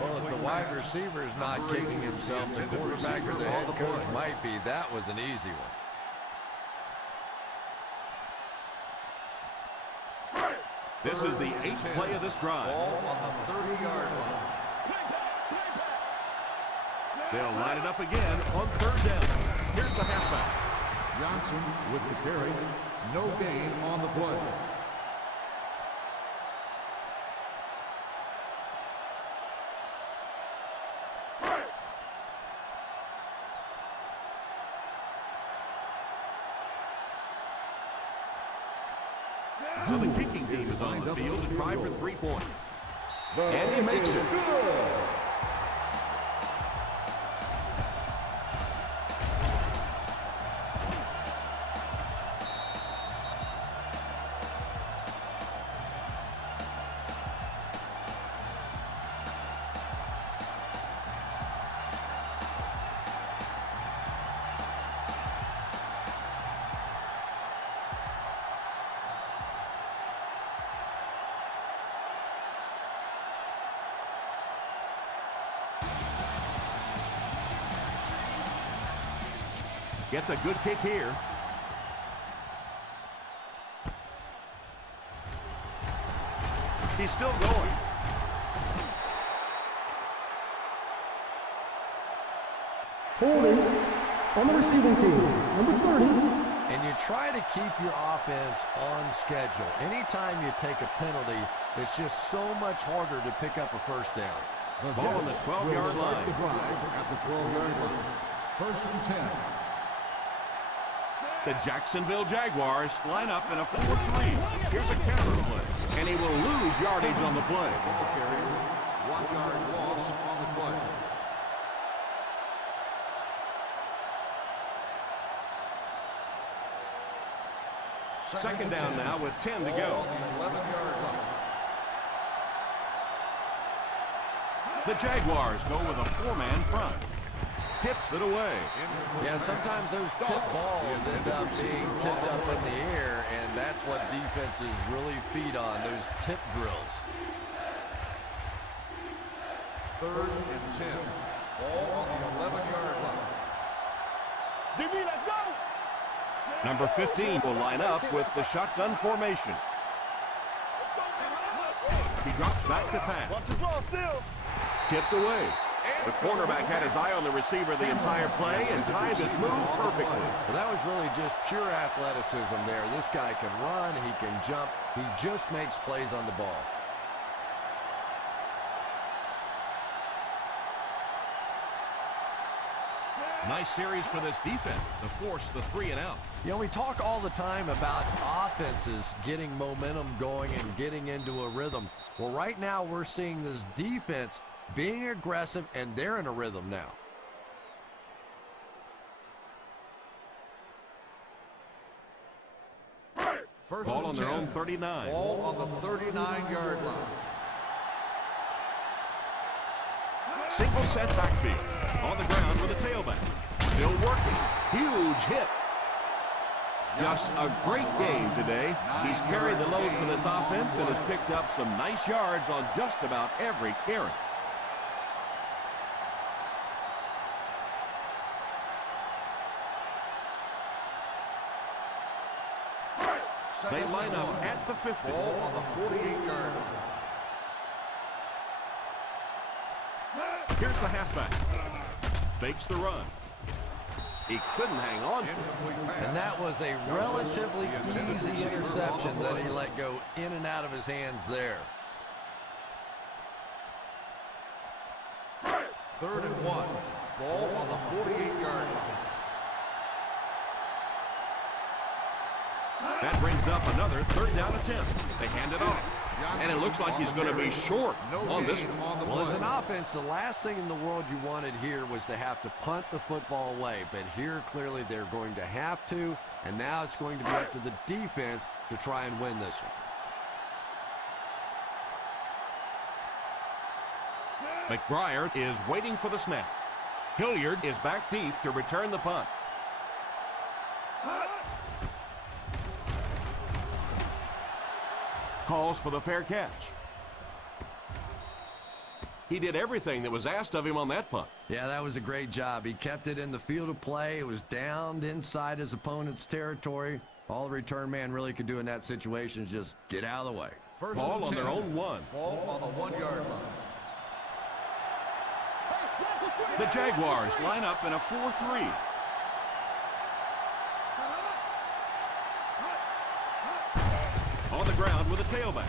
Well, if the wide receiver is not kicking himself, the quarterback or the head coach might be. That was an easy one. This is the 8th play of this drive. Ball on the 30-yard line. They'll line it up again on third down. Here's the halfback. Johnson with the carry. No gain on the play. So the kicking team is on the field to try for 3 points. And he makes it. Gets a good kick here. He's still going. Holding on the receiving team, number 30. And you try to keep your offense on schedule. Anytime you take a penalty, it's just so much harder to pick up a first down. The Ball on the Jets 12-yard will start line. the drive at the 12-yard line. First and 10. The Jacksonville Jaguars line up in a 4-3. Here's a counter play, and he will lose yardage on the play. Ball carrier, 1-yard loss on the play. Second down now with 10 to Ball go. on the 11-yard line. The Jaguars go with a 4-man front. Tips it away. Yeah, sometimes those tip balls end up being tipped up in the air, and that's what defenses really feed on, those tip drills. Third and 10. Ball on the 11-yard line. DB, let's go. Number 15 will line up with the shotgun formation. He drops back to pass. Watch the draw still. Tipped away. The quarterback had his eye on the receiver the entire play and timed his move perfectly. Well, that was really just pure athleticism there. This guy can run, he can jump, he just makes plays on the ball. Nice series for this defense to force the 3 and out. You know, we talk all the time about offenses getting momentum going and getting into a rhythm. Well, right now we're seeing this defense being aggressive, and they're in a rhythm now. First Ball and on their 10. own 39. Ball on the 39-yard line. Single set backfield. On the ground with a tailback. Still working. Huge hit. Just a great game today. He's carried the load for this offense and has picked up some nice yards on just about every carry. They line up at the 50. Ball on the 48-yard line. Here's the halfback. Fakes the run. He couldn't hang on to it. And that was a relatively easy interception that he let go in and out of his hands there. Third and 1. Ball on the 48-yard line. That brings up another third down attempt. They hand it off. And it looks like he's going to be short on this one. Well, as an offense, the last thing in the world you wanted here was to have to punt the football away. But here, clearly, they're going to have to. And now it's going to be up to the defense to try and win this one. McBriar is waiting for the snap. Hilliard is back deep to return the punt. Calls for the fair catch. He did everything that was asked of him on that punt. Yeah, that was a great job. He kept it in the field of play. It was down inside his opponent's territory. All the return man really could do in that situation is just get out of the way. First Ball and on 10. their own 1. Ball on the 1-yard line. The Jaguars line up in a 4-3. On the ground with a tailback.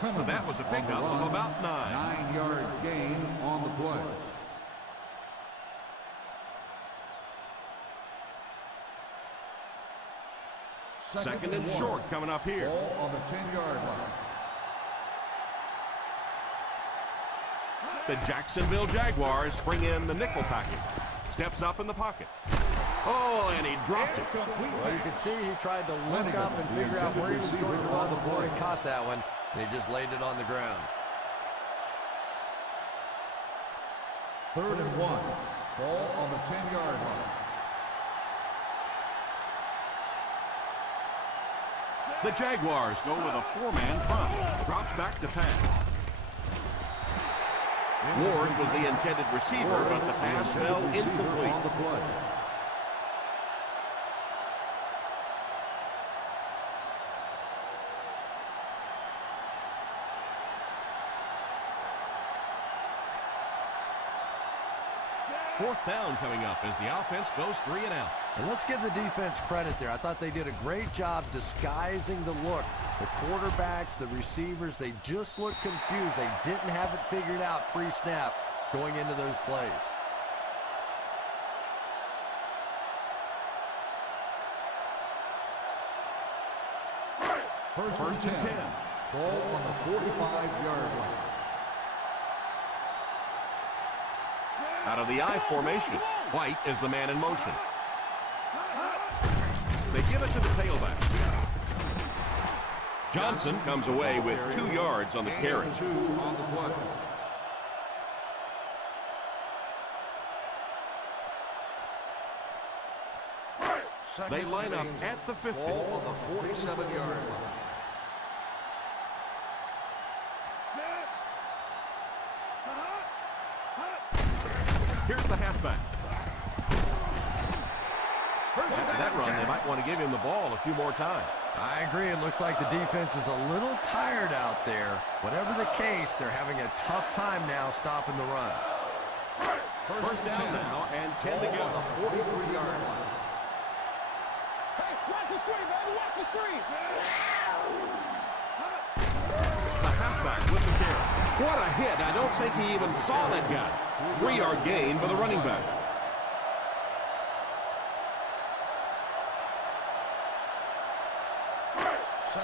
But that was a pickup of about 9. 9-yard gain on the play. Second and short coming up here. Ball on the 10-yard line. The Jacksonville Jaguars bring in the nickel package. Steps up in the pocket. Oh, and he dropped it. Well, you can see he tried to look up and figure out where he was going to run before he caught that one, and he just laid it on the ground. 3rd and 1. Ball on the 10-yard line. The Jaguars go with a 4-man front. Drops back to pass. Ward was the intended receiver, but the pass fell incomplete. On the play. Fourth down coming up as the offense goes 3 and out. And let's give the defense credit there. I thought they did a great job disguising the look. The quarterbacks, the receivers, they just looked confused. They didn't have it figured out pre-snap going into those plays. First and 10. Ball on the 45-yard line. Out of the I formation. White is the man in motion. They give it to the tailback. Johnson comes away with 2 yards on the carry. 2 on the play. They line up at the 50. Ball on the 47-yard line. Here's the halfback. After that run, they might want to give him the ball a few more times. I agree. It looks like the defense is a little tired out there. Whatever the case, they're having a tough time now stopping the run. First down now and 10 to go. On the 43-yard line. Hey, watch the screen, baby. Watch the screen. The halfback with the carry. What a hit. I don't think he even saw that guy. 3-yard gain for the running back.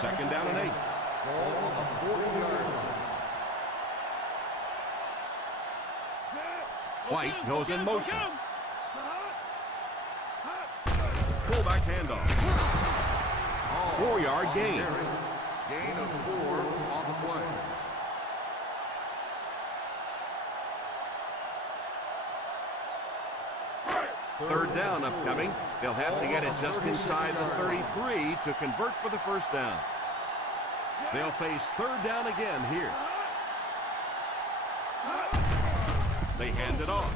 Second down and 8. Ball on the 40-yard line. White goes in motion. Fullback handoff. 4-yard gain. Gain of 4 on the play. Third down upcoming. They'll have to get it just inside the 33 to convert for the first down. They'll face third down again here. They hand it off.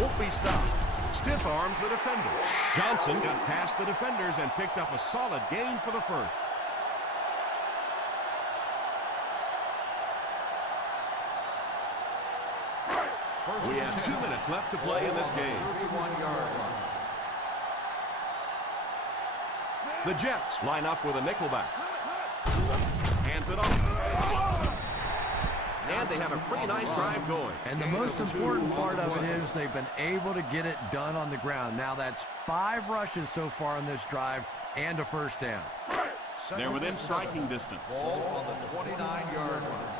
Won't be stopped. Stiff arms the defender. Johnson got past the defenders and picked up a solid gain for the first. We have 2 minutes left to play in this game. 31-yard line. The Jets line up with a nickelback. Hands it off. And they have a pretty nice drive going. And the most important part of it is they've been able to get it done on the ground. Now that's 5 rushes so far on this drive and a first down. They're within striking distance. Ball on the 29-yard line.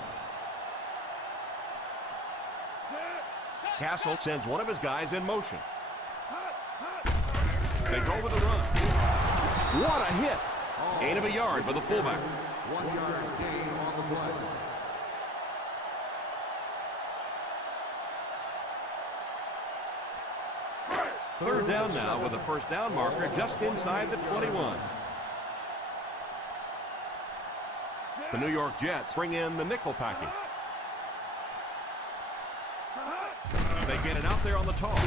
Castle sends one of his guys in motion. They go with a run. What a hit! Gain of a yard for the fullback. 1-yard gain on the play. Third down now with a first down marker just inside the 21. The New York Jets bring in the nickel package. They get it out there on the toss.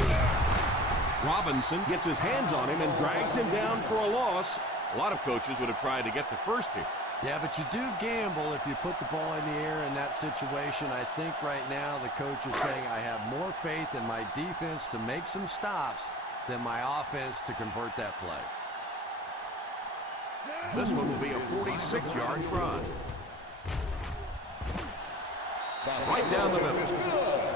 Robinson gets his hands on him and drags him down for a loss. A lot of coaches would have tried to get the first here. Yeah, but you do gamble if you put the ball in the air in that situation. I think right now the coach is saying I have more faith in my defense to make some stops than my offense to convert that play. This one will be a 46-yard try. Right down the middle.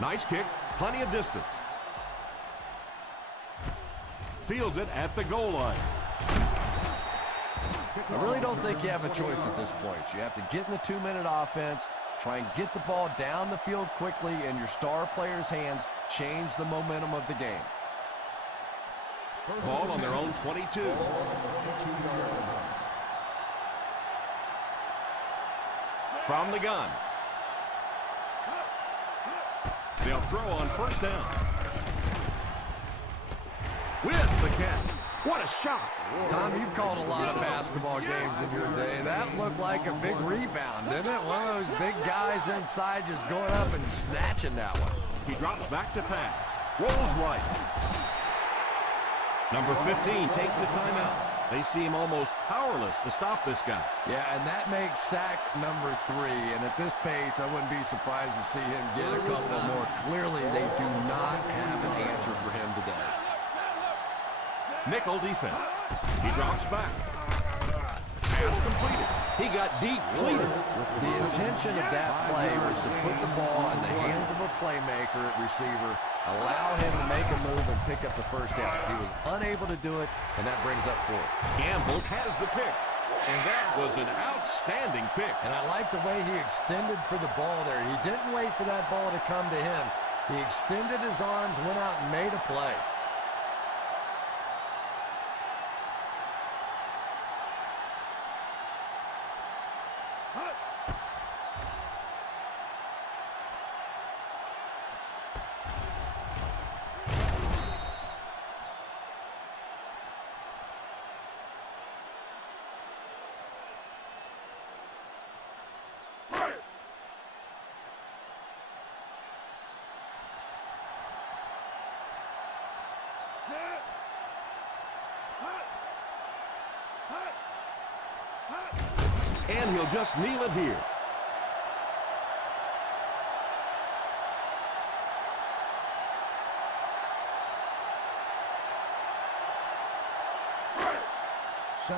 Nice kick, plenty of distance. Fields it at the goal line. I really don't think you have a choice at this point. You have to get in the 2-minute offense, try and get the ball down the field quickly in your star players' hands, change the momentum of the game. Ball on their own 22. From the gun. They'll throw on first down. With the catch. What a shot. Tom, you've called a lot of basketball games in your day. That looked like a big rebound, didn't it? One of those big guys inside just going up and snatching that one. He drops back to pass. Rolls right. Number 15 takes the timeout. They seem almost powerless to stop this guy. Yeah, and that makes sack number 3. And at this pace, I wouldn't be surprised to see him get a couple more. Clearly, they do not have an answer for him today. Nickel defense. He drops back. Pass completed. He got depleted. The intention of that play was to put the ball in the hands of a playmaker at receiver, allow him to make a move and pick up the first down. He was unable to do it, and that brings up 4th. Gamble has the pick. And that was an outstanding pick. And I like the way he extended for the ball there. He didn't wait for that ball to come to him. He extended his arms, went out and made a play. And he'll just kneel it here.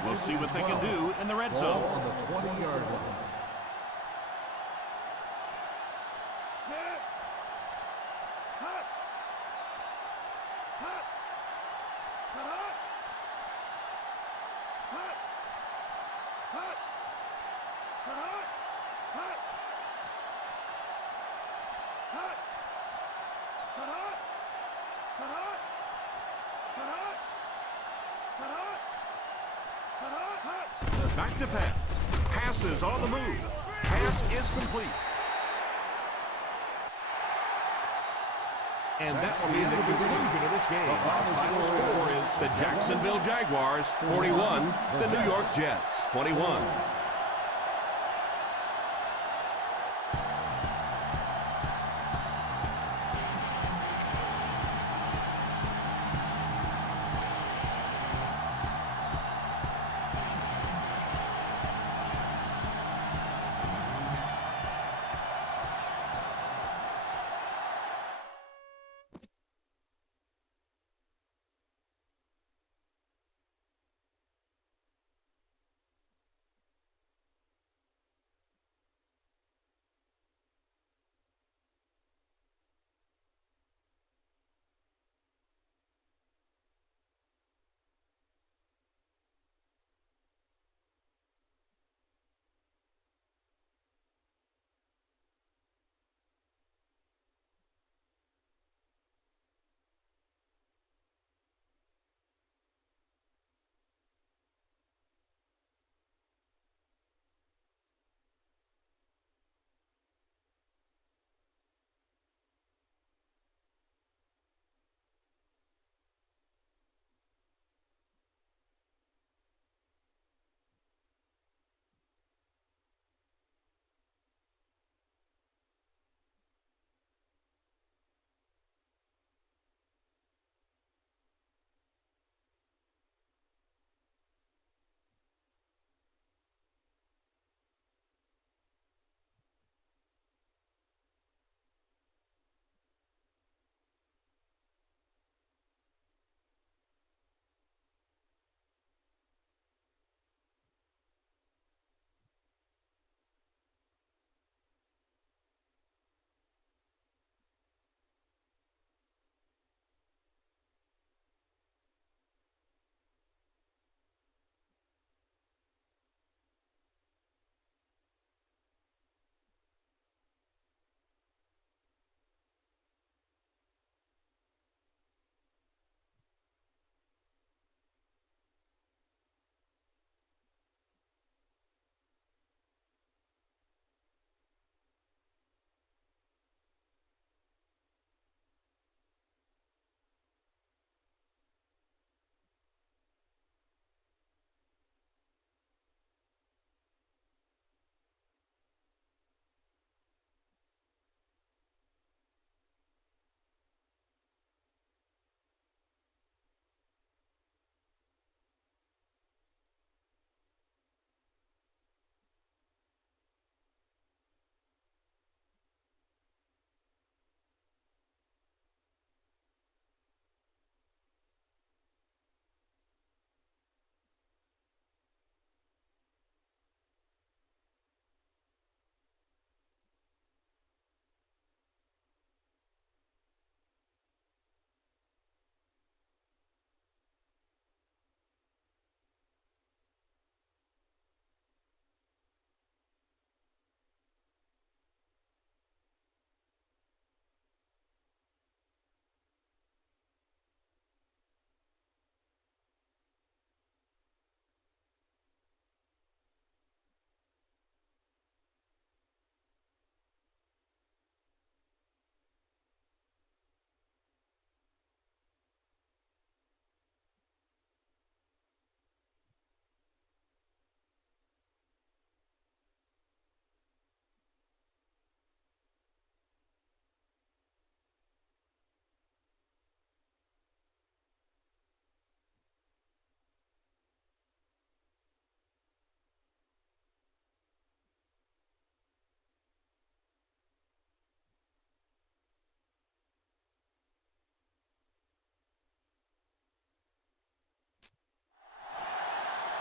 We'll see what they can do in the red zone. On the 20-yard line. Back to pass. Passes on the move. Pass is complete. And that will be the conclusion of this game. The final score is the Jacksonville Jaguars 41, the New York Jets 21.